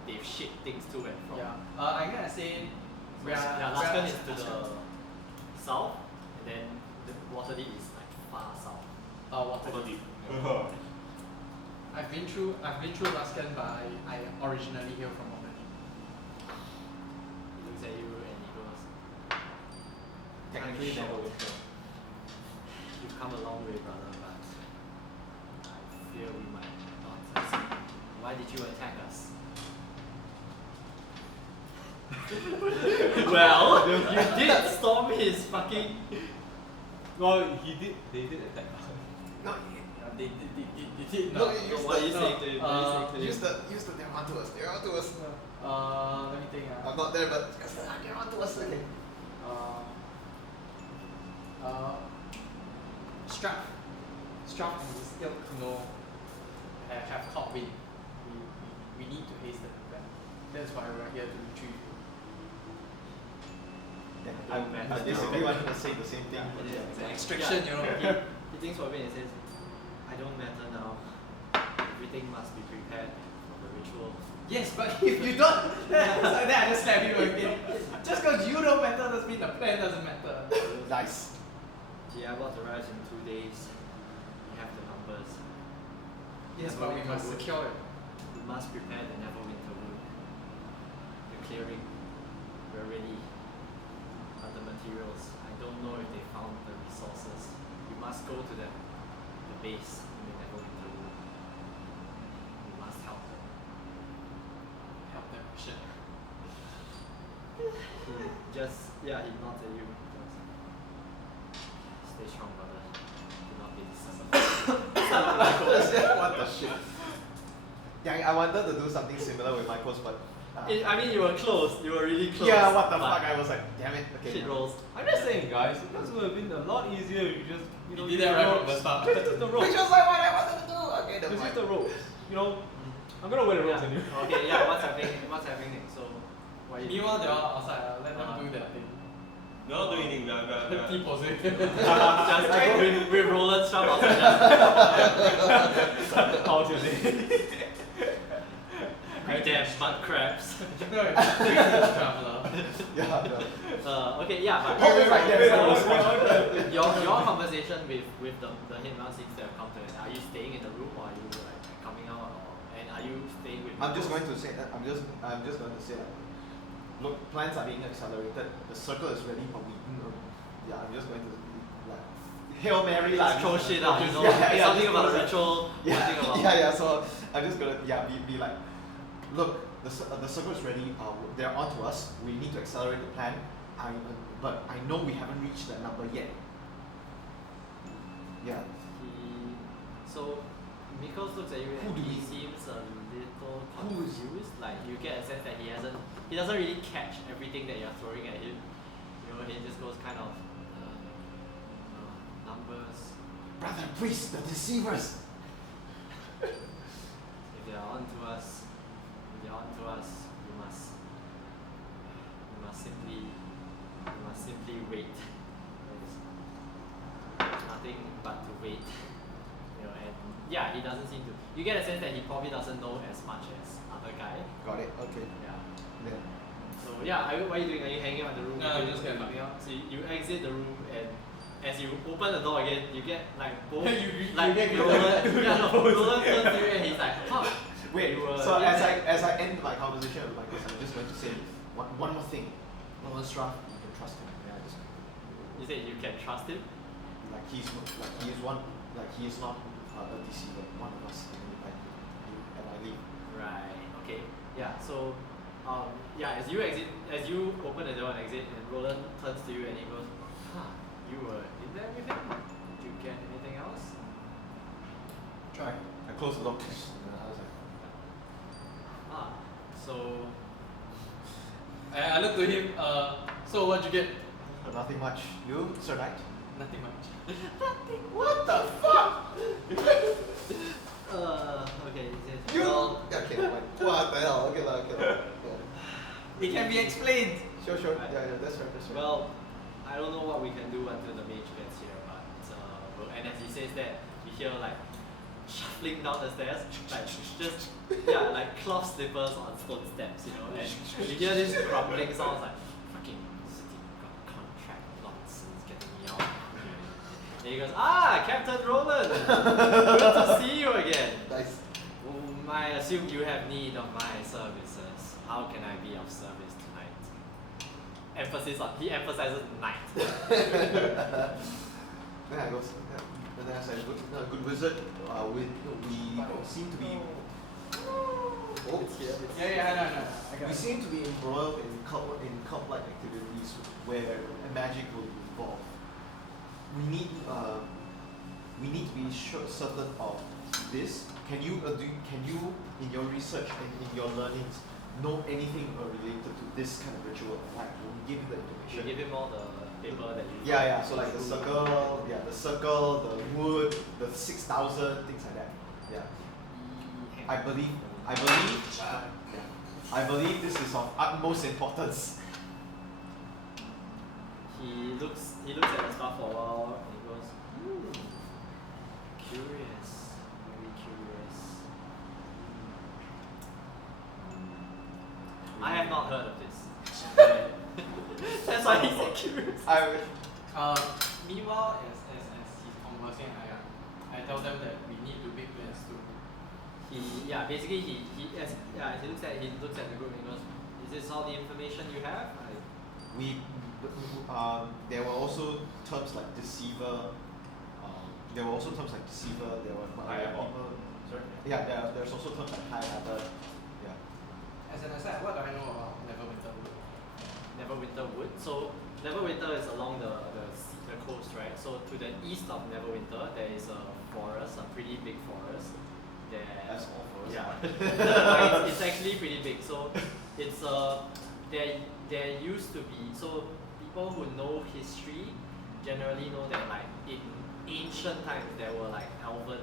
they've shipped things to and from. Yeah. I'm gonna say. Laskan is to the south, and then the Waterdeep is like far south. Waterdeep. I've been through Laskan, but I originally hail from Waterdeep. He looks at you and he goes, Technically "I'm Neverwinter. shocked. You've come a long way, brother, but fear we might not succeed. Why did you attack us? Well, you did storm his fucking. Well, they did attack us. No, They did no, not. use What are the- you saying to him? What are you saying to him? use the they're onto us. They're onto us. Let me think. I'm not there, but they're onto us. Okay. Strap and his ilk, have caught wind. We need to haste the event. That's why we're here to retrieve you. I basically wanted to say the same thing. It's an extraction, He thinks for a minute and says, I don't matter now. Everything must be prepared for the ritual. Yes, but if you don't, then I just slap you again. Just because you don't matter doesn't mean the plan doesn't matter. Nice. The airboats arrives in 2 days. We have the numbers. Yes, but we must secure it. We must prepare the Neverwinter Wood. The clearing. We're ready. But the materials, I don't know if they found the resources. We must go to the base in the Neverwinter Wood. We must help them. Help them. Shit. He he nods at you. Stay strong, brother. Do not be disappointed. What the shit? Yeah, I wanted to do something similar with Michael's, but. I mean, you were close. You were really close. Yeah, what the but fuck? I was like, damn it. Okay. Shit rolls. I'm just saying, guys, it would have been a lot easier if you just, You use did that the right from the ropes. start. Just use the ropes. Which was like what I wanted to do. Okay, Just never use mind. the ropes. I'm gonna wear the ropes Yeah. on you. Okay, yeah. What's happening? What's happening next? So, what are you Meanwhile, doing? they're all outside. Let them do their thing. We're not doing anything. We're Team positive. just with Roland sharp outside. How's your day? Damn mud crabs. Traveler. Yeah. Okay, yeah, but Hold it like that. your conversation with the headmaster seems to have come to an end. Are you staying in the room or are you like coming out and are you staying with I'm just Nichols? going to say that. I'm just going to say that. Look, plans are being accelerated. The circle is ready, but we. Yeah, I'm just going to like Hail Mary Like like throw shit out, you know? Yeah, something just about goes a like- ritual, Yeah, something about yeah. So I'm just gonna be like, look, the circle is ready. They're onto us. We need to accelerate the plan. But I know we haven't reached that number yet. Yeah. So Mikos looks at you Who and do he we- seems a little Who is- confused. Like you get a sense that he doesn't really catch everything that you're throwing at him. He just goes kind of numbers. Brother, please, the deceivers. If they're onto us, we must simply wait. There's nothing but to wait. And yeah, he doesn't seem to. You get a sense that he probably doesn't know as much as other guy. Got it. Okay. Yeah. Yeah. So yeah, what are you doing? Are you hanging out in the room? No, Are I'm you just getting coming out. So you exit the room and as you open the door again, you get like both You like get Roland, Roland turns to you and he's like, huh. Wait. You, So yeah. as I end my conversation with Michael, I'm just going to say one more thing. No one's strong. You can trust him. Yeah. Just You said you can trust him? like he is not a deceiver. One of us. And I leave. Right. Okay. Yeah. So, as you open the door and exit, and Roland turns to you and he goes, "Huh, you were in there with him? Did you get anything else?" Try. I close the door. And I was like, So I look to him, so what'd you get? nothing much. You, Sir Knight? Nothing much. What the fuck? okay. He says, You. well, Okay. Wait. What the hell? Okay. Yeah. It can be explained. Sure. Right. Yeah. That's right. well, I don't know what we can do until the mage gets here, but and as he says that, you hear like shuffling down the stairs, like just like cloth slippers on stone steps, and you hear this grumbling sounds like fucking city contract nonsense getting me out. And he goes, Captain Roland, good to see you again. Nice. I assume you have need of my services. How can I be of service tonight? He emphasizes night. then I goes, and then I said, good wizard, we seem to be. Oh, It's here. It's Yeah, no. I got we it. seem to be embroiled in cult-like activities where magic will be involved. We need to be certain of this. Can you in your research and in your learnings know anything related to this kind of ritual? Like, we'll give you the You information. give him all the paper that you. Yeah. So like the circle, the wood, the 6,000 things like that. Yeah. I believe this is of utmost importance. He looks at the stuff for a while and he goes, curious, very curious. I have not heard of this. That's why he said curious. Meanwhile, as he's conversing, I tell them that we need to make plans to. He looks at the group and he goes, is this all the information you have? There were also terms like deceiver. There were High level. people. Sorry? Yeah, there's also terms like high level. Yeah. As an aside, what do I know about Neverwinter Wood? Neverwinter Wood. So Neverwinter is along the coast, right? So to the east of Neverwinter, there is a forest, a pretty big forest. That's all for us. Yeah, it's actually pretty big. So it's there used to be, so people who know history generally know that like in ancient times there were like elven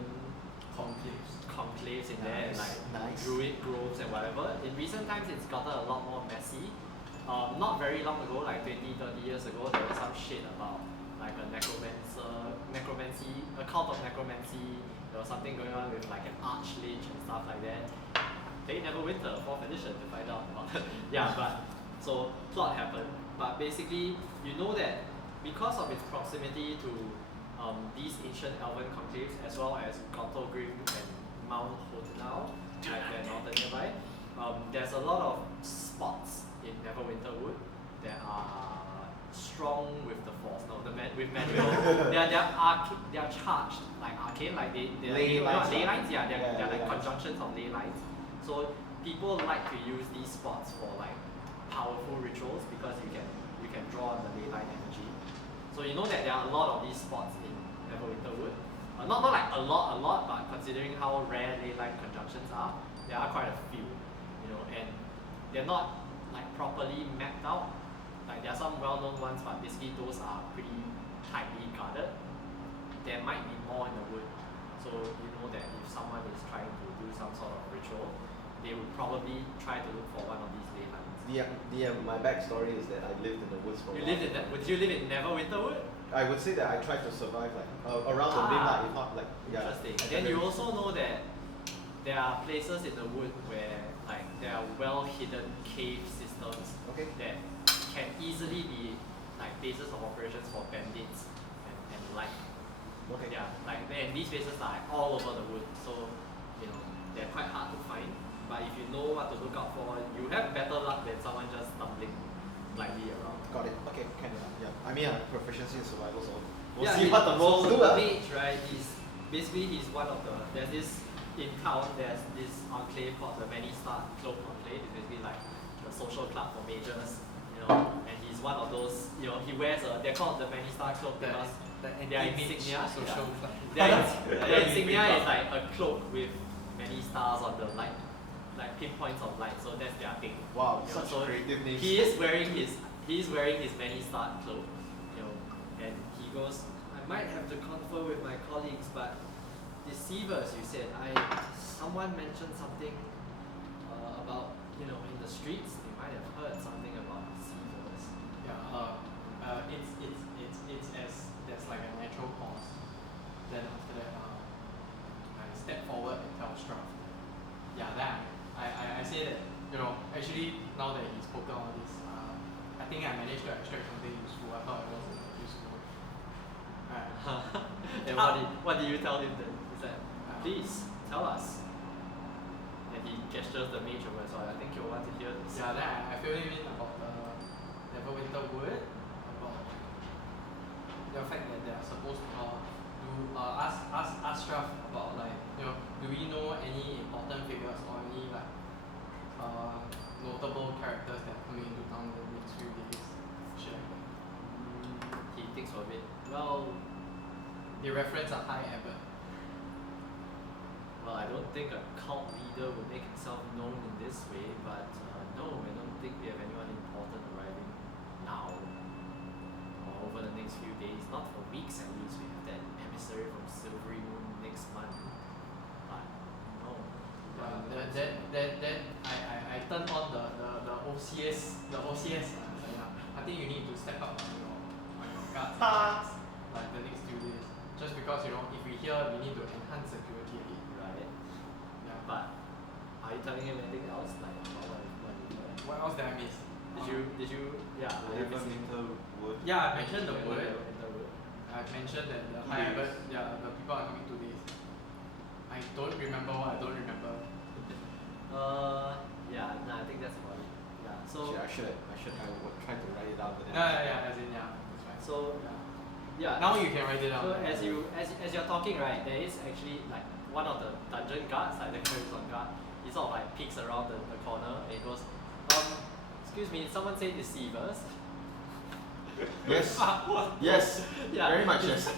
conclaves in there and like Nice. druid groves and whatever. In recent times it's gotten a lot more messy. Not very long ago, like 20-30 years ago, there was some shit about like a cult of necromancy. There was something going on with like an archlich and stuff like that. They Neverwinter, 4th edition to find out about it. Yeah, but so plot happened. But basically, you know that because of its proximity to these ancient elven conclaves as well as Gottelgrim and Mount Hotenau, like that mountain nearby, there's a lot of spots in Neverwinter Wood that are strong with the force. No, with manual. they are charged like arcane, like they're Ley lines, ley lines. Yeah, yeah, they're like ley lines. conjunctions of ley lines. So people like to use these spots for like powerful rituals because you can draw on the ley line energy. So you know that there are a lot of these spots in Neverwinter Wood. Not like a lot, but considering how rare ley line conjunctions are, there are quite a few. You know, and they're not like properly mapped out. Like there are some well-known ones, but basically those are pretty tightly guarded. There might be more in the wood, so you know that if someone is trying to do some sort of ritual, they would probably try to look for one of these ley lines. My backstory is that I lived in the woods for a You while. lived in that? Would you live in Neverwinter Wood? I would say that I tried to survive like around the midnight, if not like Interesting. Then you also know that there are places in the wood where like there are well-hidden cave systems Okay. that can easily be like bases of operations for bandits and like. Okay. Yeah, like and these bases are like all over the wood, so you know they're quite hard to find. But if you know what to look out for, you have better luck than someone just stumbling blindly around. Got it. Okay, kind of. Yeah. I mean, proficiency in survival, so we'll Yeah, see what the rolls so do. the mage, right? He's one of the. There's this in town. There's this enclave called the Many Star Cloak Enclave. It's basically like the social club for mages, you know. And he's one of those. You know, he wears a. They're called the Many Star Cloak because their insignia. social club. Their insignia is like a cloak with many stars on the light, like pinpoints of light. So that's their thing. Wow, You know, such so creative names. he is wearing his many starred cloak, you know, and he goes, I might have to confer with my colleagues, but deceivers, you said. Someone mentioned something about, you know, in the streets. They might have heard something about deceivers. Yeah. It's as there's like a natural pause. Then after that, I step forward and tell Straff. Yeah, then I say that, you know, actually now that he's spoken all this, I think I managed to extract something useful. I thought it wasn't useful. Alright. And what do you tell him then? He's like, please tell us. And he gestures the mage over, so I think you'll want to hear this. Yeah, then I fill him in about the Neverwinter Wood, about the fact that they are supposed to they reference a high abbot. Well, I don't think a cult leader would make himself known in this way, but no, I don't think we have anyone important arriving now or over the next few days. Not for weeks at least. We have that emissary from Silvery Moon next month. But no. Then I turned on the OCS. I think you need to step up on your guards and checks, like the next few days. Just because if we hear we need to enhance security a bit. Right. Yeah. But are you telling him anything else? Like What else did I miss? Did you yeah, are you missing wood. Yeah, I mentioned the Yeah, word. Interwood. I mentioned that the high abbot, the people are coming 2 days. I don't remember what I don't remember. Yeah, no, I think that's about it. Yeah. So I would try to write it down. But then As in that's right. so Yeah. yeah. Now you can write it down. So as you're talking, right, there is actually like one of the dungeon guards, like the Charisma guard, he sort of like peeks around the corner and he goes, excuse me, someone say deceivers. Yes. Yes. Yeah. Very much yes.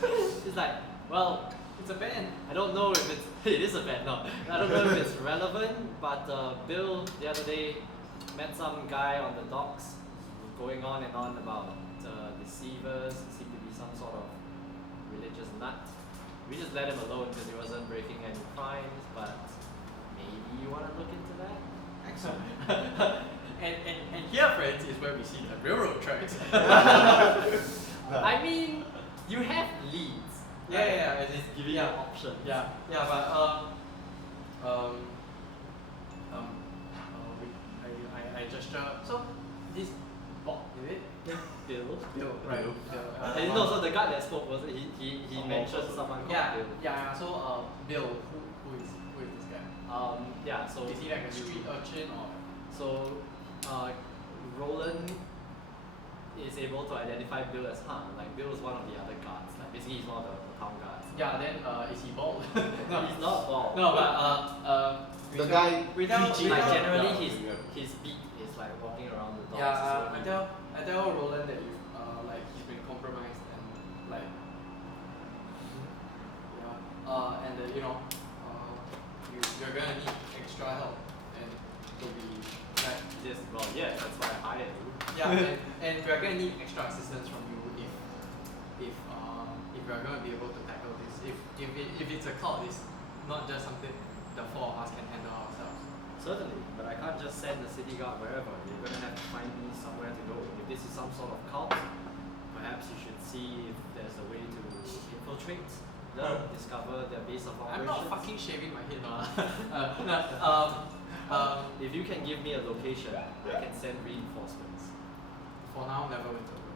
It's like, well, It's a band. I don't know if it's it is a bad no. I don't know if it's relevant, but Bill the other day met some guy on the docks going on and on about deceivers. He seemed to be some sort of religious nut. We just let him alone because he wasn't breaking any crimes, but maybe you want to look into that? Excellent. And here, friends, is where we see the railroad tracks. I mean, you have leads. Yeah. It's giving you options. But I gesture. So this Bob, is it? Bill. Bill, right? And no, so the guy that spoke was he mentioned someone called Bill. Yeah. So Bill, who is this guy? Yeah. So Is he like a street urchin or? So, Roland is able to identify Bill as Han. Like Bill is one of the other guards. Like basically, he's one of the town guards. Yeah. Then is he bald? No, he's not bald. No, but The guy without Like generally, Yeah. his beat is like walking around the dogs. yeah, so I tell Roland that you like he's been compromised and like and you're gonna need extra help and to be like just that's why I hired you. and we're gonna need extra assistance from you if we're gonna be able to tackle this. If it's a cult, it's not just something the four of us can handle ourselves. Certainly, but I can't just send the city guard wherever. You're gonna have to find me somewhere to go. If this is some sort of cult, perhaps you should see if there's a way to infiltrate them, discover their base of I'm operations. not fucking shaving my head, If you can give me a location, I can send reinforcements. for now, never went over.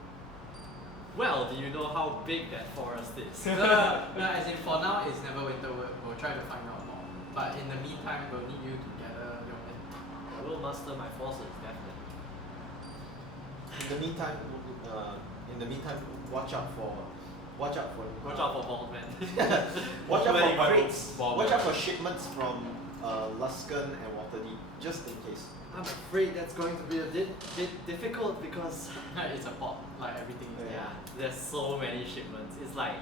Well, do you know how big that forest is? No, as in for now, it's never went over. We'll try to find out more. But in the meantime, we'll need you to gather your men. I will muster my forces, definitely. In the meantime, watch out for Watch out for bald men. watch out Many for crates. Bible- Watch out for shipments from Luskan and Waterdeep, just in case. I'm afraid that's going to be a bit difficult because It's a pot, like everything is there. there's so many shipments. It's like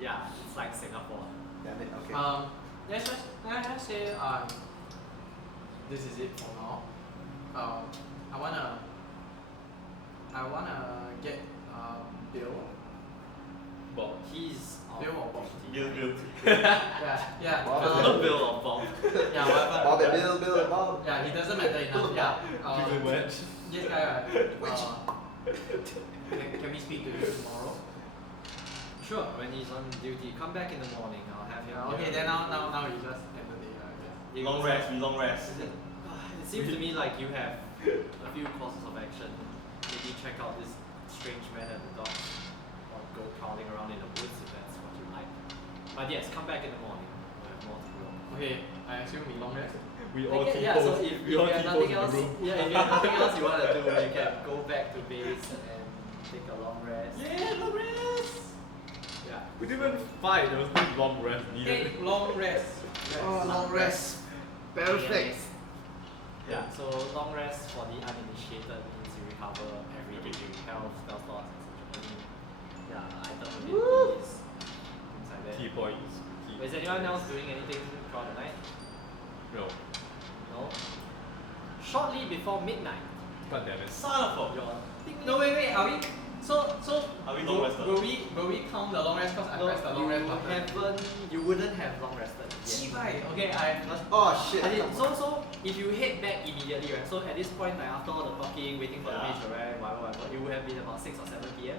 it's like Singapore. Damn it. Okay. Let's say this is it for now. I wanna get Bill. Bob. He's Bill or Bob? Bill. Yeah. Bob. Bill or Bob. Yeah, whatever. Bob and Bill and Bob. Yeah, he doesn't matter enough. Yeah. This guy, can we speak to him tomorrow? Sure, when he's on duty, come back in the morning. I'll have him. Okay, then now you just end the day, I guess. Long rest, we long rest. It seems to me like you have a few courses of action. Maybe check out this strange man at the docks, or go prowling around in the woods if that's what you like. But yes, come back in the morning. We'll have more to go. Okay, I assume we long rest. We So if you have nothing else, if you have nothing else you want to do, you can go back to base and take a long rest. Yeah, long rest. Yeah. We didn't even fight. There was no long rest needed. Take long rest. Long rest. Perfect. Yeah, so long rest for the uninitiated means you recover everything, health, spell slots, and such. Item abilities, things like anyone else doing anything throughout the night? No. No. Shortly before midnight, God damn it. Son of a. your No, wait, are we? So Are we long rested? will we count the long rest? Cause I no, pressed the long rest button. you wouldn't have long rested. Chibai. Okay, I. Oh shit. So if you head back immediately, right? So at this point, like after all the talking, waiting for the mage to arrive, whatever, it would have been about 6 or 7 p.m.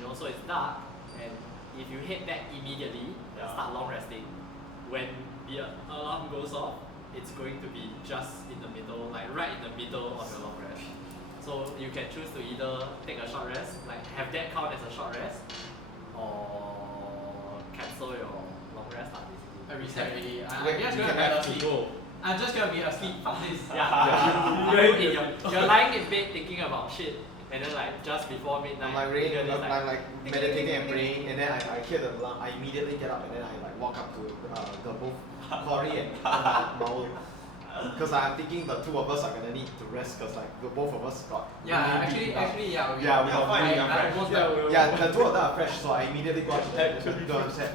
You know, so it's dark, and if you head back immediately and start long resting, when the alarm goes off, it's going to be just in the middle, like right in the middle of your long rest. So you can choose to either take a short rest, like have that count as a short rest, or cancel your long rest. I reset already. I'm Wait, just you gonna can be have to asleep. go. I'm just gonna be asleep. Fuck this. You're lying in bed thinking about shit, and then like just before midnight, I'm you're like meditating and praying, and then I hear the alarm. I immediately get up and then I like walk up to the both Cory and Maul. Because I'm thinking the two of us are gonna need to rest because like the both of us got Yeah, really beaten up. actually, yeah. Yeah, we are fine, we are I fresh. almost Yeah, the two of them are fresh, so I immediately go up to them. Don't understand.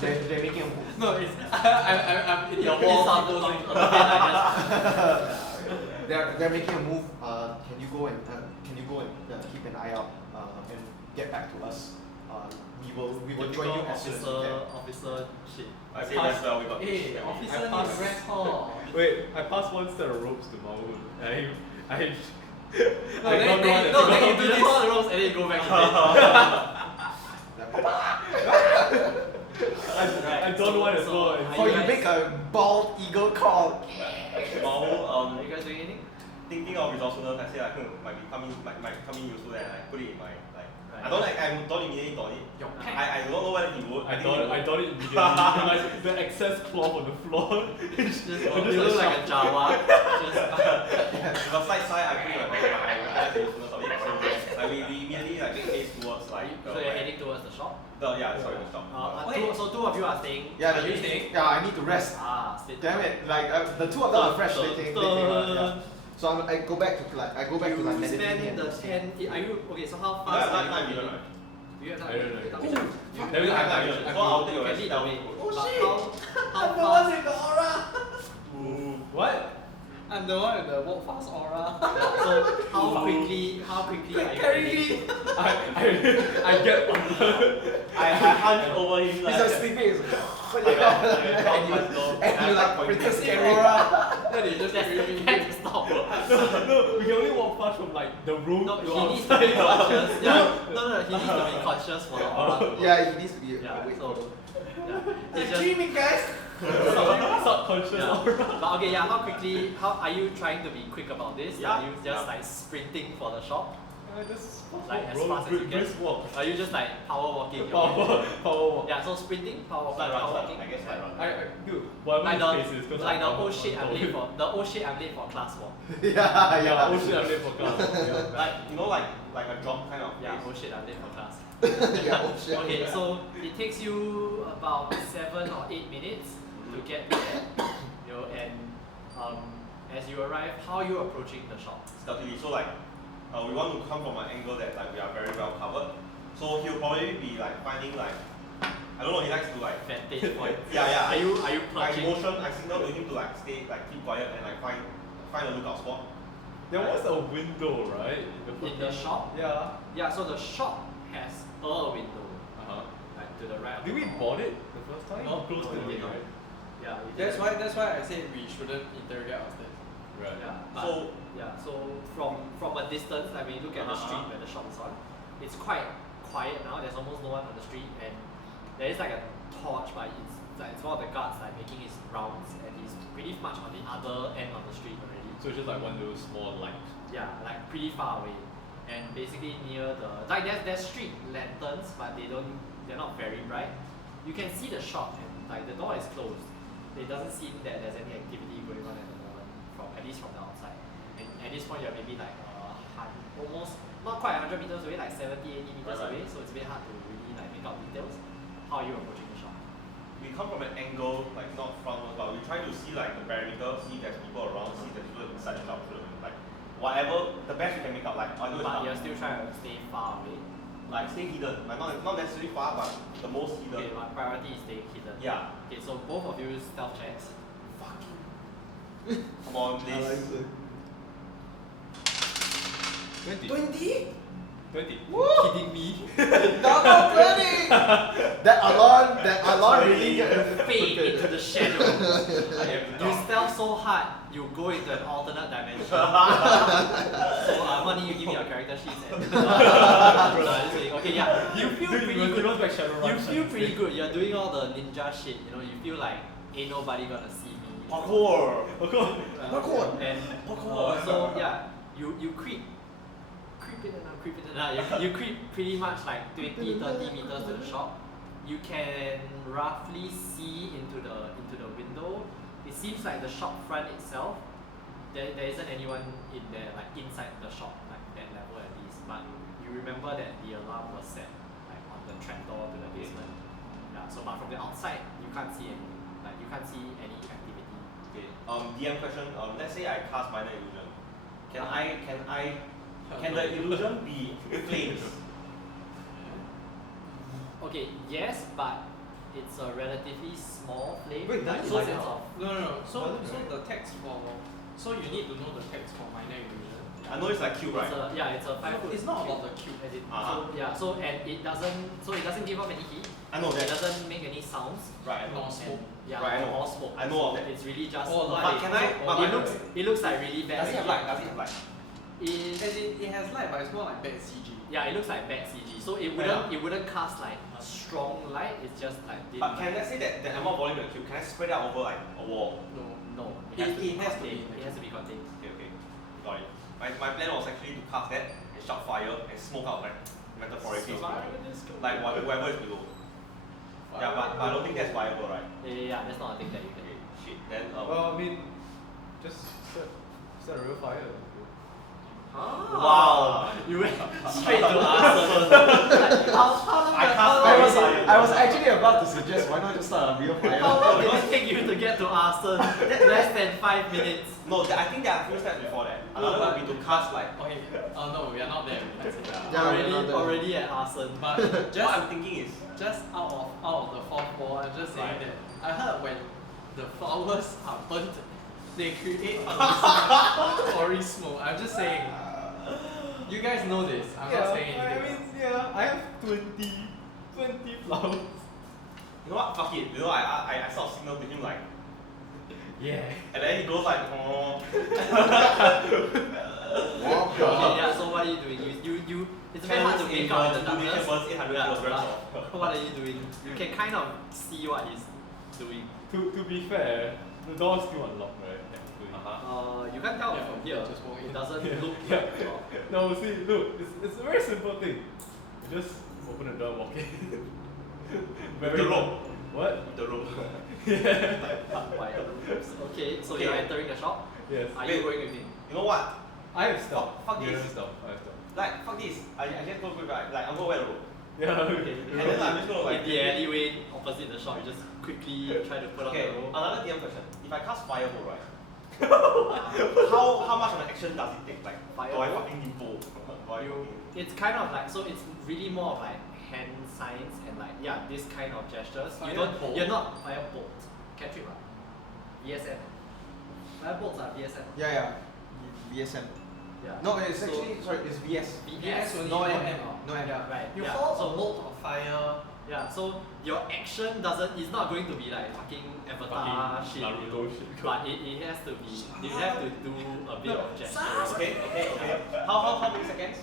They're making a move. No, it's I'm in your your walls wall. are moving. They're making a move. Can you go and keep an eye out and get back to us? We will join you as soon as we can. Officer shit. I say rest well, we got Hey, this. officer I needs rest hall. Wait, I passed one set of ropes to Maul. I No, I don't know how to no, do then it. you do this. Follow the ropes and then you go back to bed. I don't want to go. Oh, you make a bald eagle call. Maul, Are you guys doing anything? thinking of resourcefulness, I say like might come in useful and I put it in my like. Right. I don't immediately thought it. Your I don't know whether he would. I think thought he would. I thought it immediately. Like the excess cloth on the floor. You look like a Jawa. With a slight sigh, I put it in my bag, but I realized the usefulness of it. So like we immediately like make haste towards like. So you're heading towards the shop? Sorry, the shop. So two of you are staying. Yeah, Are you staying? Yeah, I need to rest. Stay. Damn it! Like the two of them are fresh. They came yeah. So I go back to like You meditating. spend the 10. Are you okay? So how No, fast not are you? even, right? You have I don't know. not vision. Let me I have know. vision. So I'll take You a can rest. lead the way. Oh, But shit. how fast? with the aura. What? I'm the one with the walk fast aura. So how quickly are you heading? I get on the. I hunched over him He's like. like sleeping. And you like Princess scary. Aura. Then you just That's stop. No, we can only walk fast from like the room No, to he needs to outside. be conscious. Yeah, no, he needs to be conscious for the aura. Yeah, he needs to be. Yeah, awake. so yeah, I'm it's just dreaming, guys. Subconscious yeah. aura. But okay, yeah. How are you trying to be quick about this? Yeah, Are you just like sprinting for the shop? Just Like as bro, fast as you can? brisk walk. Are you just like power walking? your way? Power walk. Yeah, so sprinting, power Like power run, walking. I guess like run. Dude, whatever Like his pace is, the because like the oh shit I'm late for class walk. Yeah, Yeah, oh shit, I'm late for class. Yeah. Like you know, like a drop kind of. Yeah, pace. oh shit I'm late for class. Yeah, oh shit. Okay, so it takes you about 7 or 8 minutes to get there. You know, and as you arrive, how are you approaching the shop? Stealthily. So like, we want to come from an angle that like we are very well covered. So he'll probably be like finding like, I don't know. He likes to like. Vantage point. Yeah. Are you I perching? motion. I signal to him to like stay, like keep quiet and like find a lookout spot. There was a window, right? In the shop? Yeah. Yeah, so the shop has a window, Uh-huh. like to the right. of Did we the door. board it the first time? No. Close to No, we it, didn't. right? Yeah, we did. That's why I said we shouldn't interrogate ourselves. Right. Yeah, but So from a distance, like when you look at the street where the shop is on, it's quite quiet now. There's almost no one on the street, and there is like a torch, but it's one of the guards like making his rounds, and he's pretty much on the other end of the street already. So it's just like one of those small lights. Yeah, like pretty far away, and basically near the like there's street lanterns, but they're not very bright. You can see the shop, and like the door is closed. It doesn't seem that there's any activity going on at the moment, at least from the outside. And at this point, you're maybe like almost not quite 100 meters away, like 70, 80 meters Right. away. So it's a bit hard to really like make out details. How are you approaching the shop? we come from an angle like not frontwards, but we try to see like the perimeter, see if there's people around, see if there's people inside the shop. Like whatever, the best we can make out. Like But you're still trying to stay far away. Like staying hidden. Like not necessarily far, but the most hidden. Okay, my priority is staying hidden. Yeah. Okay, so both of you stealth checks. Come on, please. 20. 20? 20. Kidding me? Double 20! That alarm really get Fade into the shadow. I am You dumb. stealth so hard, you go into an alternate dimension. So money, you give me your character sheets and no, I'm just kidding. Okay, yeah. You feel pretty good. You feel pretty good. You're doing all the ninja shit. You know, you feel like ain't nobody gonna see me. Parkour! Parkour. And Parkour. so yeah, you creep in and out. You creep pretty much like 20, 30 meters to the shop. You can roughly see into the window. It seems like the shop front itself, there isn't anyone in there, like inside the shop, like that level at least. But you remember that the alarm was set like on the trapdoor to the basement. Yeah. So but from the outside, you can't see any, like you can't see any activity. Okay. DM question. Let's say I cast minor illusion. Can the illusion be flames? Okay, yes, but it's a relatively small flame. Wait, in that the is sense like- of No. So Right. the text for you need to know the text for minor illusion. I know it's like cube, right? it's a 5 foot. It's not cube. about the cube. As in, Uh-huh. so and it doesn't give off any heat. I know It that. doesn't make any sounds. Right. I know. Nor smoke. Yeah, Right, I know. or smoke. I know of that. It's really just. Oh, light. But can I? But It looks like really bad. Does it have CG. light? Does it have light? As in, it has light, but it's more like bad CG. Yeah, it looks like bad CG. So Yeah. it wouldn't cast like a strong light. It's just like. dim But can light. let's say that the amount of volume in the cube, can I spread it out over like a wall? No. It has to be contained. like- It has to be contained. Okay. Got it. My plan was actually to cast that and shout fire and smoke out like metaphorically speaking. Like whoever is below. Yeah, but I don't think that's viable, right? Yeah, that's not a thing that you can do. Okay, shit. Then Well, I mean, just set a real fire. wow. You went straight to arson. Like, I was actually about to suggest why not just start a real fire. How long did it take you to get to arson? Less than 5 minutes. No, I think there are a few steps before that. Another would be to cast like. Okay. No, we are not there. Yeah, we're not there. already at arson. But What just I'm thinking is, just out of the fourth wall, I'm just saying Right. that I heard when the flowers are burnt, they create a fiery smoke. I'm just saying. You guys know this. I'm not saying anything. yeah, I have 20 flowers. you know what? Fuck it. You know, I sort of signal to him like, Yeah. and then he goes like, oh. Okay, yeah, so what are you doing? You it's very hard to make out in the darkness. burns 800 Yeah, kilograms but of. what are you doing? You can kind of see what he's doing. To be fair, the door's still unlocked, right? Technically. You can't tell Yeah, from you here. just walk in. It doesn't Yeah. look Yeah. like a door. No, see, look, it's a very simple thing. You just open the door, walk in. The rope. What? The rope. But why? Okay, so you're Okay. entering the shop. Yes. Are Wait. you going with him? You know what? I have stealth. Fuck You this. have stealth. I have stealth. Like, fuck this. I just go quick, right? Like, I'm gonna wear the rope. Yeah, Okay. And then I'm just gonna like. In the alleyway opposite the shop, you just quickly try to put on Okay, the rope. another DM question. If I cast fireball, right? how much of an action does it take? Like, do I Fireball? fucking need bow? Do I You, it's kind of like, so it's really more of like hand signs and like, yeah, this kind of gestures. Firebolt? You're not firebolt. Cantrip, VSM. Firebolts are VSM. Yeah. VSM. Yeah. No, it's So- actually sorry, it's VS. VS will No need M. M. No M. Yeah, right. You yeah. call so a bolt of fire. Yeah, so your action is not going to be like fucking avatar shit, you know, Naruto shit. but it has to be, you have to do a bit of gestures. Okay. How many seconds?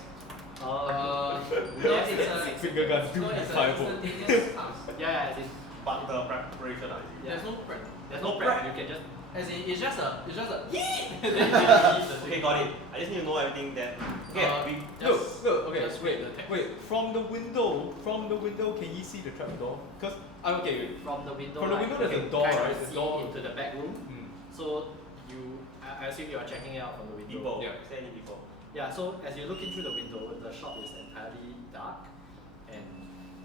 Yeah, it's Finger guns, No, it's an fireball. instantaneous task. yeah, as in, But the preparation, I see. yeah. There's no prep. There's no prep, you can just As in, it's just a then you leave the Okay, got it. I just need to know everything then. Okay, we Look, okay, just read the text. wait, from the window, can you see the trapdoor? Because, okay, wait. from the window. From the like, window there's you a can door, kind of right? The see door- into the back room. So I assume you are checking it out from the window. people. Yeah. Is there any people? Yeah, so as you're looking through the window, the shop is entirely dark, and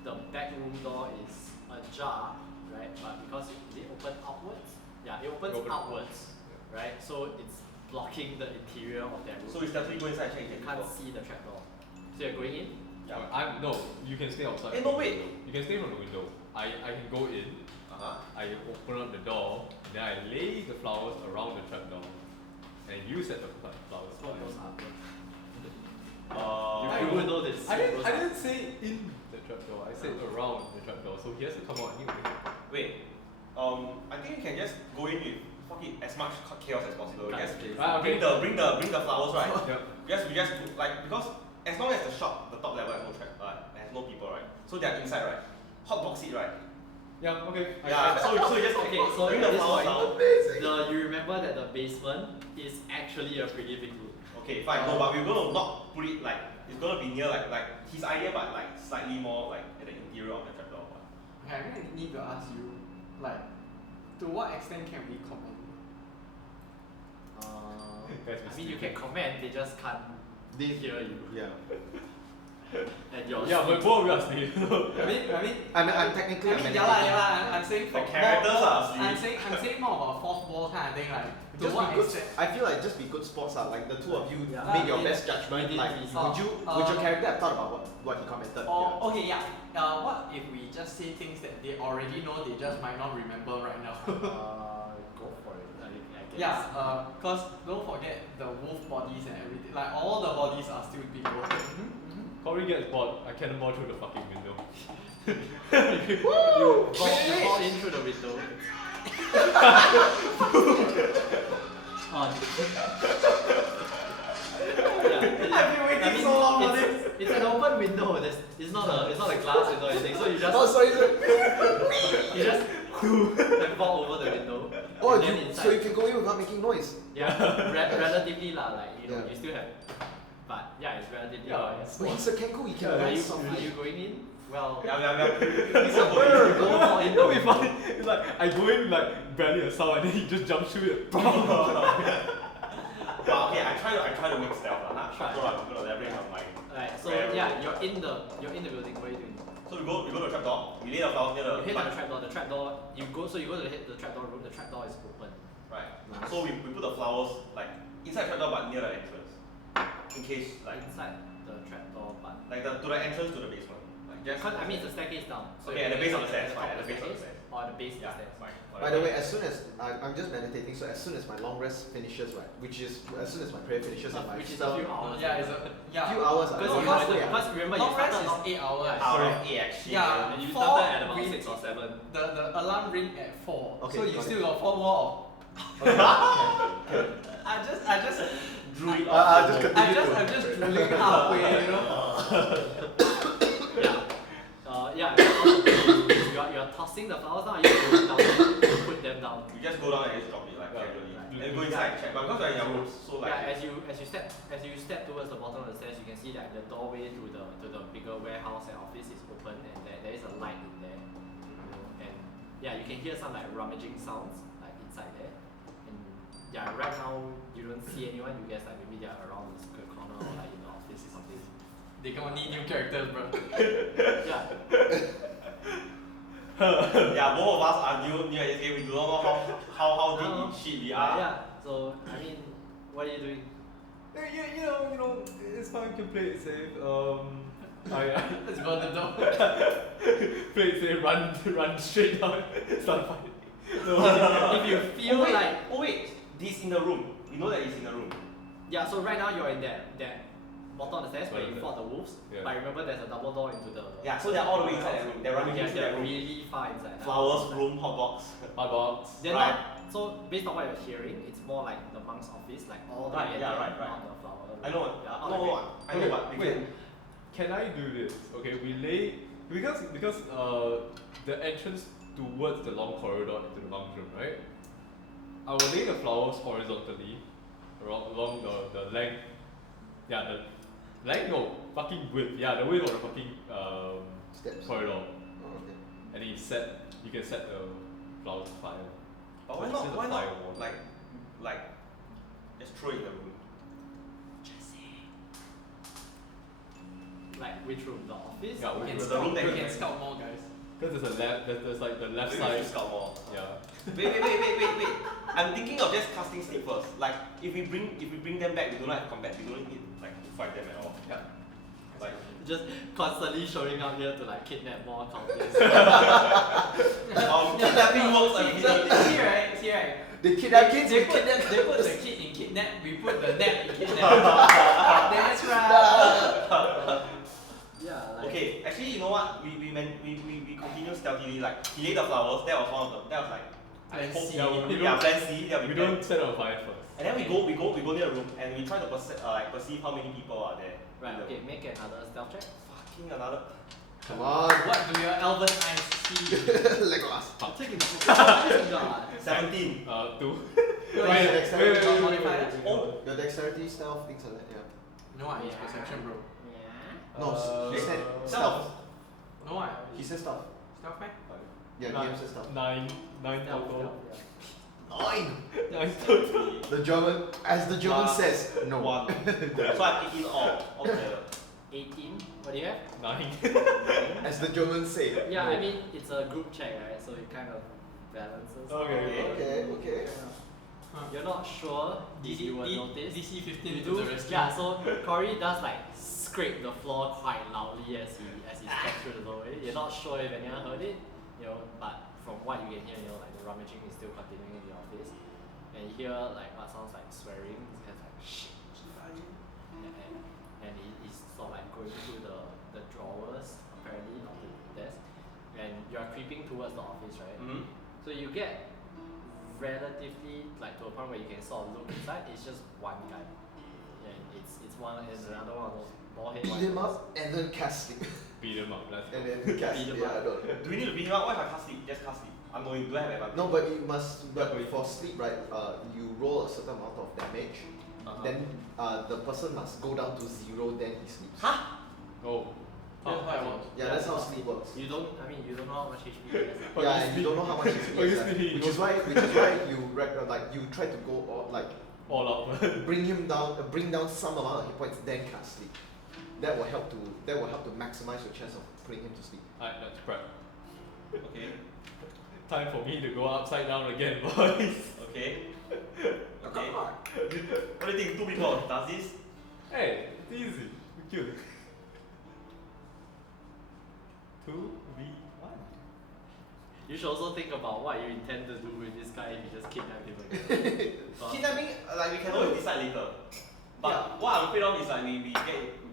the back room door is ajar, right? But because it opened outwards, yeah, it opens Open. outwards, right? So it's blocking the interior of that room. So it's definitely go inside and check you if can't people. see the trapdoor. So you're going in. No, you can stay outside. No wait. You can stay from the window. I can go in. I open up the door. Then I lay the flowers around the trapdoor. And you set the flowers. Smoke those up. I You would know this. I didn't say in the trapdoor. I said around the trapdoor. So he has to come out anyway. Wait. I think you can just go in with fuck it as much chaos as possible. Just Okay. bring the flowers, right? Yeah. We just like because as long as the shop, the top level has no has no people, right? So they are inside, right? Hot box it, right? Yeah. Okay. So you just Okay, so bring at the this flowers point, down. you remember that the basement is actually a pretty big room. Okay, fine. No, but we're gonna not put it like it's gonna be near like his idea, but like slightly more like at the interior of the trapdoor. Okay, I'm gonna need to ask you, like, to what extent can we comment? I mean, you can comment, they just can't hear you. Yeah. And your Yeah, but both of us are asleep. I'm technically. I'm saying The for characters more, are asleep. I'm saying more of a fourth wall kind of thing, like, to Just what be good. extent? I feel like just be good sports. Like the two of you Yeah. make your Yeah. best judgment. We did Like, this. would your character have thought about what he commented? Okay, yeah. What if we just say things that they already know, they just might not remember right now? Go for it. I guess. Yeah, cause don't forget the wolf bodies and everything. Like all the bodies are still people. Corey gets bored. I cannonball through the fucking window. You fall in through the window. I've been waiting so long for this. It's an open window. It's not a glass window or anything. So you just Oh, sorry. you just and fall over the window. Oh, and then inside. so you can go in without making noise. Yeah, relatively lah. Like you know, Yeah. you still have. But yeah, it's relatively. Yeah, But he's a kangaroo. He can Are run you softly. going in? Well, He's a you go fall in. It'll be fun. It's like I go in like barely a sound and then he just jumps through it. But okay, I try to make stealth, Try. So I'm gonna leverage on my. Alright, so yeah, you're in the building. What are you doing? So we go to the trapdoor. We lay the flowers near the. You hit the trapdoor. The trapdoor. You go to the trapdoor room. The trapdoor is open. Right. Nice. So we put the flowers like inside trapdoor but near the entrance. In case like Inside the trapdoor, but to the entrance to the basement. Like just. I mean it's a staircase down. So Okay, you're at the base of going the stairs, top fine, at the base of the staircase stairs. or at the base of the Yeah, stairs. fine. By the way, as soon as I'm just meditating, so as soon as my long rest finishes, right, which is as soon as my prayer finishes and my Which is a spell, few hours. Yeah, it's a few hours. Because remember you long rest started is not 8 hours. Yeah, Out correct. of 8 actually. Yeah. And you Four started at about green 6 or 7. The alarm ring at 4. Okay, so you got still it. got 4 more. Okay. I just Drew it I'll off. just continue. I'm just drilling halfway, you know. Yeah. You're tossing the flowers down. You put down. Put them down. You just go down and just drop it like casually. Right. And go inside and check. But because we're in your rooms, so like Yeah, as you step towards the bottom of the stairs, you can see that the doorway to the bigger warehouse and office is open, and there is a light in there. You know, and yeah, you can hear some like rummaging sounds like inside there. And yeah, right now you don't see anyone. You guess like maybe they are around the secret corner or like in the office or something. They gonna need new characters, bro. Yeah. yeah, both of us are new at this game. We do not know how deep in shit we are. Yeah. So I mean, what are you doing? You know, it's fine. You can play it safe. Let's burn them down. Play it safe. Run straight down. Start fighting. If you feel like oh wait, he's in the room. We know that he's in the room. yeah, so right now you're in that bottom of the stairs where you fought the wolves. Yeah. But remember there's a double door into the Yeah, so they're all the way inside that room. They're running yeah, into that they're room. really far inside. Flowers, room, hot box. Hot box. They're Right. not, so based on what you're hearing, it's more like the monk's office, like all the Right, way at yeah, the right, end, right. not the flower room. I know. Yeah, all No, the no, way. I know, but we Wait, can. can I do this? Okay, we lay because the entrance towards the long corridor into the monk's room, right? I will lay the flowers horizontally along the length. Yeah, the length no fucking width. Yeah, the width of the fucking Steps. corridor. Oh, okay. And you can set the flowers to fire. But So why it's not? just a Why fire not? wall. Like, just throw it in the room. Like which room? The office? Yeah, We which can room? The room scout, that we you can can- scout more, guys. Because there's like the left Maybe we side. should scout more. Yeah. Wait. I'm thinking of just casting sleep first. Like, if we bring them back, we don't have combat. We don't need like to fight them at all. Yeah. Like, Just constantly showing up here to like kidnap more cultists. Kidnapping works See right? They kidnap kids. They put the kid in kidnap, we put the net in kidnap. That's right. Yeah, like Okay, actually, you know what? We continue stealthily. Like he laid the flowers. That was one of them. That was like Plan C. Yeah, plan C. That We we don't set up a fire first. And then we go near the room and we try to perceive how many people are there. right, okay, make another stealth check. Fucking another. Come on. What do your elven eyes see? Legolas. Take it. God. 17. 2. Your Wait, dexterity, wait, modifiers? your dexterity, stealth, things like that. Yeah. No, I use perception, bro. Yeah. No, he said Stealth. stealth. No, I He said stealth. stealth man. Yeah, Nine. game says stealth. 9 Stealth, total. yeah. 9. 9 total. The German, as the German says, no. 1. So I'm 18 all together. 18. What do you have? 9. As the Germans say. Yeah, no. I mean it's a group check, right? So it kind of balances. Okay. Okay. You're not sure if you will notice. DC 15 You to do, the rescue. yeah. So Corey does like scrape the floor quite loudly as he steps through the doorway. You're not sure if anyone heard it, but from what you can hear, like the rummaging is still continuing in the office, and you hear like what sounds like swearing. It's kind of like shh, and he's sort of like going through the drawers apparently of the desk, and you're creeping towards the office, right? Mm-hmm. So you get relatively like to a point where you can sort of look inside. It's just one guy. Yeah, it's one and another one of those bald head. Beat him up and then cast sleep. Beat him up, let's go. And then cast Beat sleep. him Yeah, up. I don't. Do we need to beat him up? What if I cast sleep? Just cast sleep. I'm going. Do I have advantage? No, but you must. But for sleep, right? You roll a certain amount of damage. Uh-huh. Then the person must go down to 0. Then he sleeps. Huh? Oh. That's how it works. Yeah, that's how sleep works. You don't. I mean, you don't know how much HP he has. Oh, Yeah, you and you don't know how much is Oh, you exactly, sleepy, which you is why you you try to go All out. bring him down, bring down some amount of hit points, then cast sleep. That will help to maximize your chance of putting him to sleep. Alright, let's prep. Okay. Time for me to go upside down again, boys. Okay. Okay. What do you think? 2 people does this? Hey, it's easy. We kill it. 2v1. You should also think about what you intend to do with this guy if you just kidnap him again. Kidnapping, like we can always decide later. But Yeah. what I'm afraid of is like we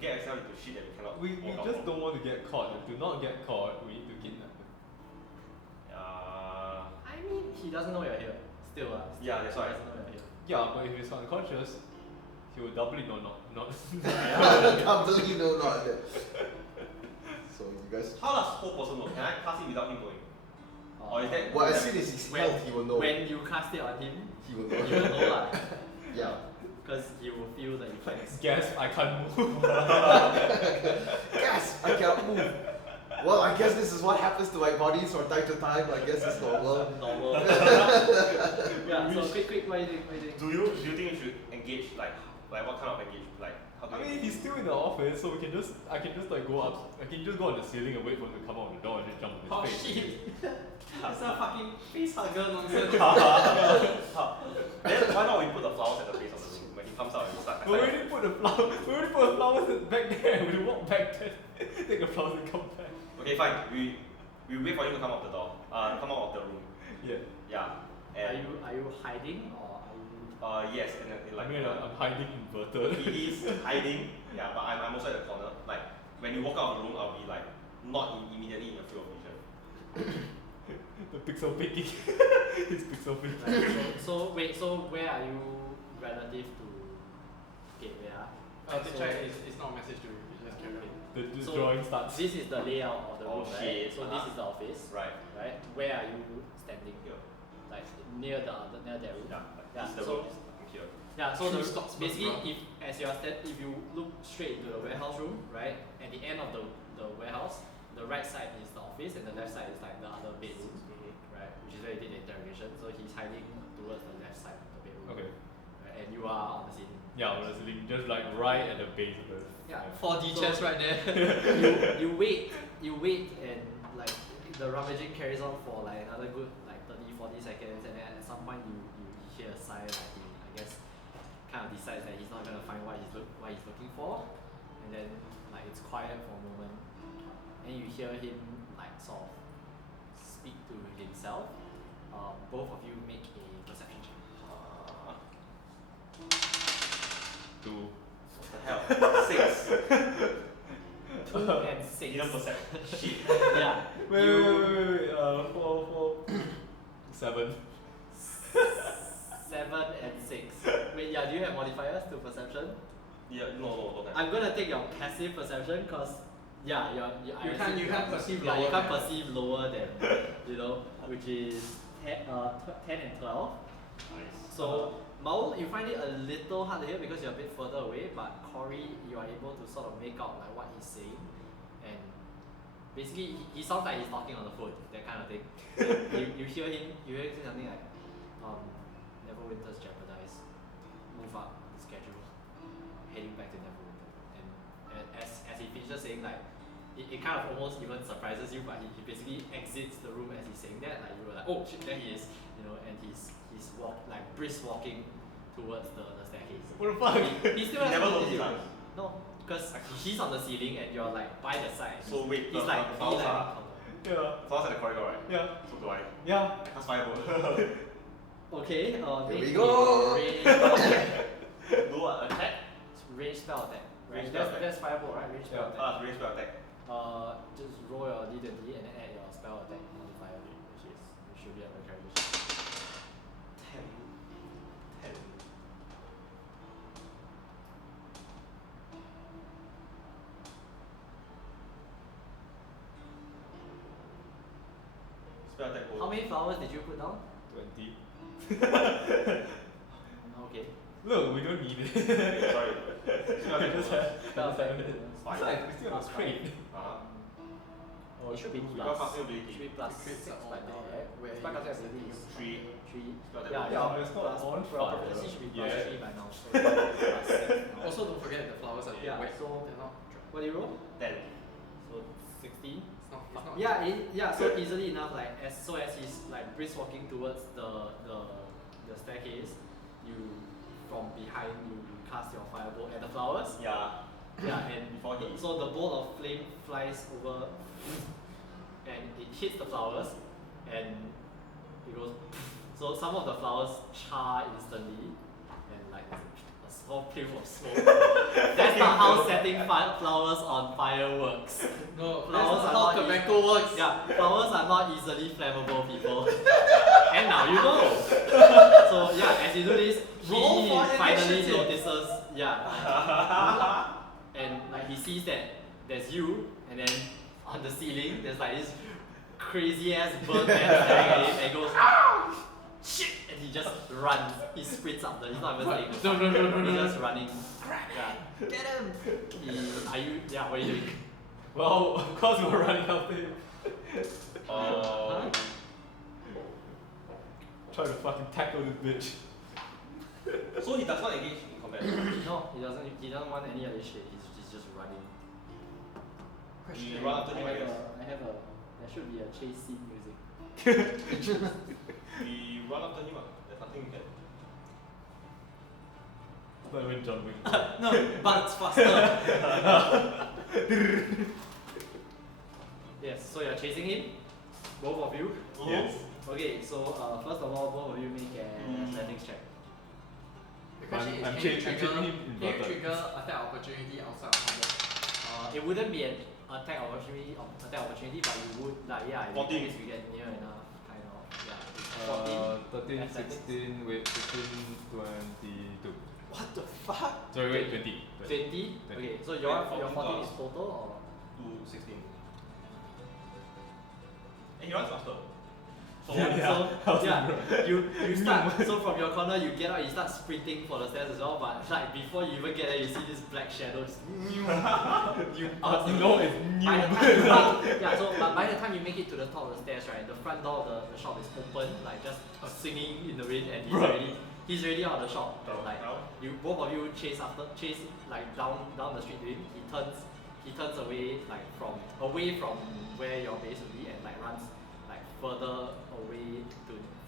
get ourselves into shit that we cannot. We walk out just from. don't want to get caught. And to not get caught, we need to kidnap him. I mean, he doesn't know you're here. Still, Yeah, that's why. He doesn't know you're here. Yeah, but if he's unconscious, he will doubly not. Can't believe no, not that. So you guys. How does whole person work? Can I cast it without him going? Or is that? Well, as soon as he's When- health, he will know. When you cast it on him, He will you know. will know lah. Yeah. Because you will feel the effects. Guess I can't move. Yes, I can't move. Well, I guess this is what happens to my bodies from time to time. I guess it's normal. Normal. Yeah, so quick, what do you think? Do you think we should engage like what kind of engage how do I we mean, engage? he's still in the office, so I can just like go up. I can just go on the ceiling and wait for him to come out the door and just jump on his Oh face. shit! It's a fucking face hugger nonsense. Then why not we put the flowers at the base of the room when he comes out and we start? We already put the flowers back there. We walk back there, take the flowers and come back. Okay, fine. We wait for him to come out the door. Come out of the room. Yeah. Yeah. Are And you hiding or are you? yes, and then I like mean, I'm hiding inverted. he is hiding. Yeah, but I'm also at the corner. Like when you walk out of the room, I'll be like not immediately in your field of vision. The pixel picking. It's pixel picking. Right, so where are you relative to Gateway? To check, it's not a message to you. It's just carry on. The So drawing starts. This is the layout of the Oh, room, right? shit. So this is the office, Right. right? Where are you standing? Here. Like near that room. Yeah. Yeah, This is the so- room. I'm here. Yeah, so Two stops basically, bro. if you look straight into the warehouse room, right, at the end of the warehouse, the right side is the office and the left side is like the other bedroom, right, which is where you did the interrogation. So he's hiding towards the left side of the bedroom, Okay. right, and you are on the scene. Yeah, honestly, just like right at the base of it. Yeah, 4D So- chest right there. you wait, and like the rummaging carries on for like another good like 30-40 seconds, and then at some point you hear a sigh, like he, I guess, kind of decides that he's not gonna find what he's looking for, and and then like it's quiet for a moment, and you hear him like sort of speak to himself. Both of you make a perception check. 2. What the hell? 6. 2 and 6. Enough percent. Shit. Yeah. Wait. 4. 7. 7 and 6. Wait, yeah, do you have modifiers to perception? Yeah, no, don't have. I'm gonna take your passive perception because yeah, You can't perceive yeah, lower you can't than- perceive lower than which is 10 and 12. Nice. So Maul, you find it a little hard to hear because you're a bit further away, but Corey, you are able to sort of make out like what he's saying, and basically he sounds like he's talking on the phone, that kind of thing. you hear him say something like, Neverwinter's jeopardized, move up the schedule, heading back to Neverwinter, and as he finishes saying like, it kind of almost even surprises you, but he basically exits the room as he's saying that, like you were like, oh shit, there he is, and he's brisk walking towards the staircase. What the fuck? He still You has never to noticed you. that? No, because he's on the ceiling and you're like by the side. So wait, he's like the flowers are Yeah. flowers at the corridor, right? Yeah. So do I. Yeah. I cast fireball. Okay, Here make we a go. range spell attack. Do what? Attack? Range spell attack. Right? Range spell attack. That's fireball, right? Range spell attack. Range spell attack. Just roll your d20 and then add your spell attack modifier, which should be a character sheet. 10. 10. Spell attack. How many flowers did you put down? 20. Okay. Look, we don't need it. Sorry. Spell attack. Just have- Spell just attack. have it. Fine. It's like we still have a crate. Uh-huh. It should be Because plus. casting ability. Should be plus Creates 6 a by on now, the- right? where Spell you attack use ability is 3. 3. Spell attack Yeah, ability. yeah, it's not plus on proficiency fire. should be plus Yeah. 3 by now. So plus 6 now. Also, don't forget the flowers are Yeah, wet. so They're not dry. what do you roll? 10. So 16. It's not Yeah, so easily enough, like as he's like brisk walking towards the staircase, you from behind you cast your fireball at the flowers. Yeah. Yeah, and Before he- so the ball of flame flies over, and it hits the flowers, and it goes. So some of the flowers char instantly, and like a small plume of smoke. That's not how setting flowers on fire works. No, Flowers that's are not how not tobacco works. Yeah, flowers are not easily flammable, people. And now you know. So yeah, as you do this, Roll he for finally initiative. notices. Yeah. And like he sees that there's you, and then on the ceiling there's like this crazy ass bird man staring at him, and he goes, "Ah, shit!" And he just runs. He sprints up the. He's not even staying. No. He's just running. Yeah. Get him! What are you doing? Well, of course we're running after him. Uh, Try to fucking tackle this bitch. so he does not engage in combat. No, he doesn't. He doesn't want any other shit. He's just running. We run after him, I guess. I have a. There should be a chase scene music. We run after him. There's nothing we can. It's not even John Wick. No, but it's faster. Yes. So you're chasing him, both of you. Yes. Okay. So first of all, both of you make an athletics check. The question is, I'm can cha- you I'm trigger, chasing him can you inverted. trigger attack opportunity outside of combat? It wouldn't be an attack opportunity, but you would like yeah. 14. If we get near enough, kind of yeah. It's 14. 13, Athletics. 16, wait, 15, 22. What the fuck? Sorry, wait, 20. 20? Okay, so your Wait, 14 14 is total or? To 16. And he runs faster. So You start so from your corner you get out, you start sprinting for the stairs as well, but like before you even get there you see this black shadow just You know it's new. by the time you make, but by the time you make it to the top of the stairs, right, the front door of the shop is open, like just swinging in the wind, and he's already out of the shop. And, like both of you chase like down the street to him. He turns away like from where your base would be and like runs like further away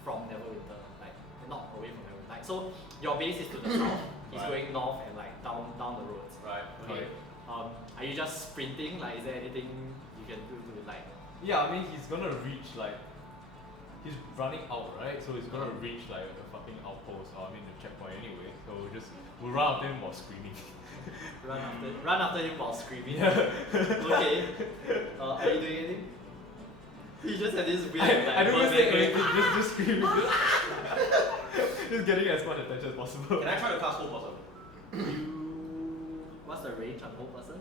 from Neverwinter, like not away from Neverwinter. Like so your base is to the south. He's Right. going north and like down the roads. Right. Okay. Are you just sprinting? Like, is there anything you can do to like? Yeah, I mean he's gonna reach like he's running out, right? So he's gonna reach like the fucking outpost or I mean the checkpoint anyway. So we'll run after him while screaming. Run after him while screaming. Yeah. Okay. Are you doing anything? He just had this weird like. I don't even say buzzing. anything, just screaming. Just getting as much attention as possible. Can I try to cast whole person? What's the range on whole person?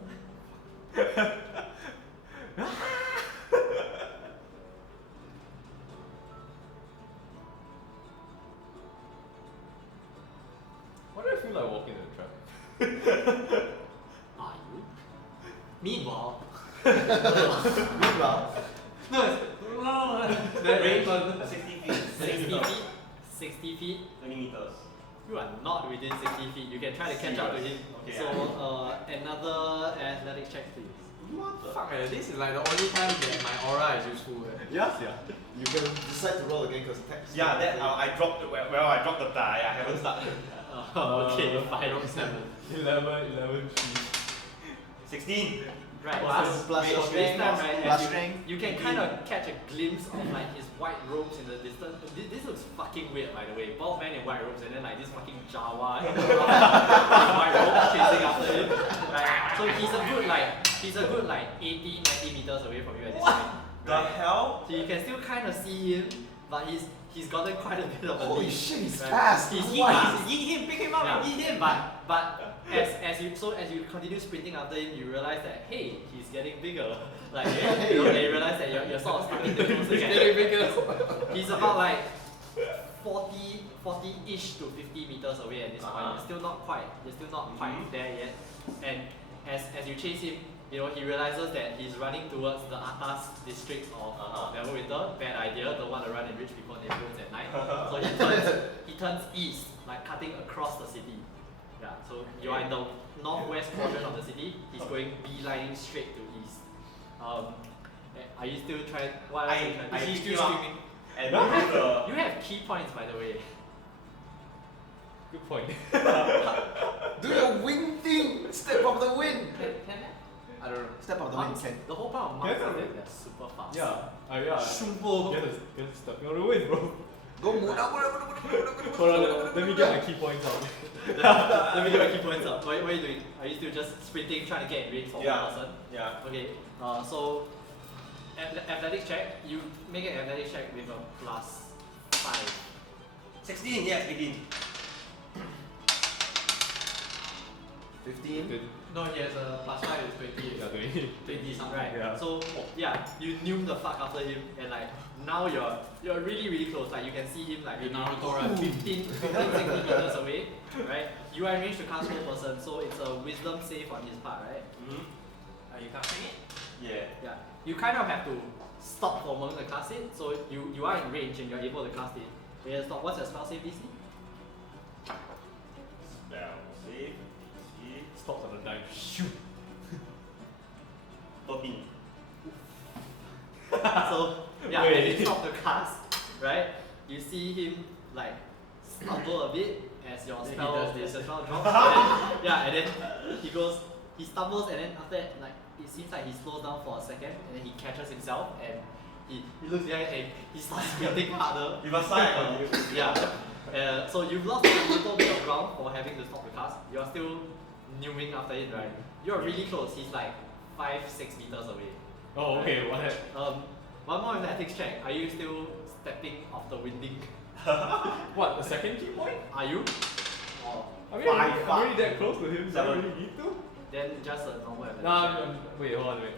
Why do I feel like walking in a trap? Are you? Meanwhile. Meanwhile, No, it's the range on 60 feet. 60 feet. 60 feet. 20 meters. You are not within 60 feet. You can try to catch up to him. Okay, So another athletics check, please. What the Fuck this is like the only time that my aura is useful. yes, yeah. You can decide to roll again because text. Yeah, that I dropped I dropped the die. I haven't started. Okay, fine. 11 trees. 16. Right. Plus- plus wait, your this strength, time, right, plus as strength. you can kind of catch a glimpse of like his white robes in the distance. This looks fucking weird, by the way. Bald man in white robes, and then like this fucking Jawa in white robes chasing after him. Right. So he's a good like 80, 90 meters away from you at this point. The hell? So you can still kind of see him, but he's gotten quite a bit of a Holy lead. shit, he's Right. fast. He's What? fast. Yeet him, pick him up and eat him. But as you continue sprinting after him, you realize that hey, he's getting bigger. Like you realize that you're sort of starting to close again. He's about like 40-ish to 50 meters away at this point. You're still not quite there yet. And as you chase him, he realizes that he's running towards the atas district of Neverwinter. Bad idea, don't want to run in rich people neighborhoods at night. So he turns east, like cutting across the city. Yeah, so you are in the northwest quadrant of the city. He's going beelining straight to east. Are you still trying? What else are you trying? I Is he pick still you up. screaming? And with the You have key points, by the way. Good point. Do your wind thing. Step of the wind. Can I don't know. Step of the wind. monks, Can. the whole point of monks is Can I- that they're super fast. Yeah. Shumbo. Get stuck on the wind, bro. Go move. Hold on, let me get my key points out. Let me get my key points up. What are you doing? Are you still just sprinting, trying to get in range for Yeah. one person? yeah. Okay. So athletics check. You make an athletics check with a +5. 16, yes, 18. 15. No, he has a +5 is 20. Yeah, 20. 20 something, right? Yeah. So yeah, you knew the fuck after him, and like now you're really close. Like you can see him like You maybe Naruto, right? 15, 60 meters away, right? You are in range to cast whole person, so it's a wisdom save on his part, right? Mm-hmm. Are you casting it? Yeah. Yeah. You kind of have to stop for a moment to cast it, so you are in range and you're able to cast it. Yeah, stop. What's your spell save DC? Spell save. See. Stops on a dime. Shoot. 13. So yeah, Wait. as you stop the cast, right? You see him like stumble a bit as your Then he spell does this. as your spell drops. And then, yeah, and then he stumbles and then after that like it seems like he slows down for a second and then he catches himself and he looks behind and he starts sprinting harder. You must sign on you. Yeah. So you've lost a little bit of ground for having to stop the cast. You're still newing after it, right? You're really close. He's like 5-6 meters away. Oh, okay, what happened? One more athletics check. Are you still stepping off the winding? What, the second key point? Are you? Or I mean, I'm already that close to him, so I Seven. really need to. then just a normal athletics Nah, check. wait, hold on, wait.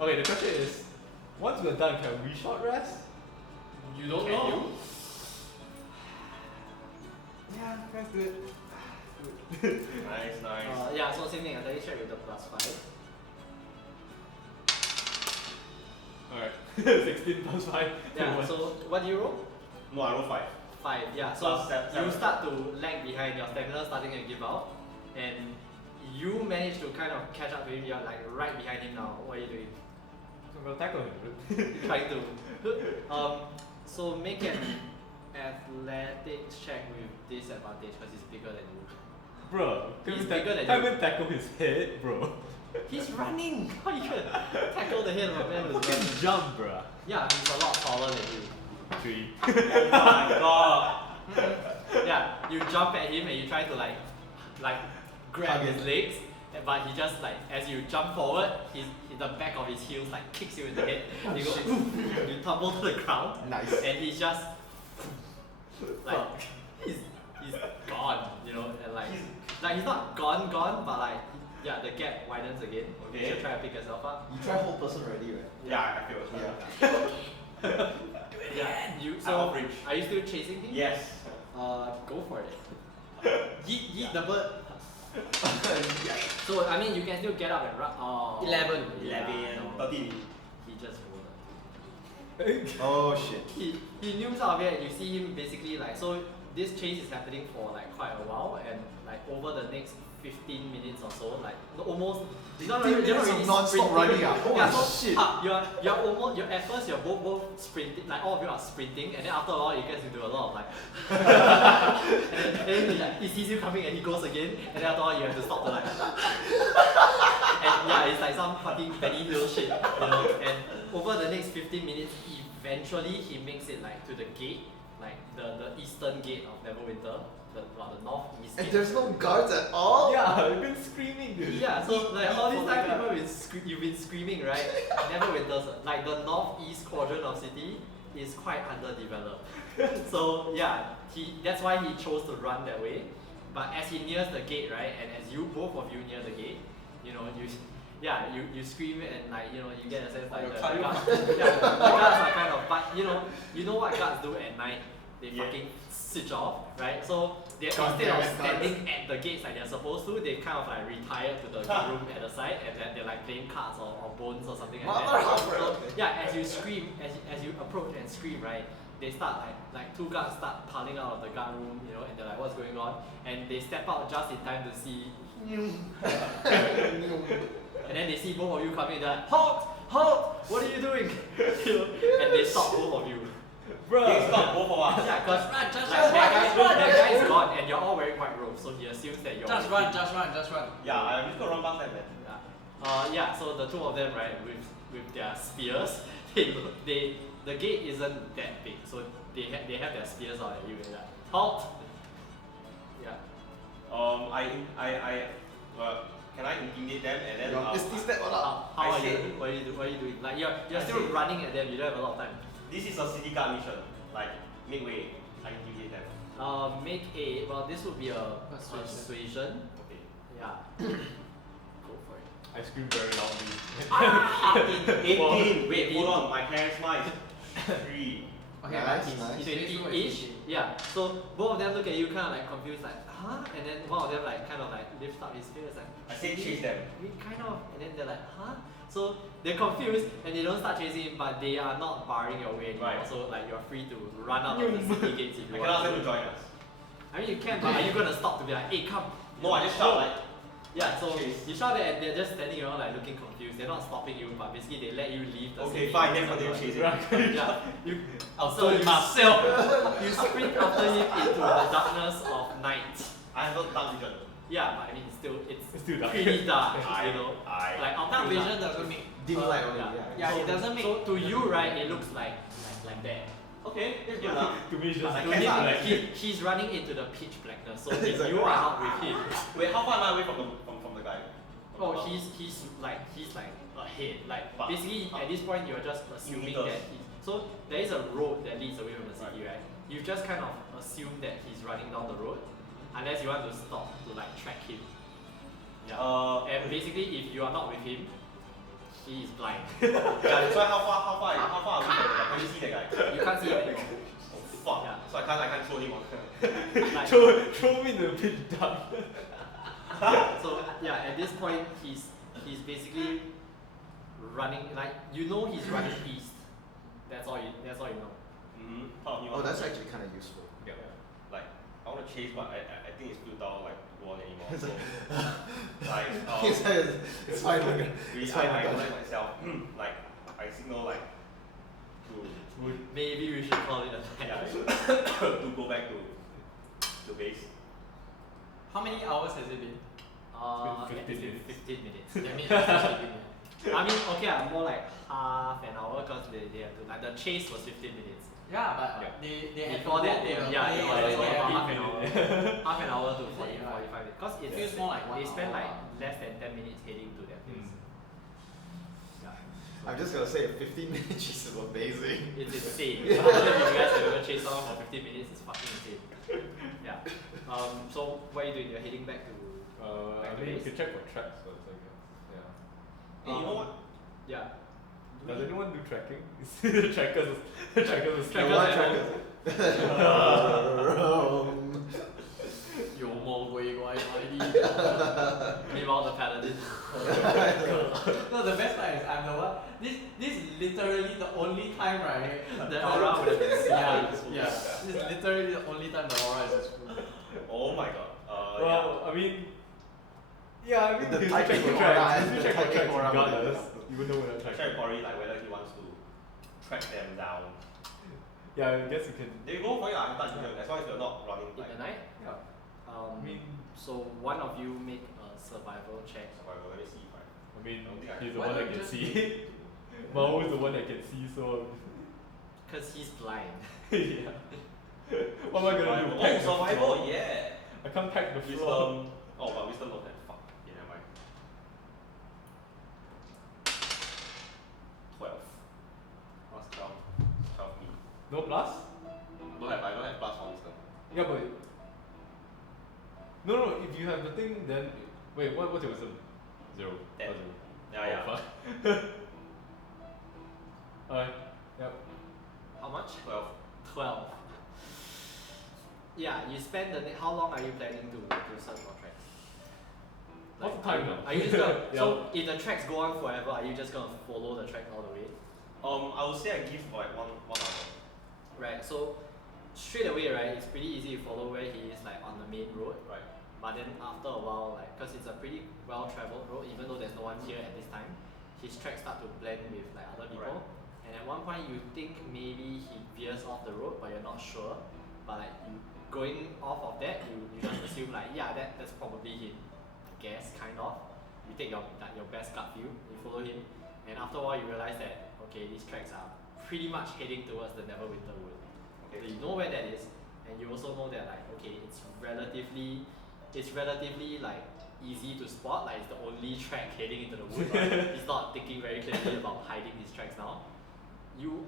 Okay, the question is, once we're done, can we short rest? You don't Can know. you? Yeah, let's do it. Nice, nice. Yeah, so same thing. Athletics check with the +5. Alright, 16 plus 5. Yeah. So what do you roll? No, I roll 5. 5. Yeah. So Plus seven. you start to lag behind. Your stamina starting to give out, and you manage to kind of catch up to him. You're like right behind him now. What are you doing? I'm gonna tackle him. Trying to. So make an athletics check with disadvantage because he's bigger than you. Bro, He's can't bigger than even you. tackle his head, bro. He's running! How you gonna tackle the head of a man who's Fucking running? jump, bruh. Yeah, he's a lot taller than you. 3. Oh my god. Yeah, you jump at him and you try to like grab Hug his him. legs, but he just like as you jump forward, the back of his heels like kicks you in the head. You go, you tumble to the ground, Nice. and he's just like he's gone, you know, and like he's not gone, but like yeah, the gap widens again. Okay. You should try to pick yourself up. You try whole person already, right? Yeah, I feel it. Yeah. Yeah, you I'm so off reach. are you still chasing him? Yes. Go for it. Yeet the bird. So I mean, you can still get up and run. Oh, 11. 11, no. 13. He just rolled. Oh shit. He nooms out of it. You see him basically like so. This chase is happening for like quite a while, and like over the next 15 minutes or so, like almost. You're not 15 you're not minutes of really non-stop sprinting. running ah. Holy Yeah, so shit. you're at first you're both sprinting, like all of you are sprinting, and then after a while it gets into a lot of like, and then he sees you coming and he goes again, and then after a while you have to stop to like, and yeah, it's like some fucking Benny Hill shit, you know. And over the next 15 minutes, eventually he makes it like to the gate, like the eastern gate of Neverwinter, the northeast And gate. there's no guards at all? Yeah, I've been screaming, dude. Yeah, so like all this Oh time my people you've been screaming, right? Neverwinter's like the northeast quadrant of city is quite underdeveloped. So yeah, that's why he chose to run that way. But as he nears the gate, right, and as both of you near the gate, you know, you scream and like you get a sense like the guards, the guards are kind of, but you know what guards do at night? They fucking switch off, right? So they instead of standing at the gates like they're supposed to, they kind of like retire to the room at the side, and then they're like playing cards or bones or something like that. So, yeah, as you scream, as you approach and scream, right, they start like two guards start piling out of the guard room, you know, and they're like, what's going on? And they step out just in time to see. And then they see both of you coming, they're like, halt, what are you doing? You know, and they stop both of you. Bro, it's not both of us. Yeah, because Just that run. guy is gone and you're all wearing white robes, so he assumes that you're Just with run, him. just run. Yeah, I'm just gonna run past them, man. Yeah, so the two of them, right, with their spears, the gate isn't that big, so they have their spears out at you and like, halt. Yeah. Can I intimidate them and then Is that what up? How I are you? said- What are you doing? Like you're I still said- running at them. You don't have a lot of time. this is a city guard mission. Like midway, I intimidate them. Make a this would be a Persuasion. persuasion. Okay. Yeah. Go for it. I scream very loudly. 18. Wait, Hold on, my charisma is 3. Okay, Nice, he's- nice. he's 20-ish. Yeah. So both of them look at you kind of like confused, like, huh? And then one of them like kind of like lifts up his face, like, I say chase them. we kind of, and then they're like, huh? So they're confused and they don't start chasing him, but they are not barring your way anymore. Right. So like you're free to run out of the city gates if I you can ask want. them to join us. I mean you can, but are you gonna stop to be like, hey, come? No, I just shout like, Yeah, so Chase. you shout it and they're just standing around like looking confused. They're not stopping you, but basically they let you leave the okay, city. fine, then continue chasing. Yeah, I'll so do it you myself. you sprint after him into the darkness of night. I have a dark vision. Yeah, but I mean it's It's still dark. pretty dark, you know. I Like Dark dark vision doesn't make. Dim light only, yeah. Yeah, So- it doesn't make. So to you, right, it looks like that. Okay, that's good enough. To me, it's just But To I him, can't like, he's running into the pitch blackness. So if It's like, you are not with him, Wait, how far am I away from the guy? oh, he's like ahead. Like But- basically at this point you're just assuming Meters. that he's so there is a road that leads away from the city, right? You've just kind of assumed that he's running down the road, unless you want to stop to like track him. Yeah. And basically, if you are not with him, he is blind. Yeah, so how far are we from the guy? Can you see the guy? You can't see him. Oh, fuck. Yeah. So I can't throw him on. Like, throw me in the pitch dark. so yeah, at this point he's basically running like he's running east. That's all you know. Oh, that's actually kind of useful. Yeah. Like I want to chase, but I think it's still down like one anymore. So like It's fine. It's fine. I collect myself. Like I signal like to Maybe we should call it a yeah, night. to go back to the base. How many hours has it been? It's been 15 minutes. 15 minutes. That means it's 15 minutes. I mean, okay, more like half an hour because they have to, like the chase was 15 minutes. Yeah, but Yeah. they had Before that, they were yeah, playing, it was they about had half an been- hour. Half an hour to 40, Yeah. 45 minutes. Because It feels more like 1 they spend hour. like less than 10 minutes heading to their place. Yeah. I'm just gonna say a 15-minute chase is amazing. It's insane. I don't know if you guys have ever chased someone for 15 minutes, it's fucking insane. Yeah. So what are you doing? You're heading back to I to mean, you base? can check for tracks first, I guess. Yeah. Hey, you know what? Yeah. Does anyone do tracking? You see the trackers are still Trackers What at home.有梦回归ID. Meanwhile, the paladin. No, the best part is I'm the one. This is literally the only time, right? The aura would have been super Yeah, useful. yeah. This is literally the only time the aura is useful. Oh my god. Well, I mean, yeah, I mean, The you type check of for aura tracks. and You the check for type of tracks aura would have regardless, been even though we're not Check tracking. Cory like whether he wants to track them down. Yeah, I guess you can. They go for your untouched vision as long as you're not running In like the night? Yeah. I mean, So one of you make a survival check. survival. Let me see if I. I mean, I don't think I- he's the Why one that don't can you see. Mao is the one that can see, so Because he's blind. yeah. What am I gonna do? Survival. Pack Oh, the survival, floor? yeah. I can't pack the floor. Wisdom. Oh, but wisdom not that. Fuck. Okay, never mind. 12. Plus 12. 12 me. No plus? I don't have plus for wisdom. Yeah, but no. If you have the thing, then wait. What's your wisdom? 0. Ten. Oh, 0. Yeah, yeah. Oh, fuck. Alright. Yep. How much? 12. 12. Yeah, you spend how long are you planning to search for tracks? What's the time now? Are you just gonna, Yeah. so if the tracks go on forever, are you just gonna follow the track all the way? I would say I give like one hour. Right, so straight away, right, it's pretty easy to follow where he is like on the main road. Right. But then after a while, like, because it's a pretty well-traveled road, even though there's no one here at this time, his tracks start to blend with like other people. Right. And at one point, you think maybe he veers off the road, but you're not sure. But like you going off of that, you just assume like, yeah, that's probably him. I guess kind of. You take your best gut feel, you follow him, and after a while you realize that okay, these tracks are pretty much heading towards the Neverwinter Wood. So Okay. you know where that is, and you also know that like okay, it's relatively like easy to spot. Like it's the only track heading into the wood. Right? He's not thinking very clearly about hiding his tracks now. You,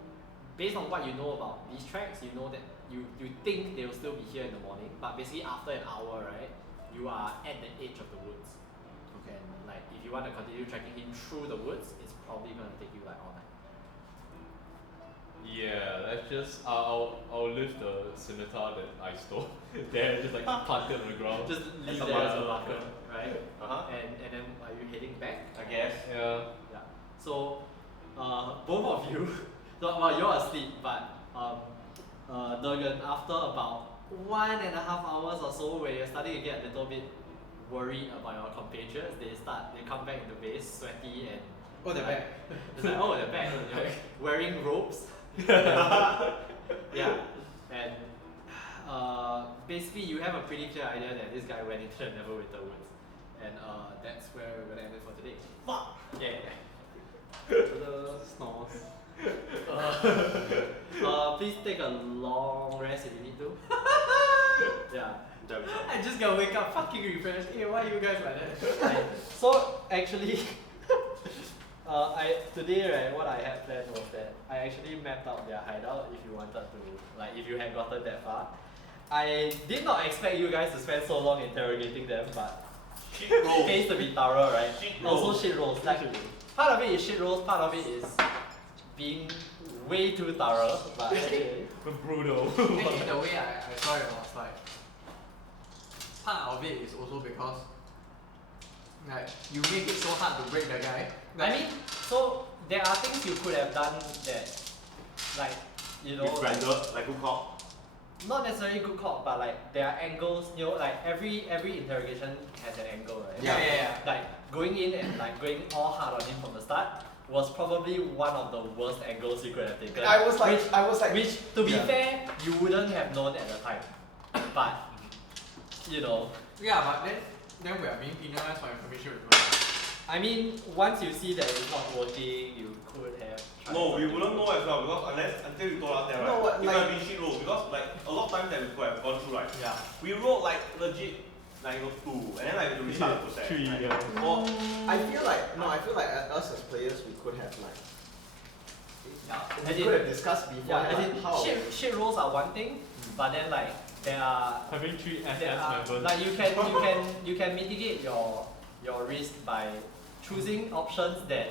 based on what you know about these tracks, you know that you think they will still be here in the morning. But basically after an hour, right, you are at the edge of the woods. Okay. And like if you want to continue tracking him through the woods, it's probably gonna take you like all night. Yeah, that's just I'll leave the scimitar that I stole there, just like planted on the ground. Just leave That's that a as a marker. marker, right? Uh-huh. And then are you heading back? I guess. Yeah. Yeah. So, both of you, so, well, you're asleep, but Durgan, after about 1.5 hours or so, where you're starting to get a little bit worried about your compatriots, they come back into base sweaty and Oh, they're back. it's like, oh, they're back. They're wearing robes. Yeah, and basically you have a pretty clear idea that this guy went into the Neverwinter Woods, and that's where we're gonna end it for today. Fuck. Yeah. Snores. Please take a long rest if you need to. Yeah. I just gotta wake up fucking refreshed. Hey, why are you guys like that? Right. So actually, today right, what I had planned was that I actually mapped out their hideout. If you wanted to, like, if you had gotten that far, I did not expect you guys to spend so long interrogating them, but Shit roll. it pays to be thorough, right? Shit Also rolls. shit rolls. Like, part of it is shit rolls, part of it is being way too thorough. But anyway. Brutal. Actually, the way I saw it was like, part of it is also because like you make it so hard to break the guy. I mean, so there are things you could have done that, like, you know, With like, render, like good call. not necessarily good call, but like there are angles, you know, like every interrogation has an angle, right? Yeah. Like going in and like going all hard on him from the start was probably one of the worst angles you could have taken. I was like, Which, to be yeah. fair, you wouldn't have known at the time. But, you know, Yeah, but then then we are being penalized for information retrieval. I mean, once you see that it's not working, you could have tried No, we something. wouldn't know as well because until you told us that, right? No, what, it like- might be shit roll because like a lot of times that we could have gone through, right? Yeah. We rolled like legit like 2 and then like we restart the process. 3, Like, yeah. or I feel like us as players we could have like Yeah, we could have discussed before yeah, as in like, how shit rolls are one thing, but then like there are Having 3 there SS are members. like you can mitigate your risk by choosing options that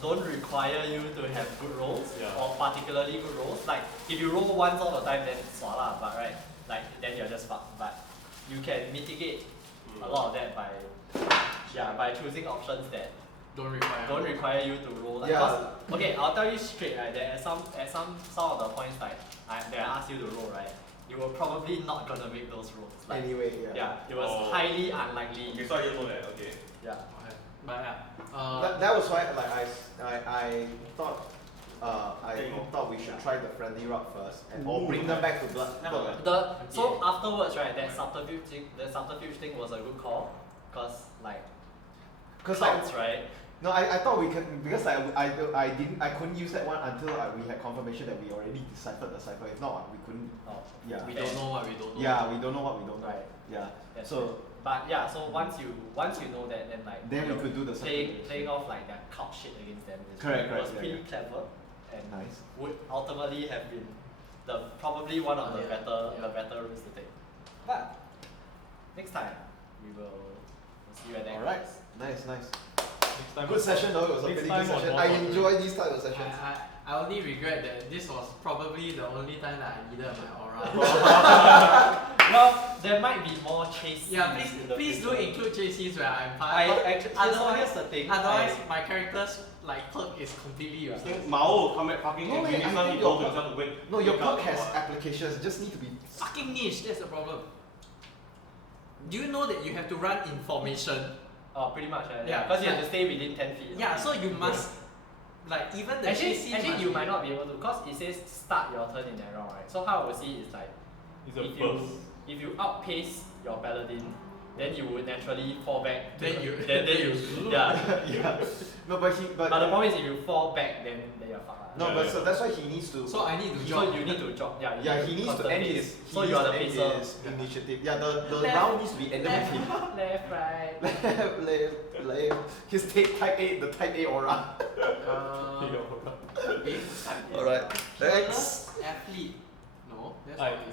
don't require you to have good rolls Yeah. or particularly good rolls. Like if you roll once all the time then sua lah, but right, like then you're just fucked. But you can mitigate a lot of that by choosing options that Don't require. don't require you to roll. Like, Yeah. 'cause- okay, I'll tell you straight, right? That at some of the points like that I asked you to roll, right? You were probably not gonna make those rolls. Like, anyway, yeah. yeah, it was Oh. highly unlikely. okay, so I didn't know that. Okay. Yeah. Okay. But yeah. That was why like I thought Okay. thought we should try the friendly route first and or bring them back to blood. So afterwards, right, that subterfuge thing was a good call, cause like Cause like counts, right? no, I thought we could because like I couldn't use that one until we had confirmation that we already deciphered the cipher. If not, we couldn't. Oh, Yeah. we don't know what we don't know. Yeah, we don't know what we don't know. right. Yeah. That's So true. But yeah, so once you know that, then like then we you know, could do the playing off like that cult shit against them Correct, was yeah, pretty yeah. clever and Nice. would ultimately have been probably one of the Yeah, the yeah. better routes to take. But next time we'll see where that Alright. goes. Nice. Next time Good session though. It was a Next pretty time good on session. more I topics. enjoy these type of sessions. I only regret that this was probably the only time that I needed my aura. Well, there might be more chase. Yeah, scenes in the please do future. include chases where I'm part. I actually, so Otherwise- here's the thing. Otherwise, my character's like perk is completely I useless. think Mao will come back fucking No, angry wait, next I time think he your told himself to wake. No, your wake up perk has or- applications. Just need to be. Fucking niche, that's the problem. Do you know that you have to run information? Oh, pretty much. Yeah, Because you have like- to stay within 10 feet. Yeah, so you must like even the Actually, chase scene actually must you be- might not be able to, because it says start your turn in that round, right? So how I would see it is like It's a if burst. you outpace your paladin, then you would naturally fall back. Then you- then you yeah. Yeah. No, but But the problem is if you fall back, then you're fucked. No, Yeah, but yeah. so that's why he needs to. So I need to So jump. you need to drop. Yeah. Yeah, he needs because to the end pace- his. So he you are needs the to pacer. end his initiative. Yeah, the Left, round needs to be ended with him. Left, right. left. His type A, the type A aura. Alright. Alright, next. Athlete. No, that's I- not it.